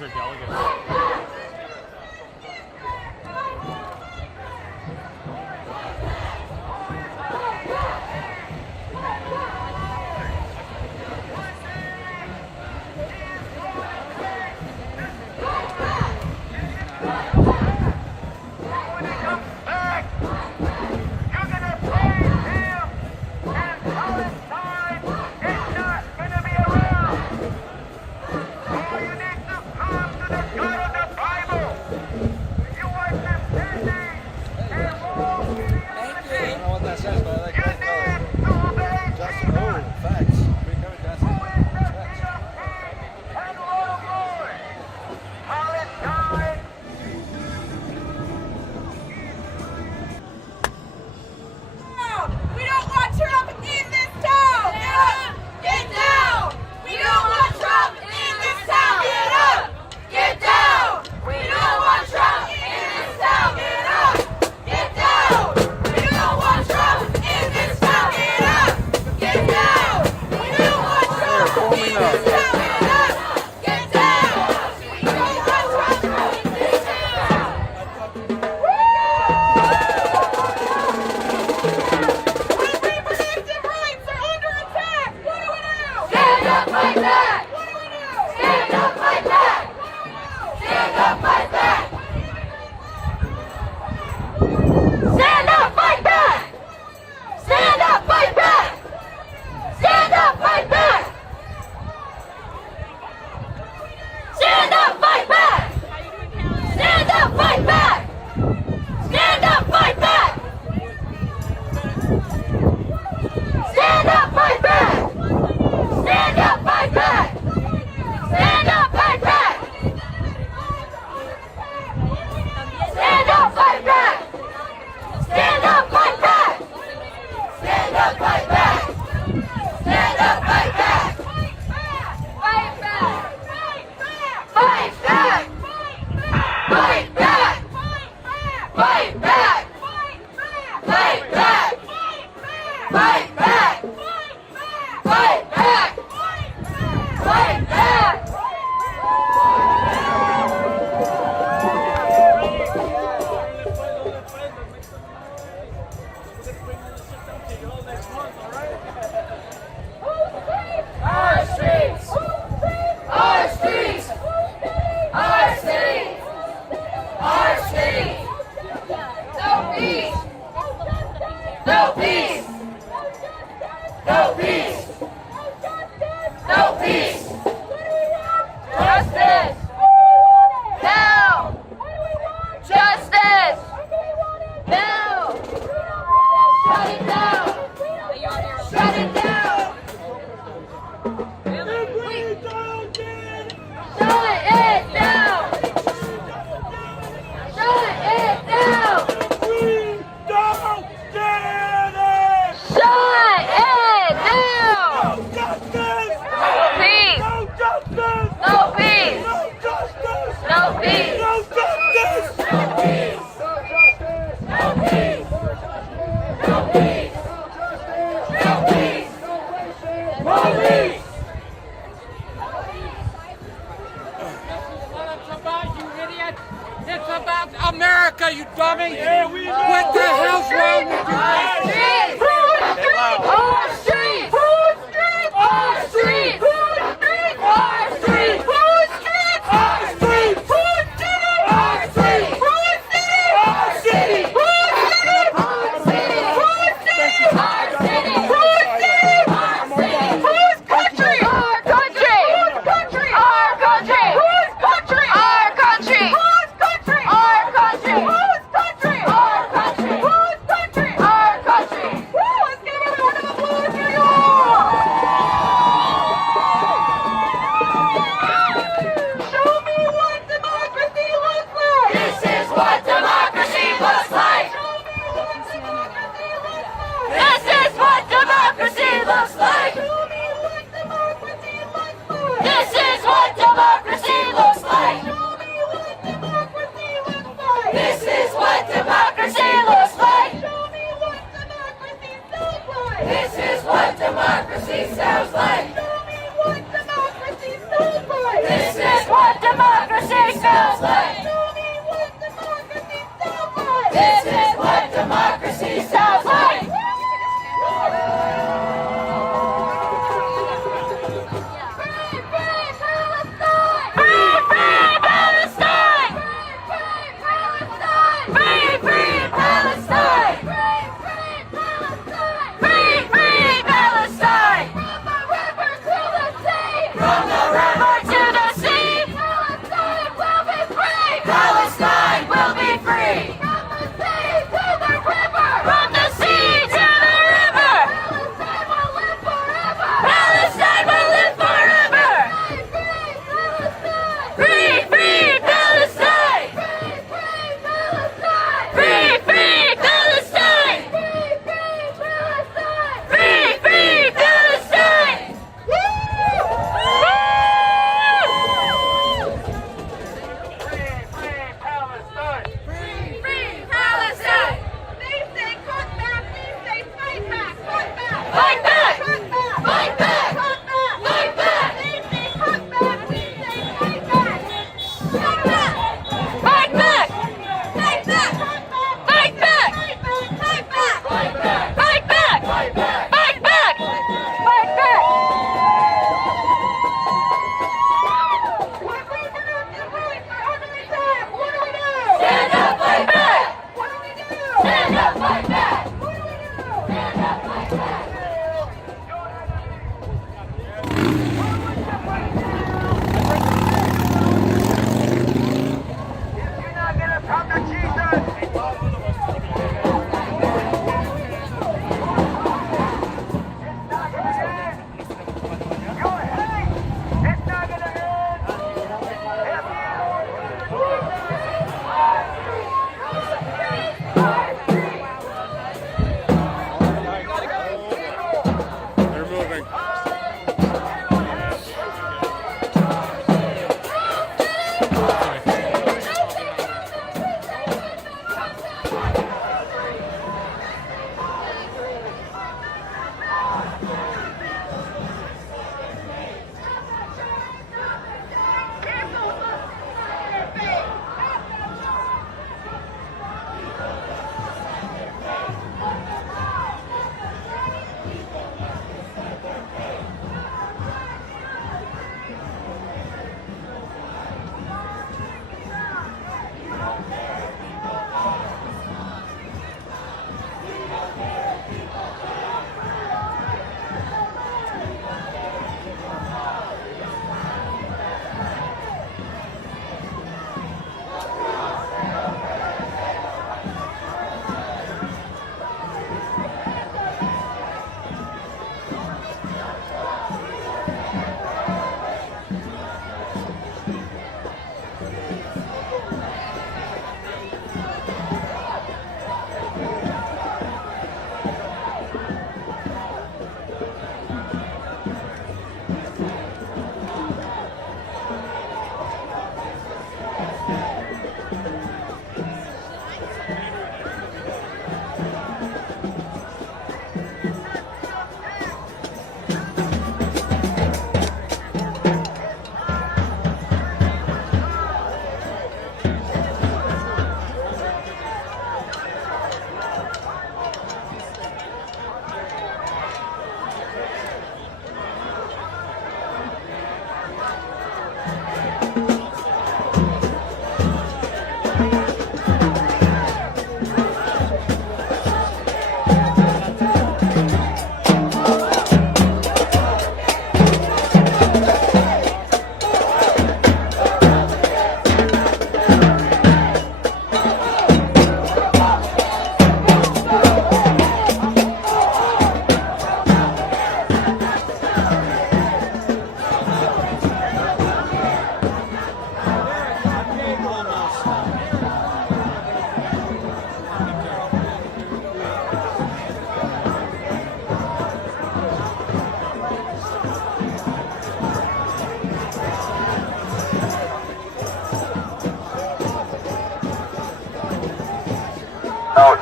as our delegate. America, you dummy! Yeah, we what the hell's wrong with you? Our street! Our street! Our street! Whose street? Our street! Whose city? Our city! Whose city? Our city! Whose city? Our city! Whose city? Our city! Whose city? Our city! Whose country? Our country! Whose country? Our country! Whose country? Our country! Whose country? Our country! Whose country? Our country! Whose country?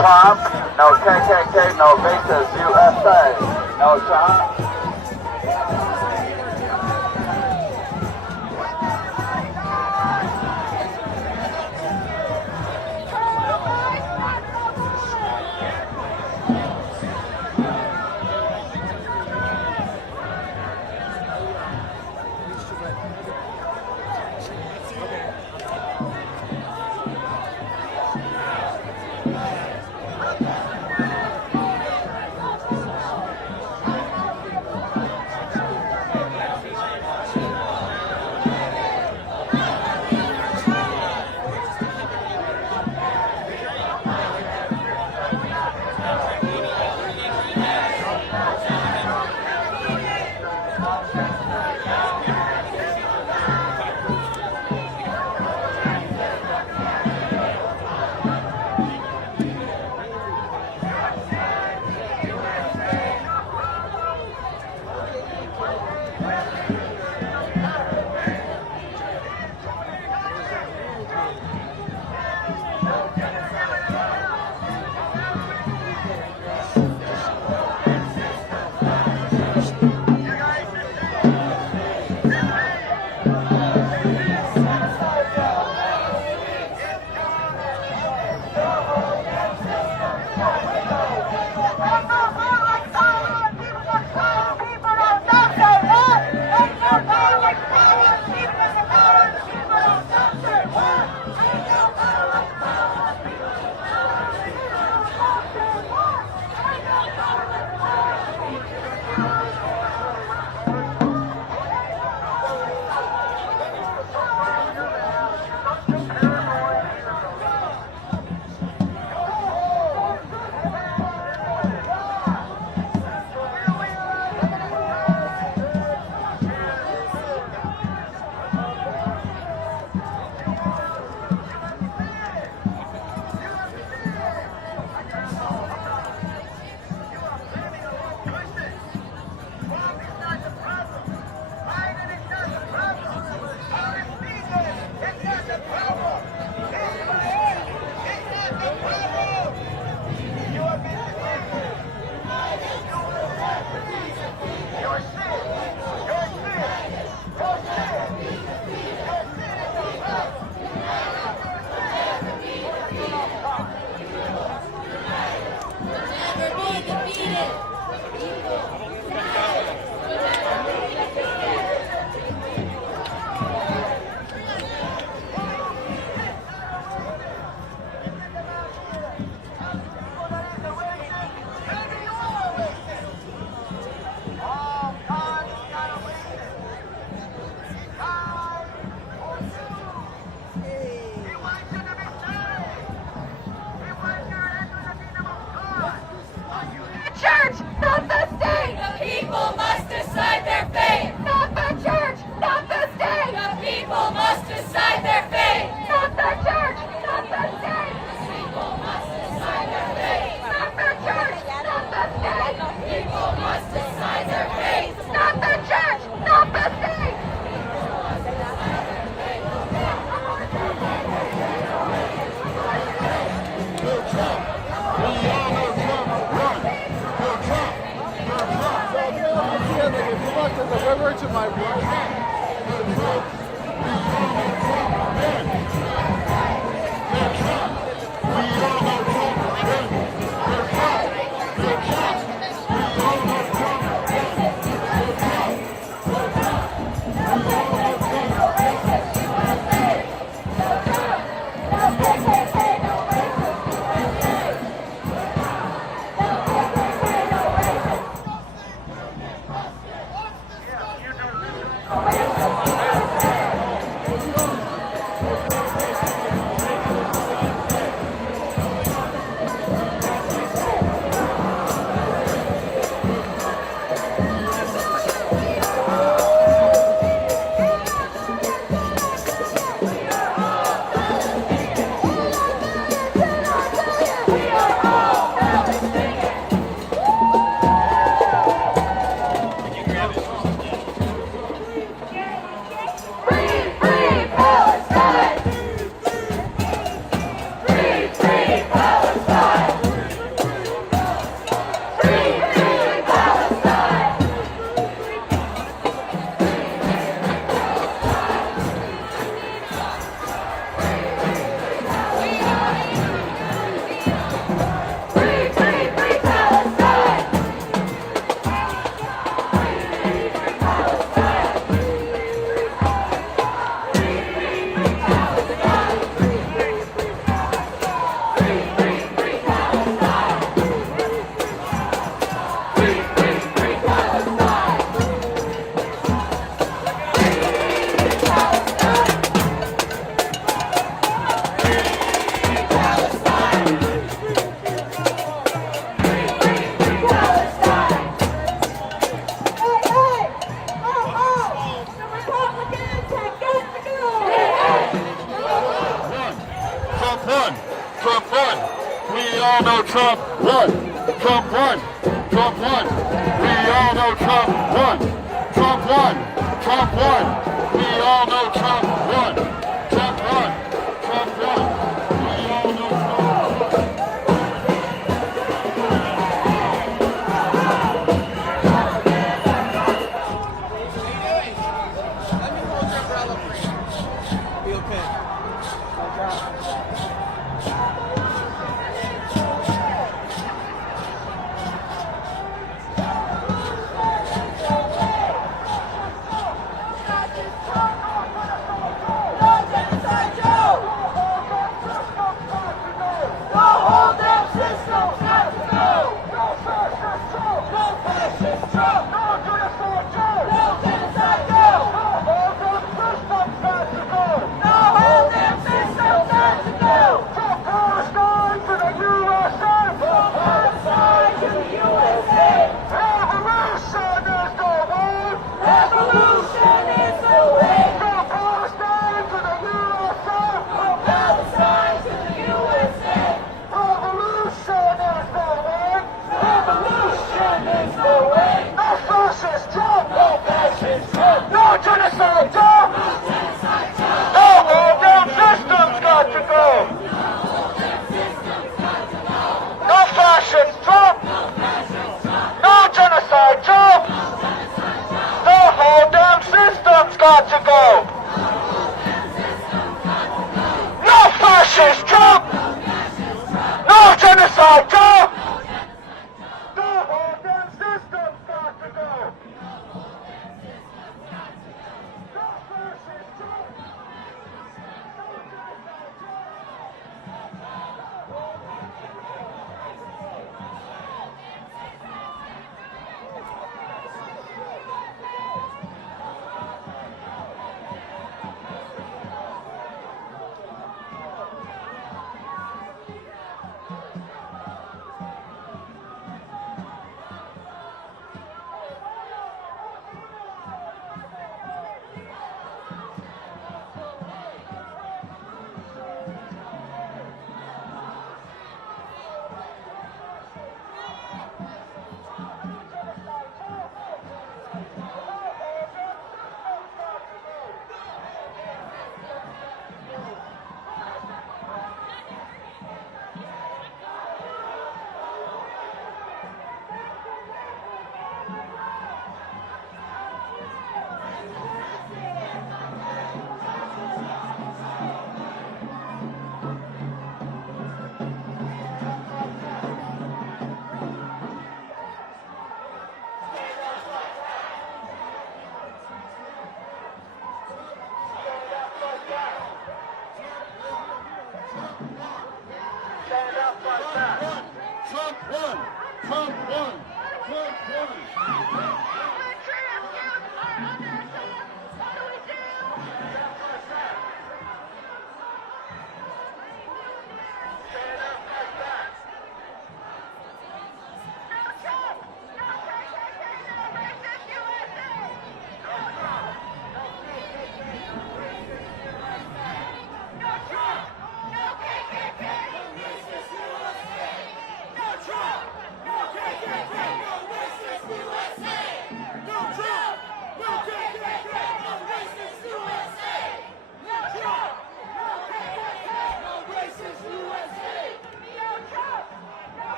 Trump, no KKK, no racist USA, no Trump. to my right. all know Trump won. Trump won. Trump won. We all know Trump won. Trump won. Trump won. We all know Trump won. Trump won. Trump won. We all know Trump won. Be okay.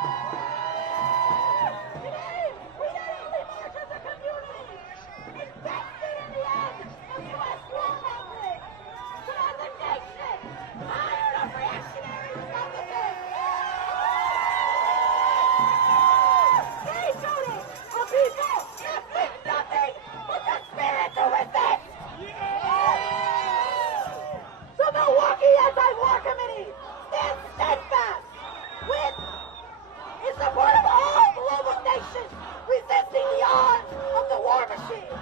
We not only march as a community, invested in the end of U.S. war hungry, but as a nation, tired of reactionary Republicans. Scapegoating of people left with nothing but the spirit to resist. The Milwaukee Anti-War Committee stands steadfast in support of all global nations resisting the odds of the war machine.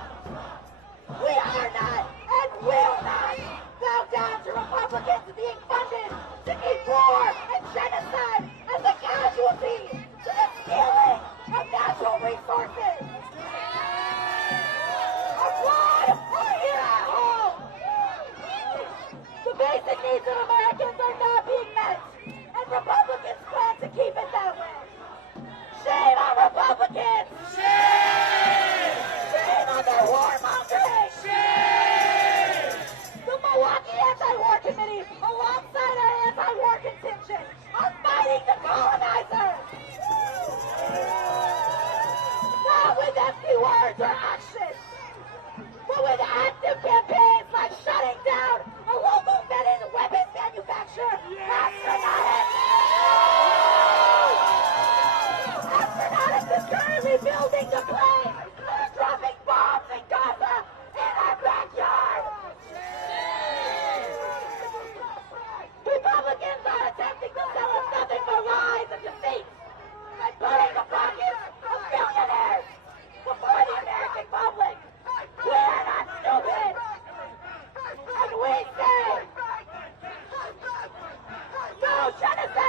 We are not and will not bow down to Republicans being funded to keep war and genocide as a casualty to the stealing of natural resources. Abroad or here at home, the basic needs of Americans are not being met, and Republicans plan to keep it that way. Shame on Republicans! Shame! Shame on their warmongering! Shame! The Milwaukee Anti-War Committee, alongside our anti-war contingent, are fighting the colonizers! Not with empty words or actions, but with active campaigns like shutting down a local weapons manufacturer, Astronauts is currently building the plane that are dropping bombs in Gaza in our backyard. Republicans are attempting to sell us nothing but lies and deceit by putting the pockets of billionaires before the American public. We are not stupid. And we say, no genocide!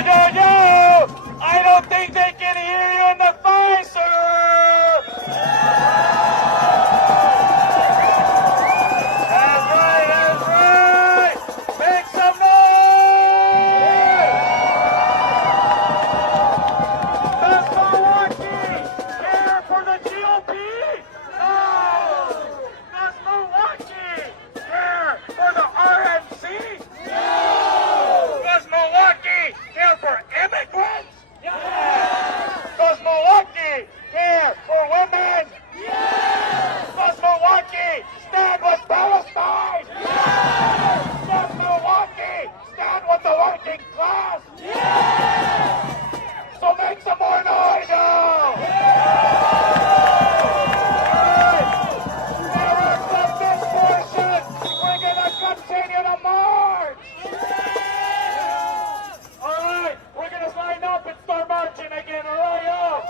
I don't think they can hear you in the visor! That's right! Make some noise! Does Milwaukee care for the GOP? No! Does Milwaukee care for the RNC? No! Does Milwaukee care for immigrants? Yes! Does Milwaukee care for women? Yes! Does Milwaukee stand with Palestine? Yes! Does Milwaukee stand with the working class? Yes! So make some more noise now! Now wraps up this portion. We're gonna continue to march. All right, we're gonna line up and start marching again. All right, yo.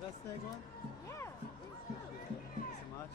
Best egg one? Yeah, Thank you so much.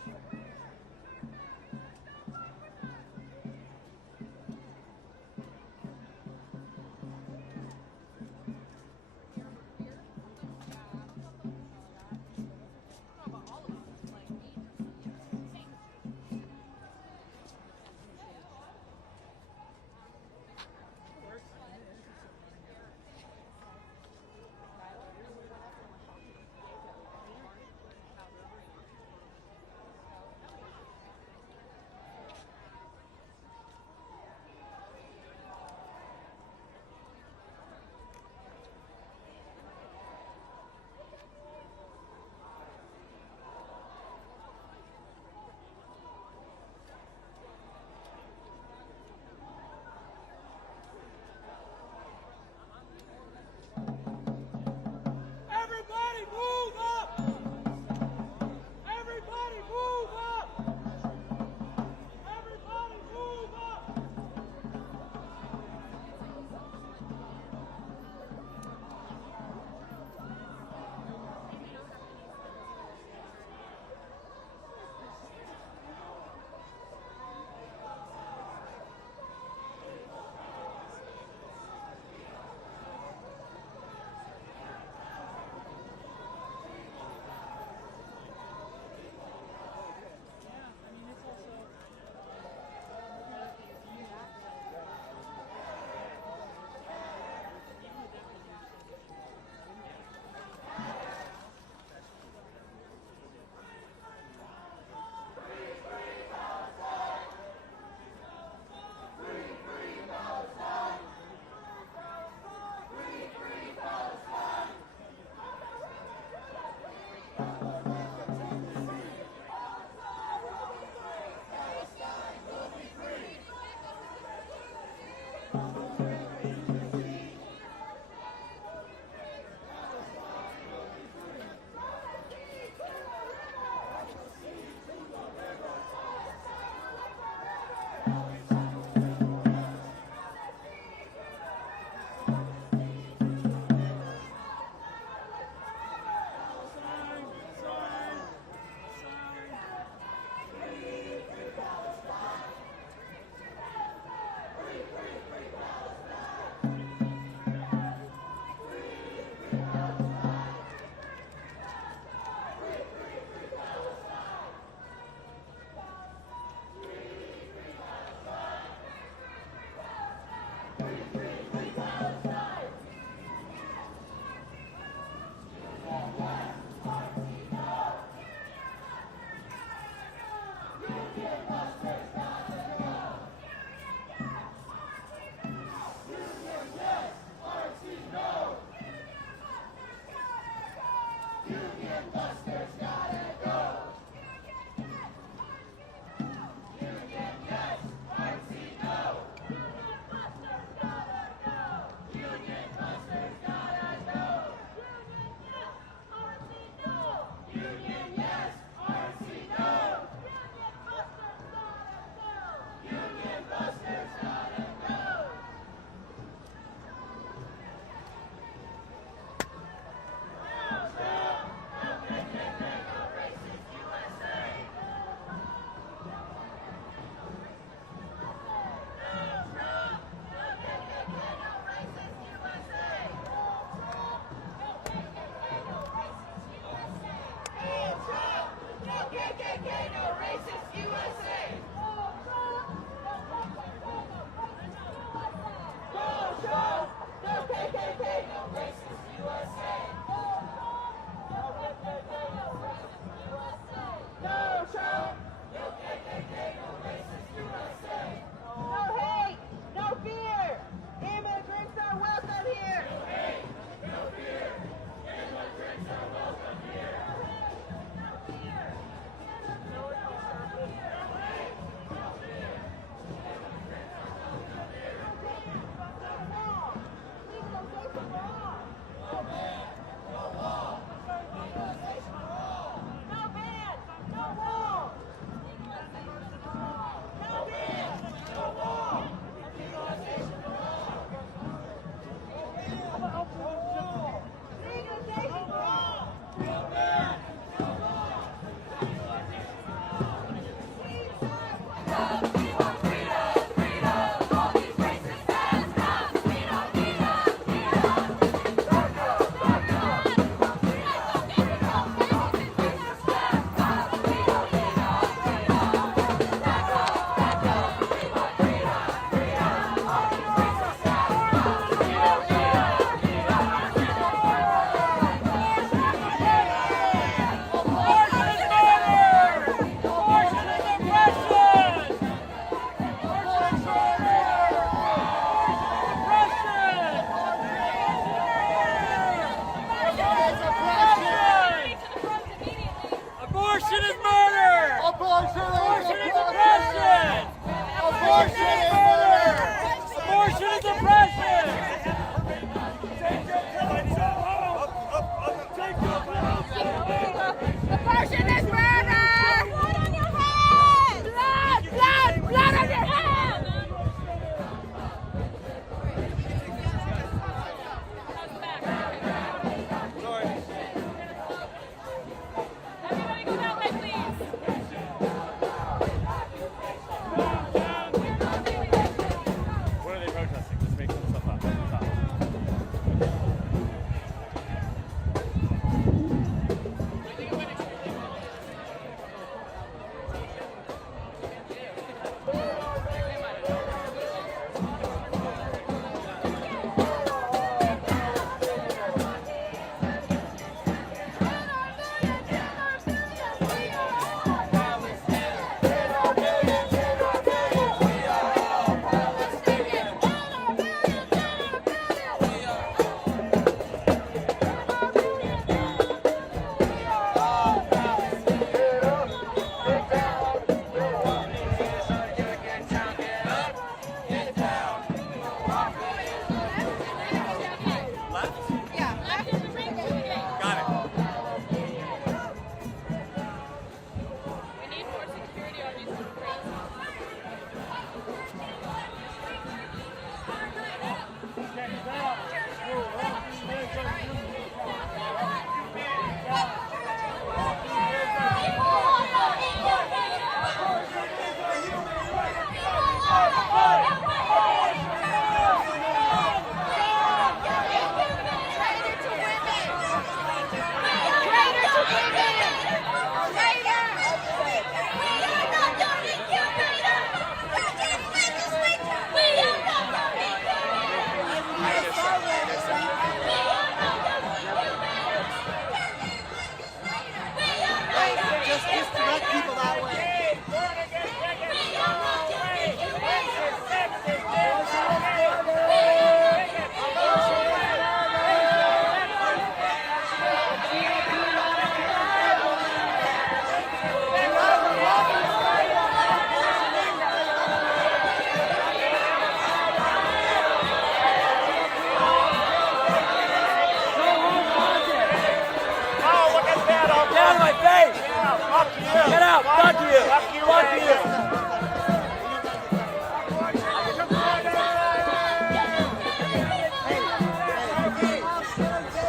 Get out. Fuck you. Fuck you.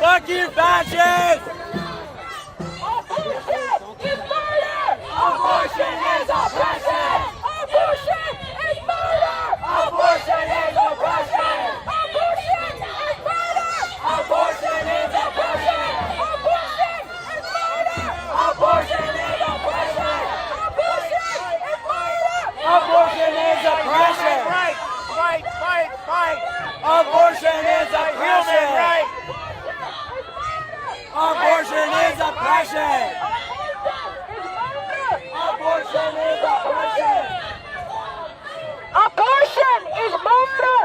Fuck you, fascists! Abortion is oppression! Abortion is murder! Abortion is oppression! Abortion is murder! Abortion is oppression! Abortion is murder! Abortion is oppression! Abortion is murder! Abortion is oppression! Right! Abortion is oppression! Right! Abortion is oppression! Abortion is oppression! Abortion is murder!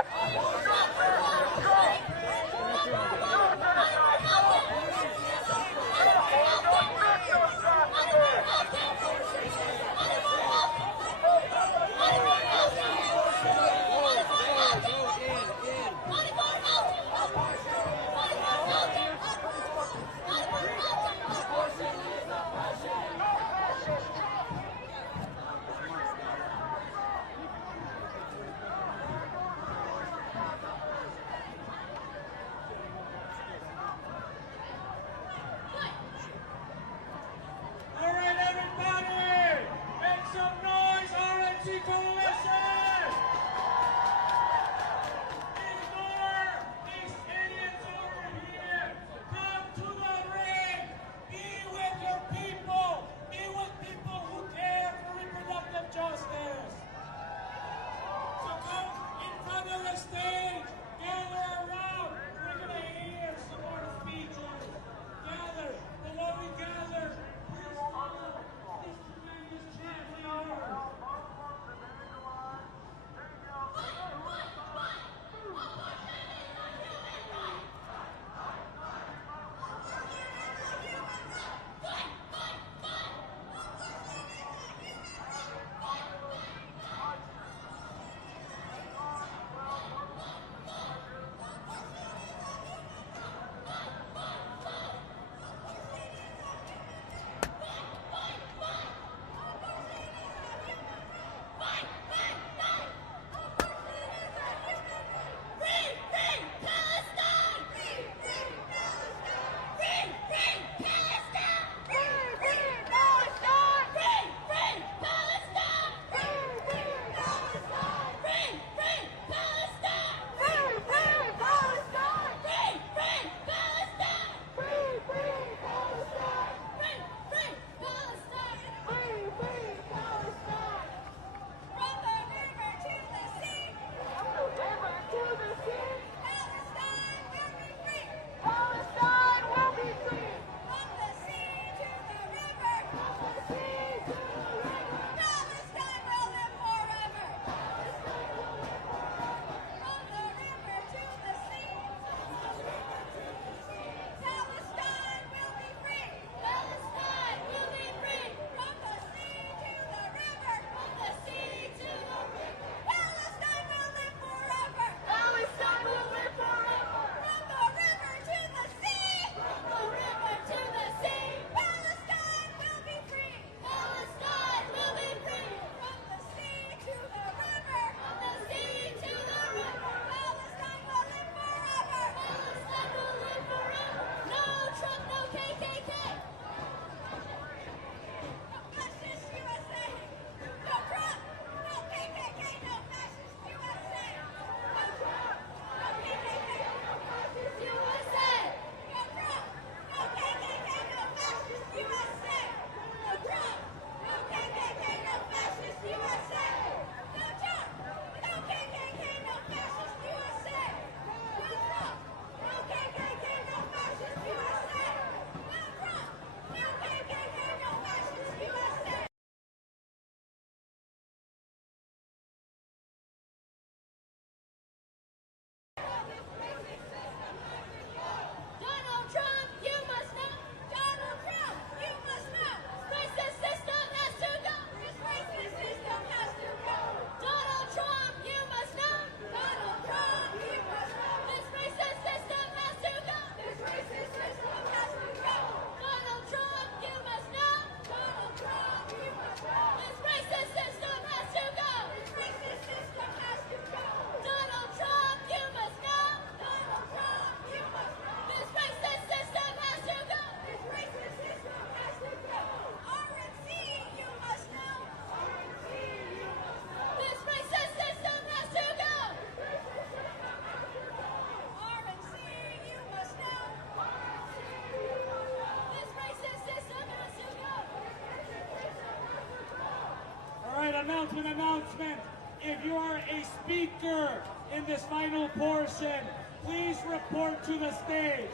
announcement. If you are a speaker in this final portion, please report to the stage.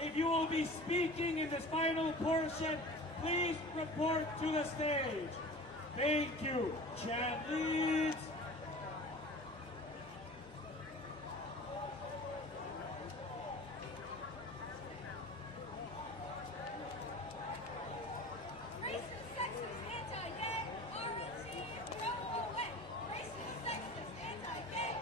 If you will be speaking in this final portion, please report to the stage. Thank you. Chant leads. Racist, sexist, anti-gay, RNC, go away. Racist, sexist, anti-gay.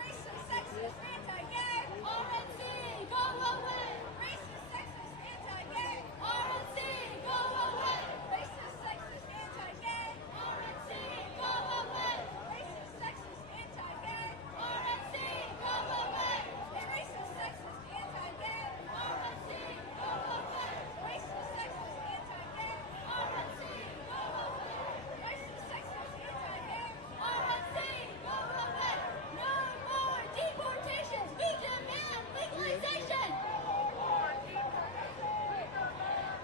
Racist, sexist, anti-gay, RNC, go away. Racist, sexist, anti-gay, RNC, go away. Racist, sexist, anti-gay, RNC, go away. Racist, sexist, anti-gay, RNC, go away. Racist, sexist, anti-gay, RNC, go away. Racist, sexist, anti-gay, RNC, go away. Racist, sexist, anti-gay, RNC, go away. No more deportations. We demand legalization. No more deportations. We demand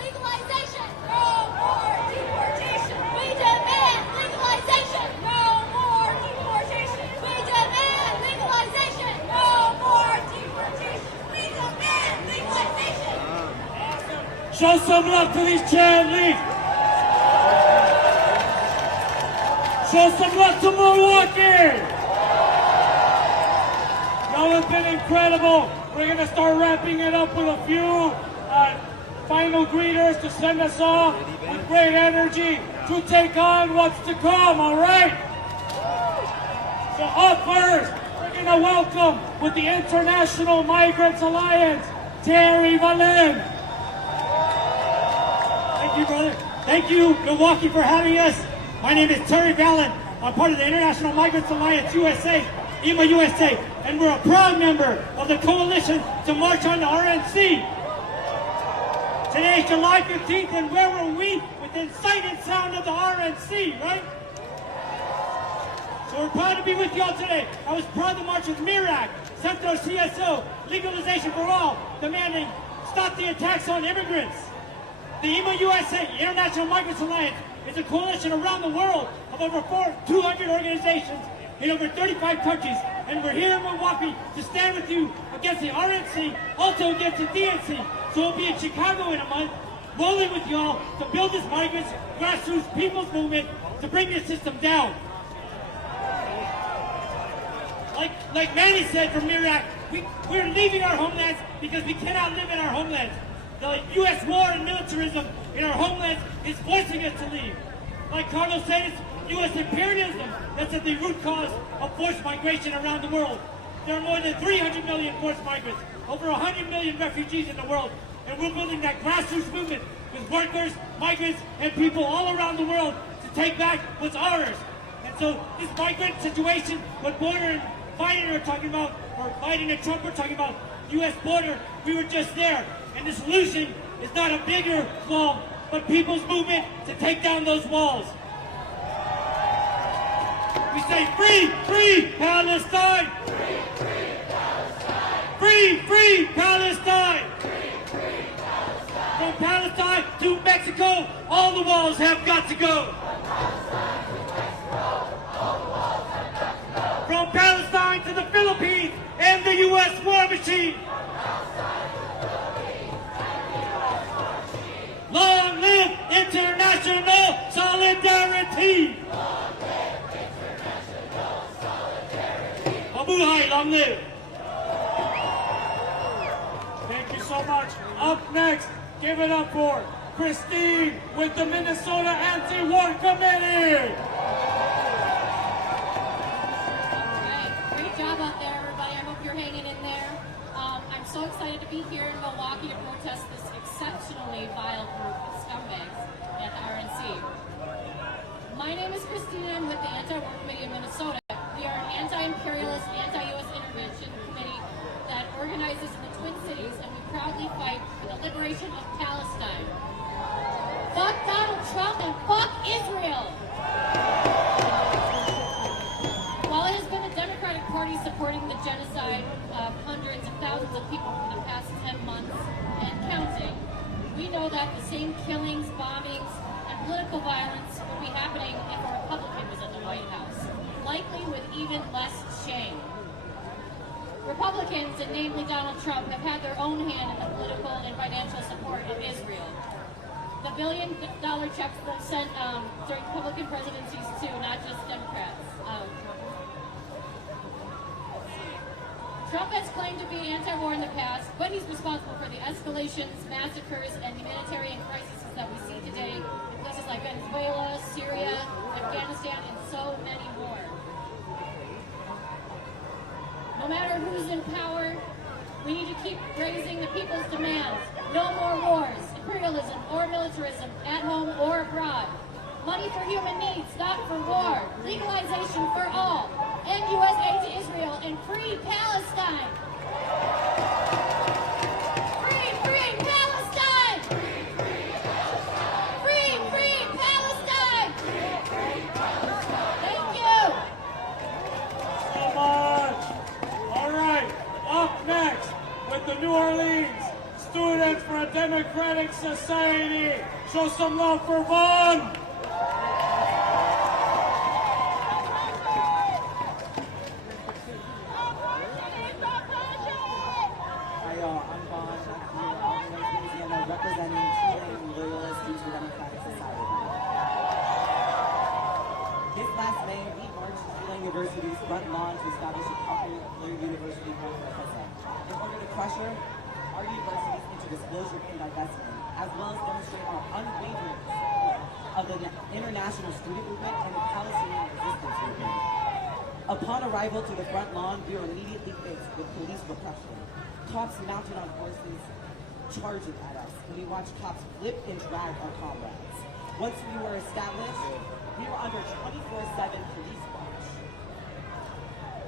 legalization. No more deportations. We demand legalization. No more deportations. We demand legalization. No more deportations. We demand legalization. Show some love to these chant leads. Show some love to Milwaukee. Y'all have been incredible. We're going to start wrapping it up with a few final greeters to send us off with great energy to take on what's to come, all right? So up first, we're going to welcome with the International Migrants Alliance, Terry Valen. Thank you, brother. Thank you, Milwaukee, for having us. My name is Terry Valen. I'm part of the International Migrants Alliance USA, EMA USA, and we're a proud member of the coalition to march on the RNC. Today is July 15th, and where were we? Within sight and sound of the RNC, right? So we're proud to be with y'all today. I was proud to march with MIRAC, Centro CSO, Legalization for All, demanding stop the attacks on immigrants. The EMA USA, International Migrants Alliance, is a coalition around the world of over 200 organizations in over 35 countries, and we're here in Milwaukee to stand with you against the RNC, also against the DNC. So we'll be in Chicago in a month, rolling with y'all to build this migrants, grassroots people's movement to bring this system down. Like Manny said from MIRAC, we're leaving our homelands because we cannot live in our homelands. The U.S. war and militarism in our homelands is forcing us to leave. Like Carlos said, it's U.S. imperialism that's at the root cause of forced migration around the world. There are more than 300 million forced migrants, over 100 million refugees in the world, and we're building that grassroots movement with workers, migrants, and people all around the world to take back what's ours. And so this migrant situation, what Border and Biden are talking about, or Biden and Trump are talking about, U.S. border, we were just there. And the solution is not a bigger wall, but people's movement to take down those walls. We say free, free Palestine! Free, free Palestine! Free, free Palestine! Free, free Palestine! From Palestine to Mexico, all the walls have got to go! From Palestine to the Philippines and the U.S. war machine! Long live international solidarity! Long live international solidarity! Mabuhay, long live! Thank you so much. Up next, give it up for Christine with the Minnesota Anti-War Committee. Great job out there, everybody. I hope you're hanging in there. I'm so excited to be here in Milwaukee to protest this exceptionally vile group of scumbags at the RNC. My name is Christina. I'm with the Anti-War Committee in Minnesota. We are an anti-imperialist, anti-U.S. intervention committee that organizes in the Twin Cities, and we proudly fight for the liberation of Palestine. Fuck Donald Trump and fuck Israel! While it has been the Democratic Party supporting the genocide of hundreds of thousands of people for the past 10 months and counting, we know that the same killings, bombings, and political violence would be happening if a Republican was in the White House, likely with even less shame. Republicans, and namely Donald Trump, have had their own hand in the political and financial support of Israel. The billion-dollar checks they've sent during Republican presidencies too, not just Democrats. Trump has claimed to be anti-war in the past, but he's responsible for the escalations, massacres, and humanitarian crises that we see today in places like Venezuela, Syria, Afghanistan, and so many more. No matter who's in power, we need to keep raising the people's demands. No more wars, imperialism, or militarism, at home or abroad. Money for human needs, not for war. Legalization for all. End U.S. aid to Israel and free Palestine. Free Palestine! Free Palestine! Thank you. So much. All right, up next with the New Orleans Students for a Democratic Society. Show some love for Vaughn. I'm Vaughn. I'm here in Louisiana representing Tulane Loyalist Students for Democratic Society. This last May, we marched to Tulane University's front lawn to establish a popular university called RNC. In order to pressure our universities into disclosure and divestment, as well as demonstrate our unwavering support of the international student movement and the Palestinian resistance movement. Upon arrival to the front lawn, we were immediately faced with police repression. Cops mounted on horses charging at us, and we watched cops flip and drag our comrades. Once we were established, we were under 24/7 police watch.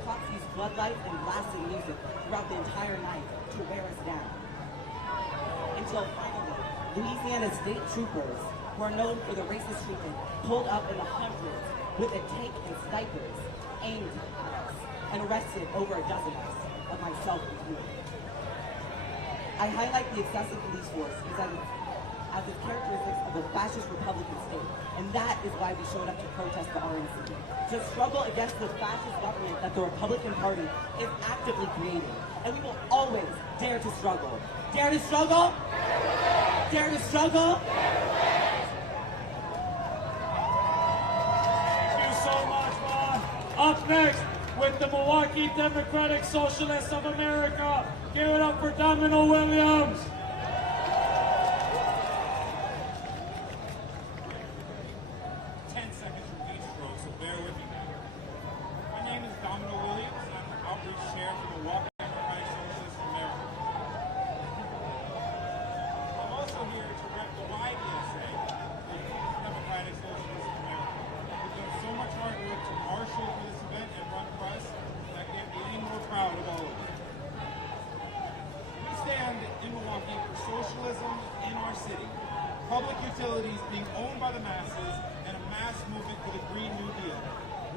Cops used floodlights and blasting music throughout the entire night to wear us down. Until finally, Louisiana state troopers, who are known for the racist treatment, pulled up in the hundreds with a tank and snipers aimed at us and arrested over a dozen of myself included. I highlight the excessive police force as its characteristics of a fascist Republican state, and that is why we showed up to protest the RNC, to struggle against the fascist government that the Republican Party is actively creating. And we will always dare to struggle. Dare to struggle? Dare to struggle? Thank you so much, Vaughn. Up next, with the Milwaukee Democratic Socialists of America, give it up for Domino Williams. 10 seconds from each stroke, so bear with me now. My name is Domino Williams, and I'm the outreach chair for the Milwaukee Democratic Socialists of America. I'm also here to rep the YDSA, the Democratic Socialists of America. We've done so much hard work to marshal for this event and run press that I can't be any more proud of all of you. We stand in Milwaukee for socialism in our city, public utilities being owned by the masses, and a mass movement for the Green New Deal.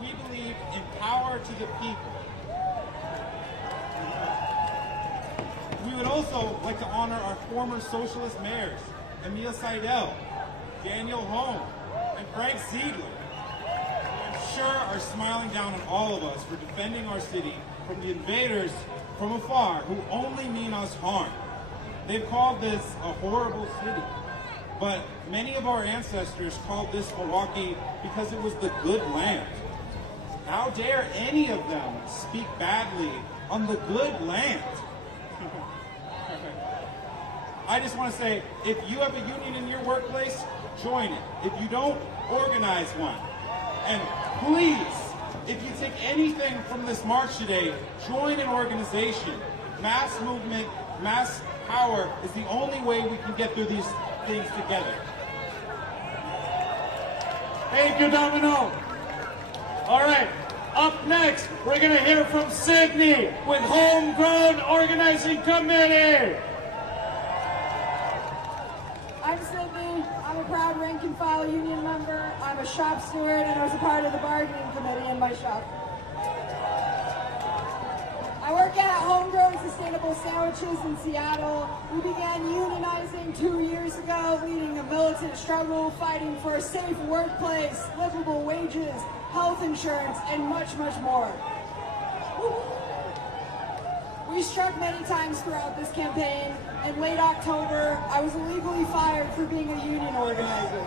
We believe in power to the people. We would also like to honor our former socialist mayors, Emil Seidel, Daniel Holm, and Frank Ziegler, who I'm sure are smiling down on all of us for defending our city from the invaders from afar who only mean us harm. They've called this a horrible city, but many of our ancestors called this Milwaukee because it was the good land. How dare any of them speak badly on the good land? I just want to say, if you have a union in your workplace, join it. If you don't, organize one. And please, if you take anything from this march today, join an organization. Mass movement, mass power is the only way we can get through these things together. Thank you, Domino. All right, up next, we're going to hear from Sydney with Homegrown Organizing Committee. I'm Sydney. I'm a proud rank and file union member. I'm a shop steward, and I was a part of the bargaining committee in my shop. I work at Homegrown sustainable sandwiches in Seattle. We began unionizing 2 years ago, leading a militant struggle, fighting for a safe workplace, livable wages, health insurance, and much, much more. We struck many times throughout this campaign. In late October, I was illegally fired for being a union organizer.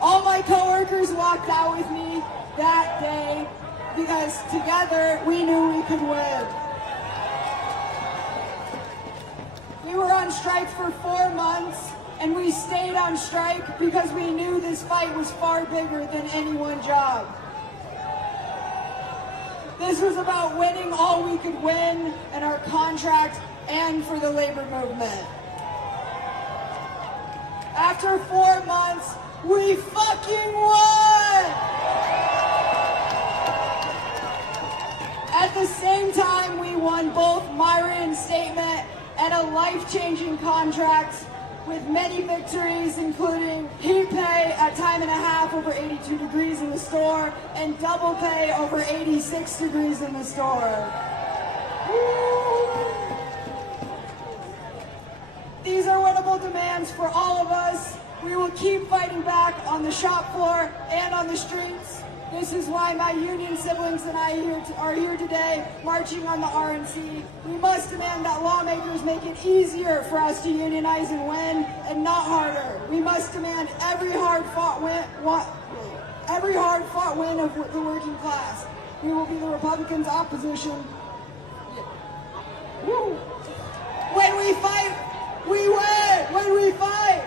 All my coworkers walked out with me that day because together we knew we could win. We were on strike for 4 months, and we stayed on strike because we knew this fight was far bigger than any one job. This was about winning all we could win in our contract and for the labor movement. After 4 months, we fucking won! At the same time, we won both my reinstatement and a life-changing contract with many victories, including heat pay at time and a half over 82 degrees in the store and double pay over 86 degrees in the store. These are winnable demands for all of us. We will keep fighting back on the shop floor and on the streets. This is why my union siblings and I are here today, marching on the RNC. We must demand that lawmakers make it easier for us to unionize and win, and not harder. We must demand every hard-fought win of the working class. We will be the Republicans' opposition. Woo. When we fight, we win. When we fight.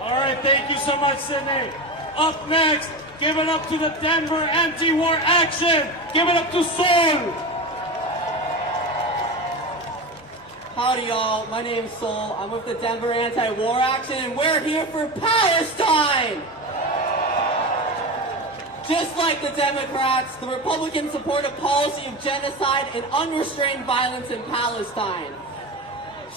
All right, thank you so much, Sydney. Up next, give it up to the Denver Anti-War Action. Give it up to Sol. Howdy, y'all. My name's Sol. I'm with the Denver Anti-War Action, and we're here for Palestine. Just like the Democrats, the Republicans support a policy of genocide and unrestrained violence in Palestine.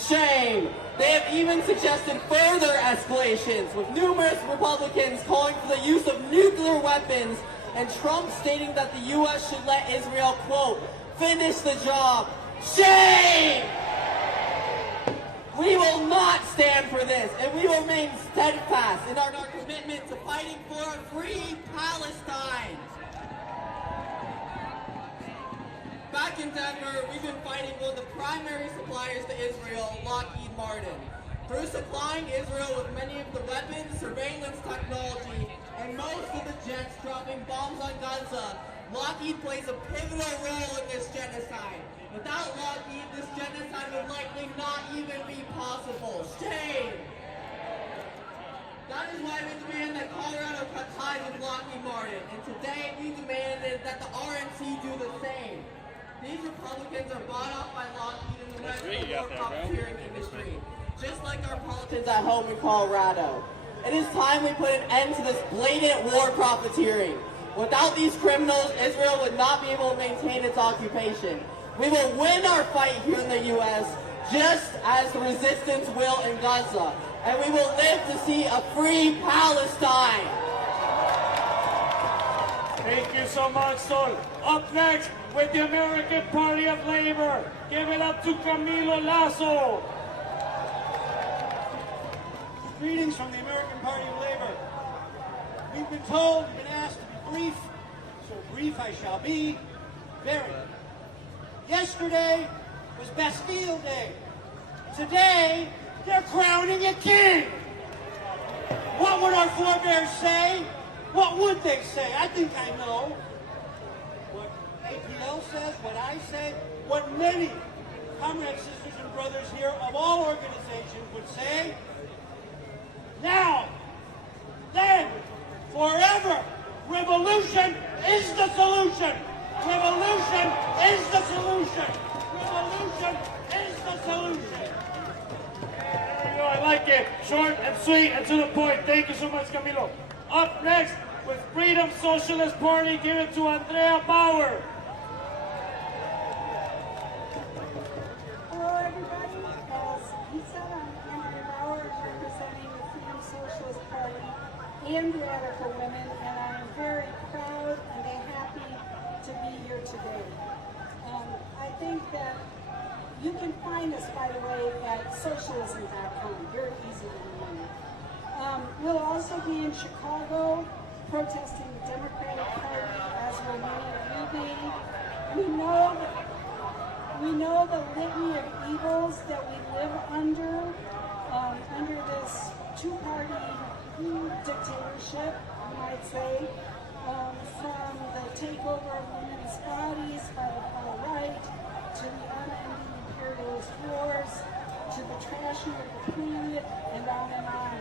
Shame. They have even suggested further escalations, with numerous Republicans calling for the use of nuclear weapons, and Trump stating that the U.S. should let Israel, quote, finish the job. Shame! We will not stand for this, and we will remain steadfast in our commitment to fighting for a free Palestine. Back in Denver, we've been fighting one of the primary suppliers to Israel, Lockheed Martin. Through supplying Israel with many of the weapons, surveillance technology, and most of the jets dropping bombs on Gaza, Lockheed plays a pivotal role in this genocide. Without Lockheed, this genocide would likely not even be possible. Shame! That is why we demand that Colorado cut ties with Lockheed Martin, and today we demanded that the RNC do the same. These Republicans are bought off by Lockheed and the rest of the war profiteering industry, just like our politicians at home in Colorado. It is time we put an end to this blatant war profiteering. Without these criminals, Israel would not be able to maintain its occupation. We will win our fight here in the U.S., just as the resistance will in Gaza, and we will live to see a free Palestine. Thank you so much, Sol. Up next, with the American Party of Labor, give it up to Camilo Lasso. Greetings from the American Party of Labor. We've been told, we've been asked to be brief, so brief I shall be. Very. Yesterday was Bastille Day. Today, they're crowning a king. What would our forebears say? What would they say? I think I know. What APL says, what I say, what many comrades, sisters, and brothers here of all organizations would say. Now, then, forever, revolution is the solution. Revolution is the solution. Revolution is the solution. There you go, I like it. Short and sweet and to the point. Thank you so much, Camilo. Up next, with Freedom Socialist Party, give it to Andrea Bauer. Hello, everybody. As he said, I'm Andrea Bauer, representing the Freedom Socialist Party and Radical Women, and I am very proud and happy to be find us, by the way, at socialism.com. Very easy to remember. We'll also be in Chicago protesting the Democratic Party, as will many of you be. We know the litany of evils that we live under this two-party dictatorship, you might say, from the takeover of women's bodies by the far right, to the unending imperialist wars, to the trashing of the planet, and on and on.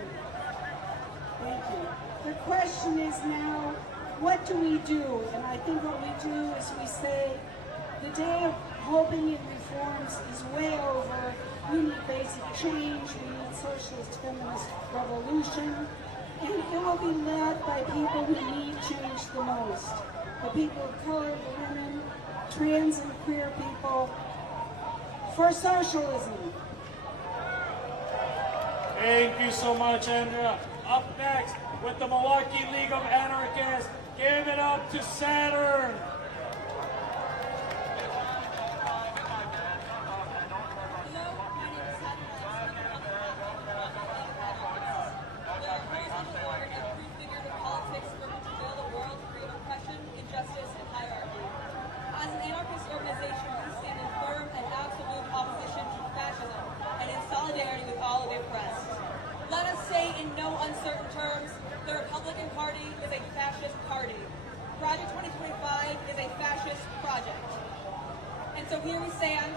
Thank you. The question is now, what do we do? And I think what we do is we say, the day of hoping in reforms is way over. We need basic change. We need socialist feminist revolution. And it will be led by people who need change the most. The people of color, the women, trans and queer people, for socialism. Thank you so much, Andrea. Up next, with the Milwaukee League of Anarchists, give it up to Saturn. As an anarchist organization, we stand in firm and absolute opposition to fascism and in solidarity with all of the oppressed. Let us say in no uncertain terms, the Republican Party is a fascist party. Project 2025 is a fascist project. And so here we stand,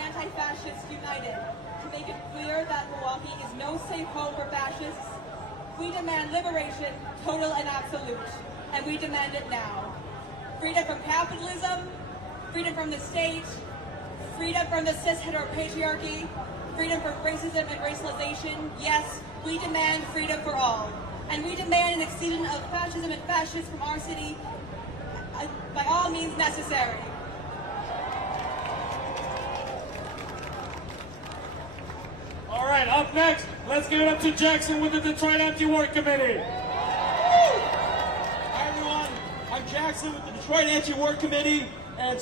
anti-fascists united, to make it clear that Milwaukee is no safe home for fascists. We demand liberation, total and absolute, and we demand it now. Freedom from capitalism, freedom from the state, freedom from the cis-heteropatriarchy, freedom from racism and racialization. Yes, we demand freedom for all. And we demand an extinction of fascism and fascists from our city by all means necessary. All right, up next, let's give it up to Jackson with the Detroit Anti-War Committee. Hi everyone, I'm Jackson with the Detroit Anti-War Committee and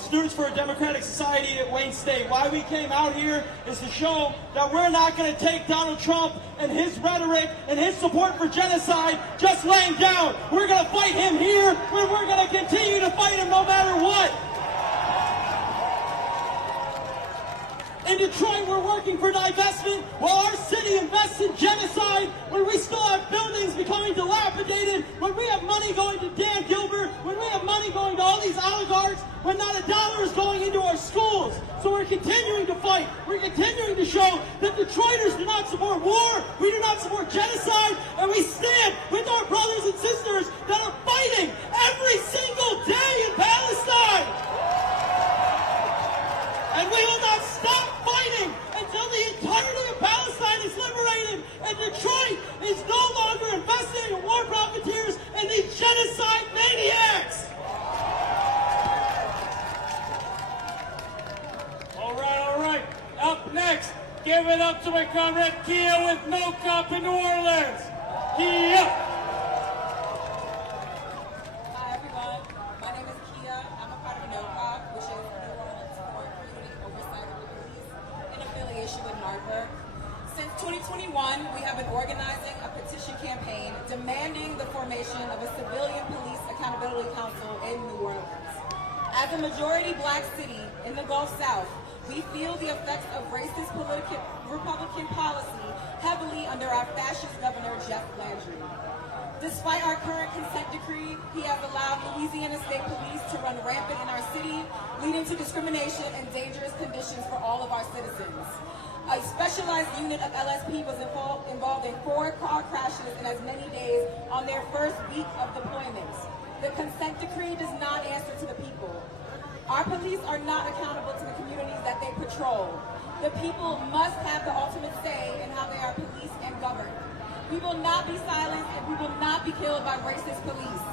Students for a Democratic Society at Wayne State. Why we came out here is to show that we're not going to take Donald Trump and his rhetoric and his support for genocide just laying down. We're going to fight him here, and we're going to continue to fight him no matter what. In Detroit, we're working for divestment while our city invests in genocide, when we still have buildings becoming dilapidated, when we have money going to Dan Gilbert, when we have money going to all these oligarchs, when not a dollar is going into our schools. So we're continuing to fight. We're continuing to show that Detroiters do not support war, we do not support genocide, and we stand with our brothers and sisters that are fighting every single day in Palestine. And we will not stop fighting until the entirety of Palestine is liberated and Detroit is no longer investing in war profiteers and these genocide maniacs! All right. Up next, give it up to my comrade Kia with No Cop in New Orleans. Kia! Hi everyone, my name is Kia. I'm a part of No Cop, which is New Orleans for Community Oversight of the Police in affiliation with NARPA. Since 2021, we have been organizing a petition campaign demanding the formation of a civilian police accountability council in New Orleans. As a majority black city in the Gulf South, we feel the effects of racist Republican policy heavily under our fascist governor, Jeff Landry. Despite our current consent decree, he has allowed Louisiana State Police to run rampant in our city, leading to discrimination and dangerous conditions for all of our citizens. A specialized unit of LSP was involved in 4 car crashes in as many days on their first week of deployments. The consent decree does not answer to the people. Our police are not accountable to the communities that they patrol. The people must have the ultimate say in how they are policed and governed. We will not be silenced and we will not be killed by racist police.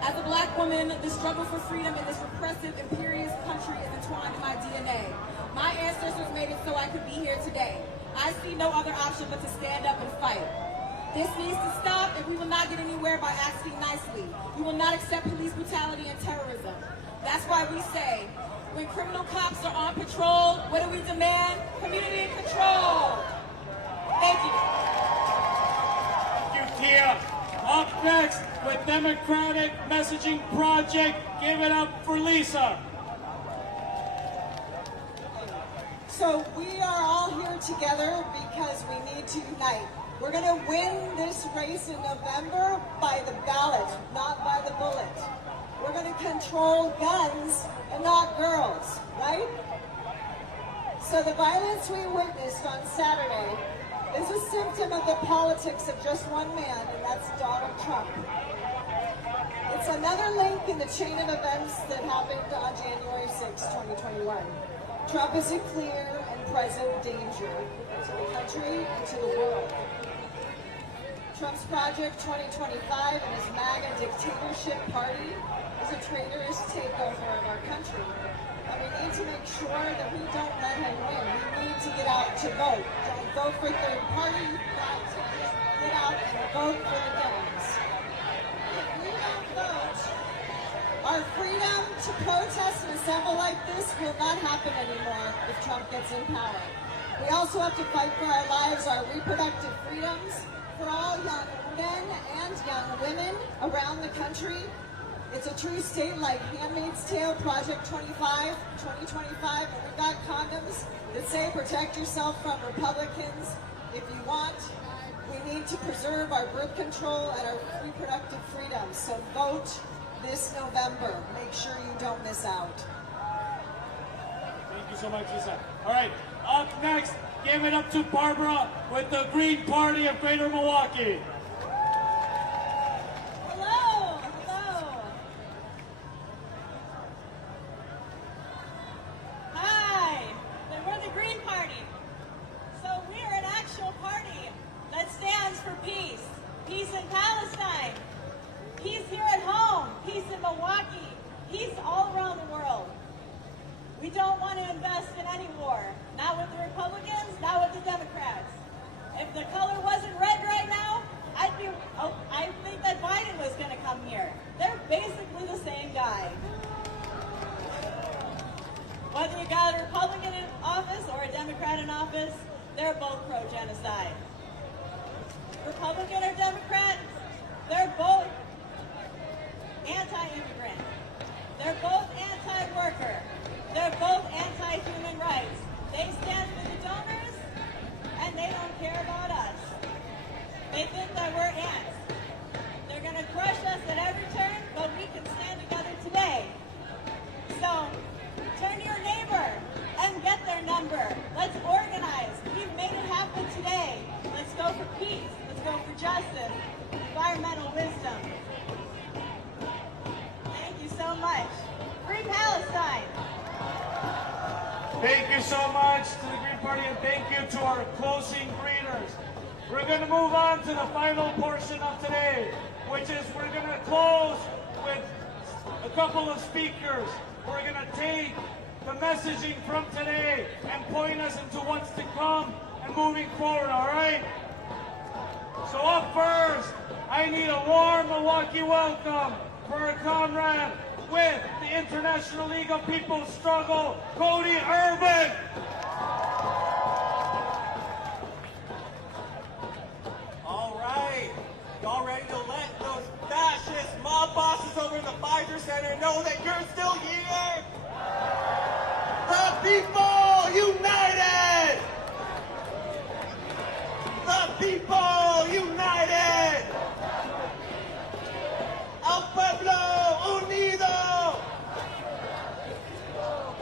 As a black woman, the struggle for freedom in this repressive, imperious country is entwined in my DNA. My ancestors made it so I could be here today. I see no other option but to stand up and fight. This needs to stop, and we will not get anywhere by acting nicely. We will not accept police brutality and terrorism. That's why we say, when criminal cops are on patrol, what do we demand? Community control. Thank you. Thank you, Tia. Up next with Democratic Messaging Project, give it up for Lisa. So we are all here together because we need to unite. We're going to win this race in November by the ballot, not by the bullet. We're going to control guns and not girls, right? So the violence we witnessed on Saturday is a symptom of the politics of just one man, and that's Donald Trump. It's another link in the chain of events that happened on January 6, 2021. Trump is a clear and present danger to the country and to the world. Trump's Project 2025 and his MAGA dictatorship party is a traitorous takeover of our country. And we need to make sure that we don't let him win. We need to get out to vote. Don't vote for third party. You've got to just get out and vote for the Dems. If we don't vote, our freedom to protest and assemble like this will not happen anymore if Trump gets in power. We also have to fight for our lives, our reproductive freedoms, for all young men and young women around the country. It's a true state like Handmaid's Tale, Project 2025, and we've got condoms that say protect yourself from Republicans if you want. We need to preserve our birth control and our reproductive freedoms, so vote this November. Make sure you don't miss out. Thank you so much, Lisa. All right, up next, give it up to Barbara with the Green Party of Greater Milwaukee. Hello, hello. Hi, we're the Green Party. So we're an actual party that stands for peace. Peace in Palestine. Peace here at home. Peace in Milwaukee. Peace all around the world. We don't want to invest in any war. Not with the Republicans, not with the Democrats. If the color wasn't red right now, I think that Biden was going to come here. They're basically the same guy. Whether you got a Republican in office or a Democrat in office, they're both pro-genocide. Republican or Democrat, they're both anti-immigrant. They're both anti-worker. They're both anti-human rights. They stand for the donors, and they don't care about us. They think that we're ants. They're going to crush us at every turn, but we can stand together today. So, turn to your neighbor and get their number. Let's organize. We've made it happen today. Let's go for peace. Let's go for justice. Environmental wisdom. Thank you so much. Free Palestine. Thank you so much to the Green Party, and thank you to our closing greeters. We're going to move on to the final portion of today, which is we're going to close with a couple of speakers. We're going to take the messaging from today and point us into what's to come and moving forward, all right? So up first, I need a warm Milwaukee welcome for our comrade with the International League of People's Struggle, Cody Urban. All right, y'all ready to let those fascist mob bosses over in the Pfizer Center know that you're still here? The people united! The people united! El pueblo unido!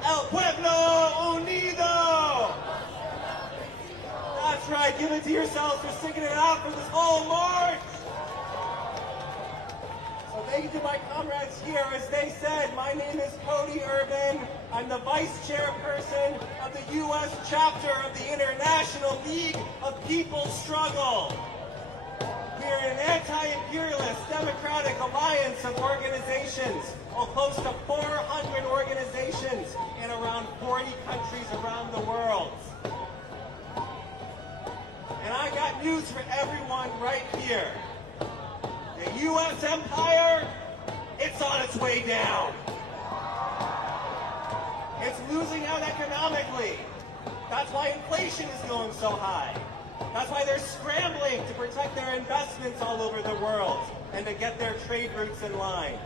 El pueblo unido! That's right, give it to yourselves for sticking it out for this whole march! So thank you to my comrades here. As they said, my name is Cody Urban. I'm the vice chairperson of the U.S. chapter of the International League of People's Struggle. We're an anti-imperialist democratic alliance of organizations, close to 400 organizations in around 40 countries around the world. And I got news for everyone right here. The U.S. empire, it's on its way down. It's losing out economically. That's why inflation is going so high. That's why they're scrambling to protect their investments all over the world and to get their trade routes in line.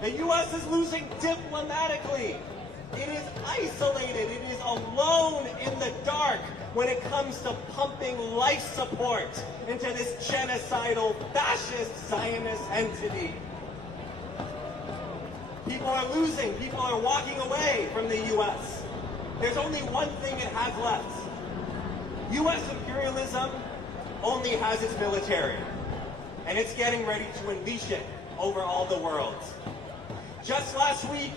The U.S. is losing diplomatically. It is isolated. It is alone in the dark when it comes to pumping life support into this genocidal, fascist, Zionist entity. People are losing. People are walking away from the U.S. There's only one thing it has left. U.S. imperialism only has its military, and it's getting ready to unleash it over all the world. Just last week,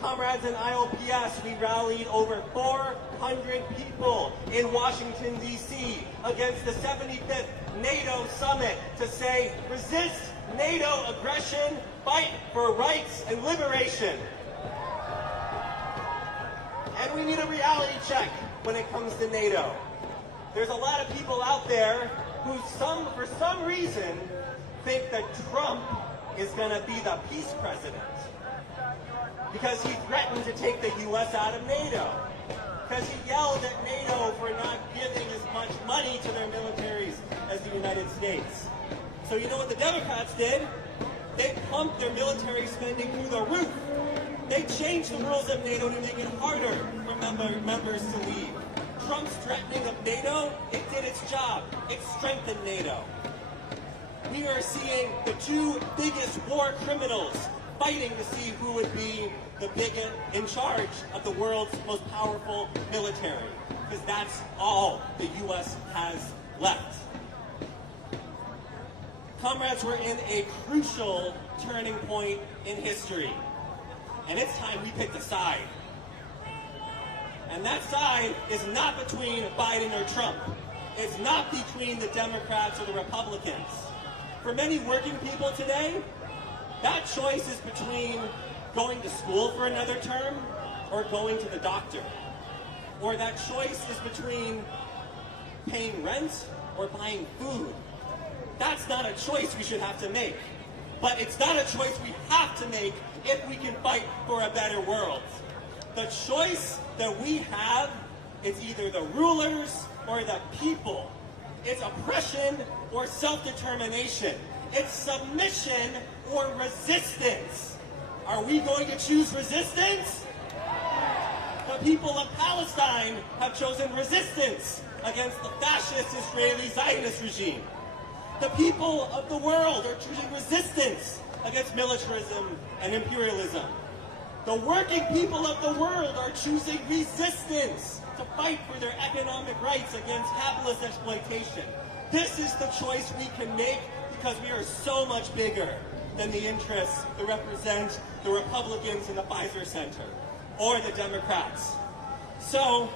comrades in ILPS, we rallied over 400 people in Washington, D.C. against the 75th NATO summit to say, resist NATO aggression, fight for rights and liberation. And we need a reality check when it comes to NATO. There's a lot of people out there who for some reason think that Trump is going to be the peace president because he threatened to take the U.S. out of NATO, because he yelled at NATO for not giving as much money to their militaries as the United States. So you know what the Democrats did? They pumped their military spending through the roof. They changed the rules of NATO to make it harder for members to leave. Trump's threatening of NATO, it did its job. It strengthened NATO. We are seeing the two biggest war criminals fighting to see who would be the biggest in charge of the world's most powerful military, because that's all the U.S. has left. Comrades, we're in a crucial turning point in history, and it's time we picked a side. And that side is not between Biden or Trump. It's not between the Democrats or the Republicans. For many working people today, that choice is between going to school for another term or going to the doctor. Or that choice is between paying rent or buying food. That's not a choice we should have to make. But it's not a choice we have to make if we can fight for a better world. The choice that we have is either the rulers or the people. It's oppression or self-determination. It's submission or resistance. Are we going to choose resistance? The people of Palestine have chosen resistance against the fascist Israeli Zionist regime. The people of the world are choosing resistance against militarism and imperialism. The working people of the world are choosing resistance to fight for their economic rights against capitalist exploitation. This is the choice we can make because we are so much bigger than the interests that represent the Republicans in the Pfizer Center or the Democrats. So,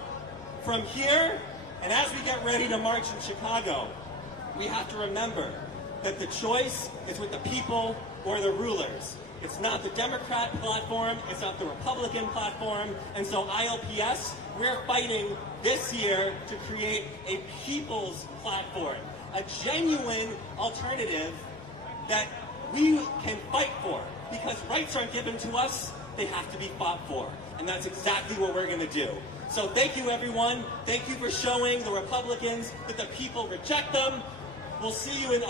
from here, and as we get ready to march in Chicago, we have to remember that the choice is with the people or the rulers. It's not the Democrat platform, it's not the Republican platform, and so ILPS, we're fighting this year to create a people's platform, a genuine alternative that we can fight for, because rights aren't given to us, they have to be fought for, and that's exactly what we're going to do. So thank you, everyone. Thank you for showing the Republicans that the people reject them. We'll see you in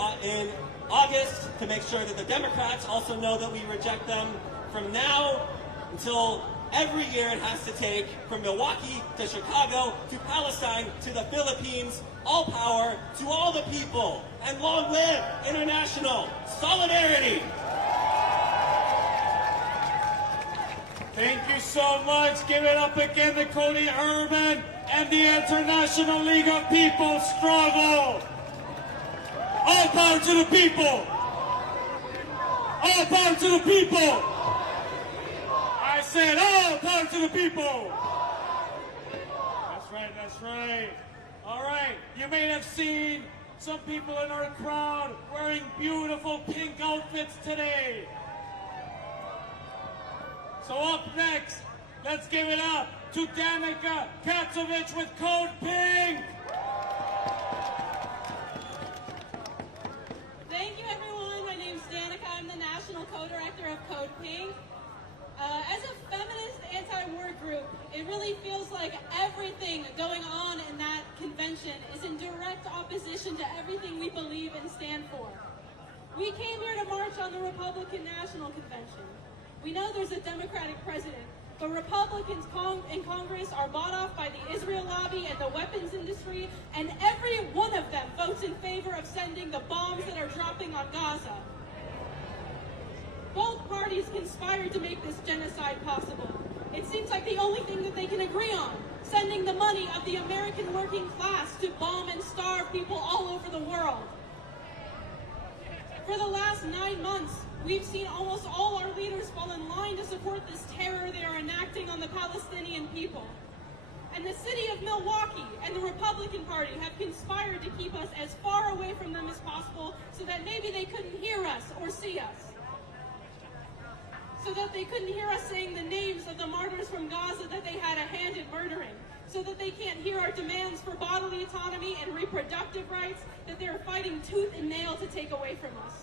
August to make sure that the Democrats also know that we reject them. From now until every year it has to take, from Milwaukee to Chicago to Palestine to the Philippines, all power to all the people, and long live international solidarity. Thank you so much. Give it up again to Cody Urban and the International League of People Struggle. All power to the people. All power to the people. I said all power to the people. That's right, that's right. All right, you may have seen some people in our crowd wearing beautiful pink outfits today. So up next, let's give it up to Danica Katsovich with Code Pink. co-director of Code Pink. As a feminist anti-war group, it really feels like everything going on in that convention is in direct opposition to everything we believe and stand for. We came here to march on the Republican National Convention. We know there's a Democratic president, but Republicans in Congress are bought off by the Israel lobby and the weapons industry, and every one of them votes in favor of sending the bombs that are dropping on Gaza. Both parties conspired to make this genocide possible. It seems like the only thing that they can agree on, sending the money of the American working class to bomb and starve people all over the world. For the last 9 months, we've seen almost all our leaders fall in line to support this terror they are enacting on the Palestinian people. And the city of Milwaukee and the Republican Party have conspired to keep us as far away from them as possible so that maybe they couldn't hear us or see us. So that they couldn't hear us saying the names of the martyrs from Gaza that they had a hand in murdering. So that they can't hear our demands for bodily autonomy and reproductive rights that they're fighting tooth and nail to take away from us.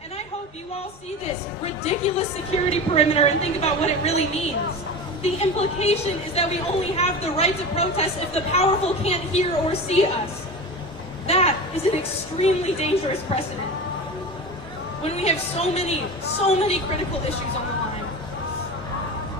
And I hope you all see this ridiculous security perimeter and think about what it really means. The implication is that we only have the right to protest if the powerful can't hear or see us. That is an extremely dangerous precedent. When we have so many critical issues on the line.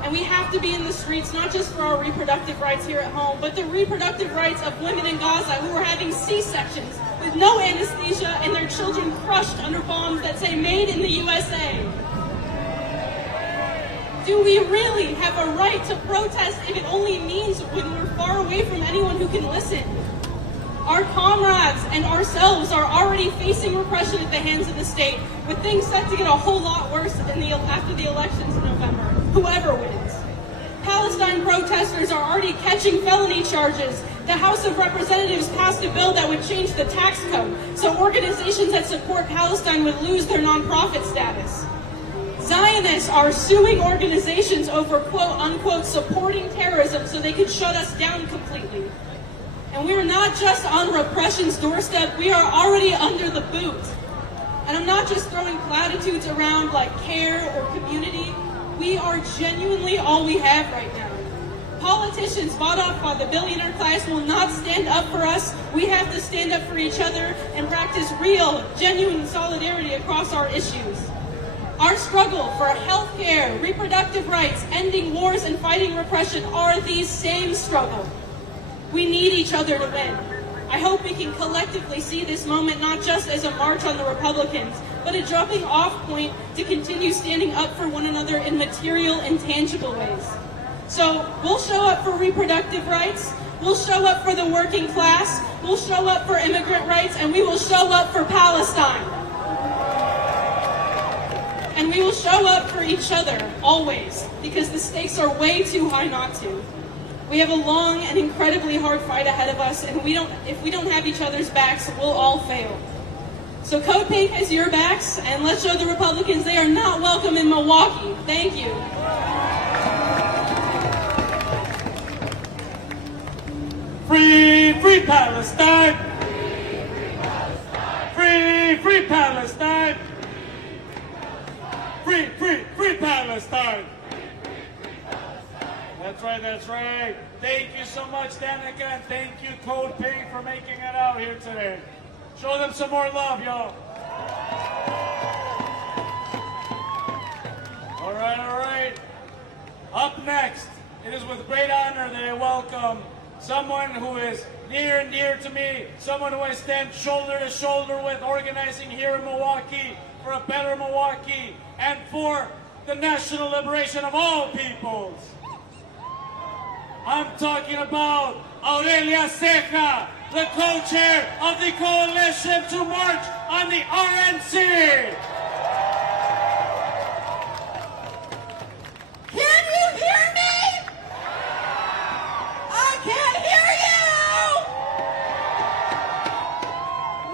And we have to be in the streets, not just for our reproductive rights here at home, but the reproductive rights of women in Gaza who are having C-sections with no anesthesia and their children crushed under bombs that say "Made in the USA." Do we really have a right to protest if it only means when we're far away from anyone who can listen? Our comrades and ourselves are already facing repression at the hands of the state, with things set to get a whole lot worse after the elections in November, whoever wins. Palestine protesters are already catching felony charges. The House of Representatives passed a bill that would change the tax code, so organizations that support Palestine would lose their nonprofit status. Zionists are suing organizations over quote-unquote supporting terrorism so they could shut us down completely. And we're not just on repression's doorstep, we are already under the boot. And I'm not just throwing platitudes around like care or community. We are genuinely all we have right now. Politicians bought off by the billionaire class will not stand up for us. We have to stand up for each other and practice real, genuine solidarity across our issues. Our struggle for health care, reproductive rights, ending wars, and fighting repression are these same struggles. We need each other to win. I hope we can collectively see this moment not just as a march on the Republicans, but a jumping off point to continue standing up for one another in material and tangible ways. So we'll show up for reproductive rights, we'll show up for the working class, we'll show up for immigrant rights, and we will show up for Palestine. And we will show up for each other, always, because the stakes are way too high not to. We have a long and incredibly hard fight ahead of us, and if we don't have each other's backs, we'll all fail. So Code Pink has your backs, and let's show the Republicans they are not welcome in Milwaukee. Thank you. Free, free Palestine! Free, free Palestine! Free, free, free Palestine! That's right, that's right. Thank you so much, Danica, and thank you, Code Pink, for making it out here today. Show them some more love, y'all. All right. Up next, it is with great honor that I welcome someone who is near and dear to me, someone who I stand shoulder to shoulder with, organizing here in Milwaukee for a better Milwaukee and for the national liberation of all peoples. I'm talking about Aurelia Ceja, the co-chair of the coalition to march on the RNC. Can you hear me? I can't hear you!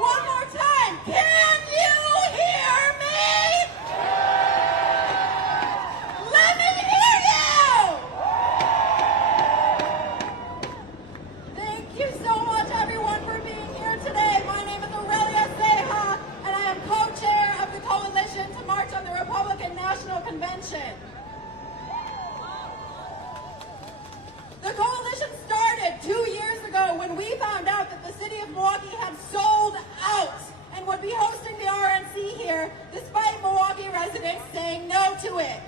One more time, can you hear me? Let me hear you! Thank you so much, everyone, for being here today. My name is Aurelia Ceja, and I am co-chair of the attention. The coalition started 2 years ago when we found out that the city of Milwaukee had sold out and would be hosting the RNC here, despite Milwaukee residents saying no to it.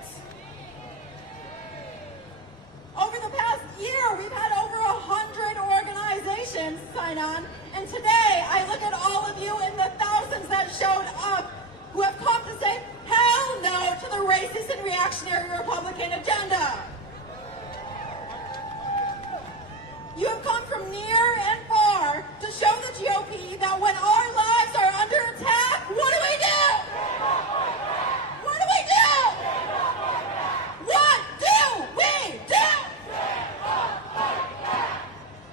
Over the past year, we've had over 100 organizations sign on, and today I look at all of you and the thousands that showed up who have come to say hell no to the racist and reactionary Republican agenda. You have come from near and far to show the GOP that when our lives are under attack, what do we do? What do we do? What do we do?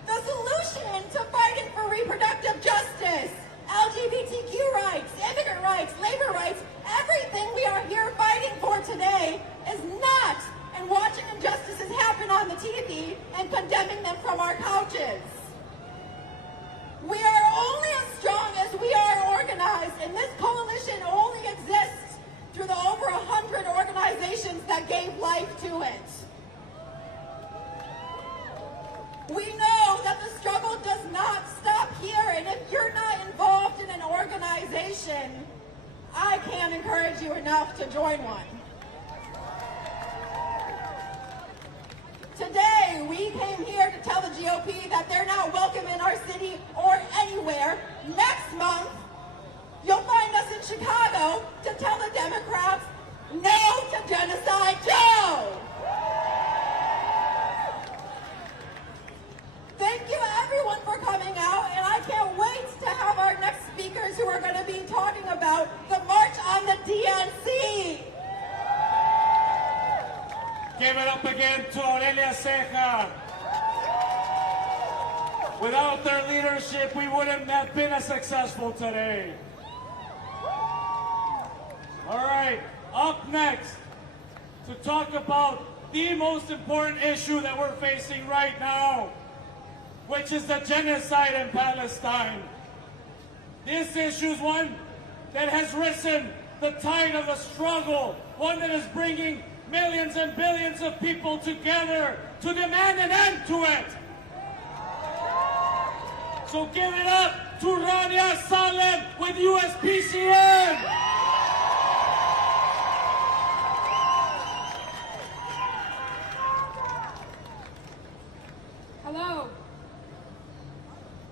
The solution to fighting for reproductive justice, LGBTQ rights, immigrant rights, labor rights, everything we are here fighting for today is not in watching injustices happen on the TV and condemning them from our couches. We are only as strong as we are organized, and this coalition only exists through the over 100 organizations that gave life to it. We know that the struggle does not stop here, and if you're not involved in an organization, I can't encourage you enough to join one. Today, we came here to tell the GOP that they're not welcome in our city or anywhere. Next month, you'll find us in Chicago to tell the Democrats no to Genocide Joe! Thank you everyone for coming out, and I can't wait to have our next speakers who are going to be talking about the March on the DNC. Give it up again to Aurelia Ceja. Without their leadership, we wouldn't have been as successful today. All right, up next to talk about the most important issue that we're facing right now, which is the genocide in Palestine. This issue is one that has risen the tide of the struggle, one that is bringing millions and billions of people together to demand an end to it. So give it up to Rania Salem with USPCN. Hello.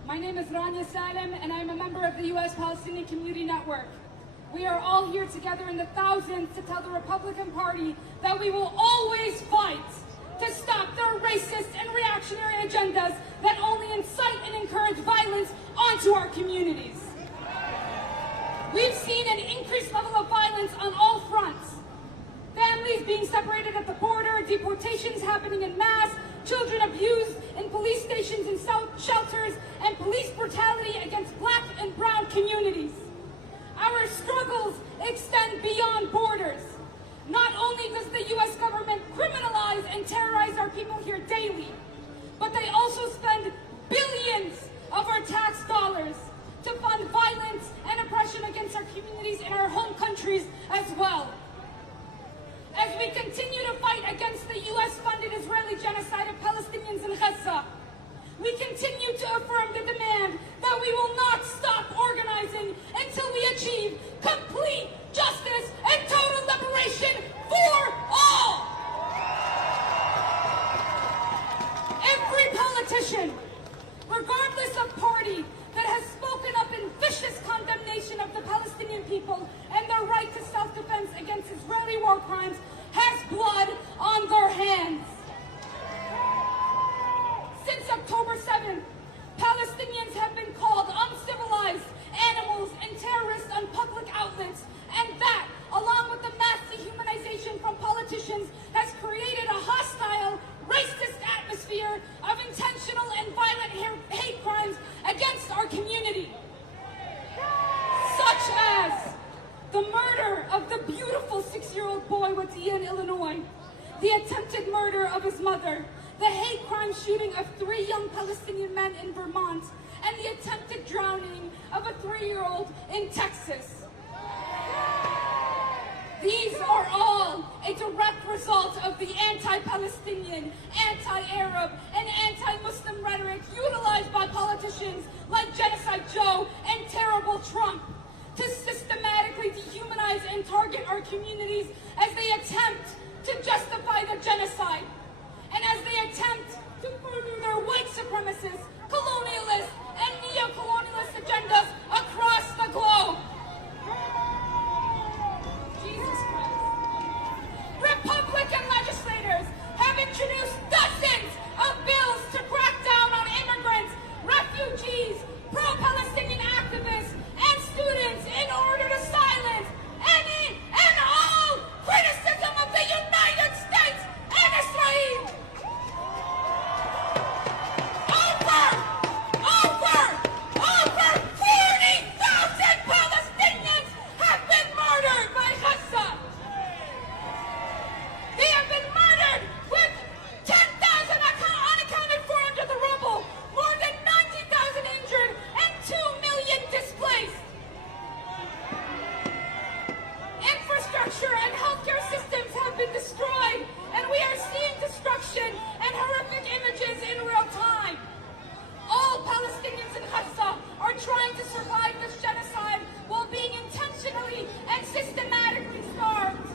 My name is Rania Salem, and I'm a member of the U.S. Palestinian Community Network. We are all here together in the thousands to tell the Republican Party that we will always fight to stop their racist and reactionary agendas that only incite and encourage violence onto our communities. We've seen an increased level of violence on all fronts. Families being separated at the border, deportations happening in mass, children abused in police stations and shelters, and police brutality against black and brown communities. Our struggles extend beyond borders. Not only does the U.S. government criminalize and terrorize our people here daily, but they also spend billions of our tax dollars to fund violence and oppression against our communities in our home countries as well. As we continue to fight against the U.S.-funded Israeli genocide of Palestinians in Gaza, we continue to affirm the demand that we will not stop organizing until we achieve complete justice and total liberation for all. Every politician, regardless of party, that has spoken up in vicious condemnation of the Palestinian people and their right to self-defense against Israeli war crimes has blood on their hands. Since October 7th, Palestinians have been called uncivilized animals and terrorists on public outlets, and that, along with the mass dehumanization from politicians, has created a hostile, racist atmosphere of intentional and violent hate crimes against our community. Such as the murder of the beautiful 6-year-old boy Wadia in Illinois, the attempted murder of his mother, the hate crime shooting of 3 young Palestinian men in Vermont, and the attempted drowning of a 3-year-old in Texas. These are all a direct of the anti-Palestinian, anti-Arab, and anti-Muslim rhetoric utilized by politicians like Genocide Joe and Terrible Trump to systematically dehumanize and target our communities as they attempt to justify the genocide, and as they attempt to further their white supremacist, colonialist, and neo-colonialist agendas across the globe. Jesus Christ. Republican legislators have introduced dozens of bills to crack down on immigrants, refugees, pro-Palestinian activists, and students in order to silence any and all criticism of the United States and Israel. Over 40,000 Palestinians have been murdered by Gaza. They have been murdered with 10,000 unaccounted for under the rubble, more than 90,000 injured, and 2 million displaced. Infrastructure and healthcare systems have been destroyed, and we are seeing destruction and horrific images in real time. All Palestinians in Gaza are trying to survive this genocide while being intentionally and systematically starved.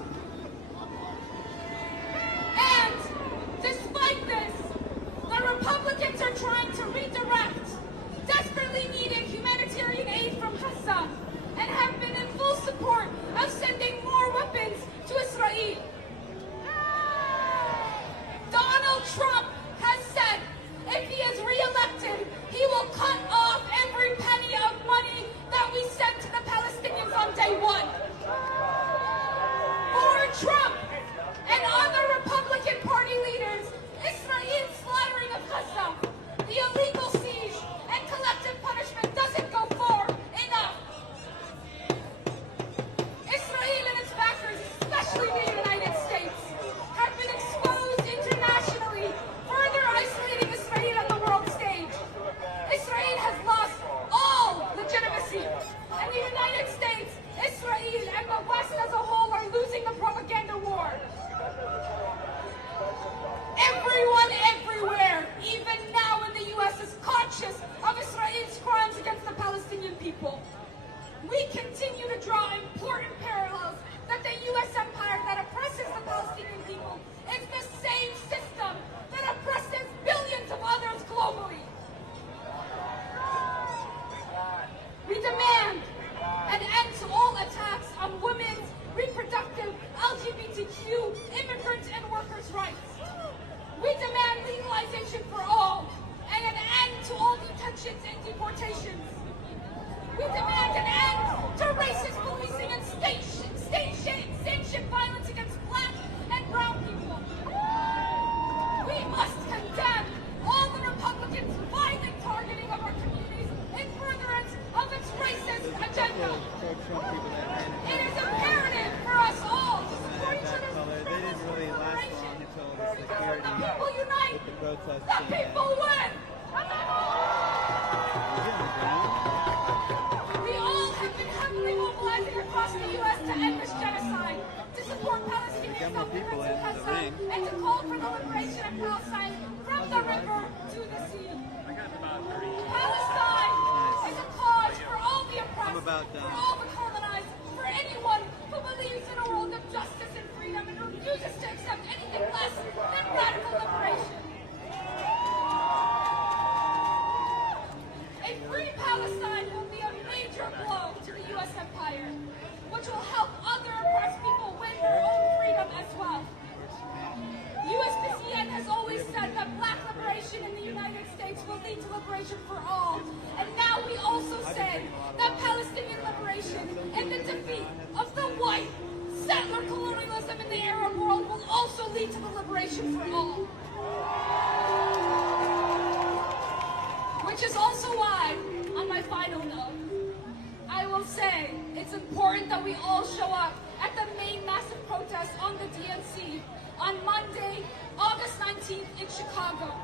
And despite this, the Republicans are trying to redirect desperately needed humanitarian aid from Gaza and have been in full support of sending more weapons to Israel. Donald Trump has said if he is re-elected, he will cut off every penny of money that we send to the Palestinians on day one. For Trump and other Republican Party leaders, Israel's slaughtering of Gaza, the illegal siege, and collective punishment doesn't go far enough. Israel and its backers, especially the United States, have been exposed internationally, further isolating Israel on the world stage. Israel has lost all legitimacy, and the United States, Israel, and the West as a whole are losing the propaganda war. Everyone everywhere, even now in the U.S., is conscious of Israel's crimes against the Palestinian people. We continue to draw important parallels that the U.S. empire that oppresses the Palestinian people is the same system that oppresses billions of others globally. We demand an end to all attacks on women's reproductive, LGBTQ, immigrant, and workers' rights. We demand legalization for all and an end to all detentions and deportations. We demand an end to racist policing and state-sanctioned violence against black and brown people. We must condemn all the Republicans' violent targeting of our communities in furtherance of its racist agenda. It is imperative for us all to support each other's liberation. Because when the people unite, the people win! We all have been heavily mobilizing across the U.S. to end this genocide, to support Palestinian self-defense in Gaza, and to call for the liberation of Palestine from the river to the sea. Palestine is a cause for all the oppressed, for all the colonized, for anyone who believes in a world of justice and freedom and refuses to accept anything less than radical liberation. A free Palestine will be a major blow to the U.S. empire, which will help other oppressed people win their own freedom as well. USPCN has always said that black liberation in the United States will lead to liberation for all. And now we also say that Palestinian liberation and the defeat of the white settler colonialism in the Arab world will also lead to the liberation for all. Which is also why, on my final note, I will say it's important that we all show up at the main massive protest on the DNC on Monday, August 19th in Chicago.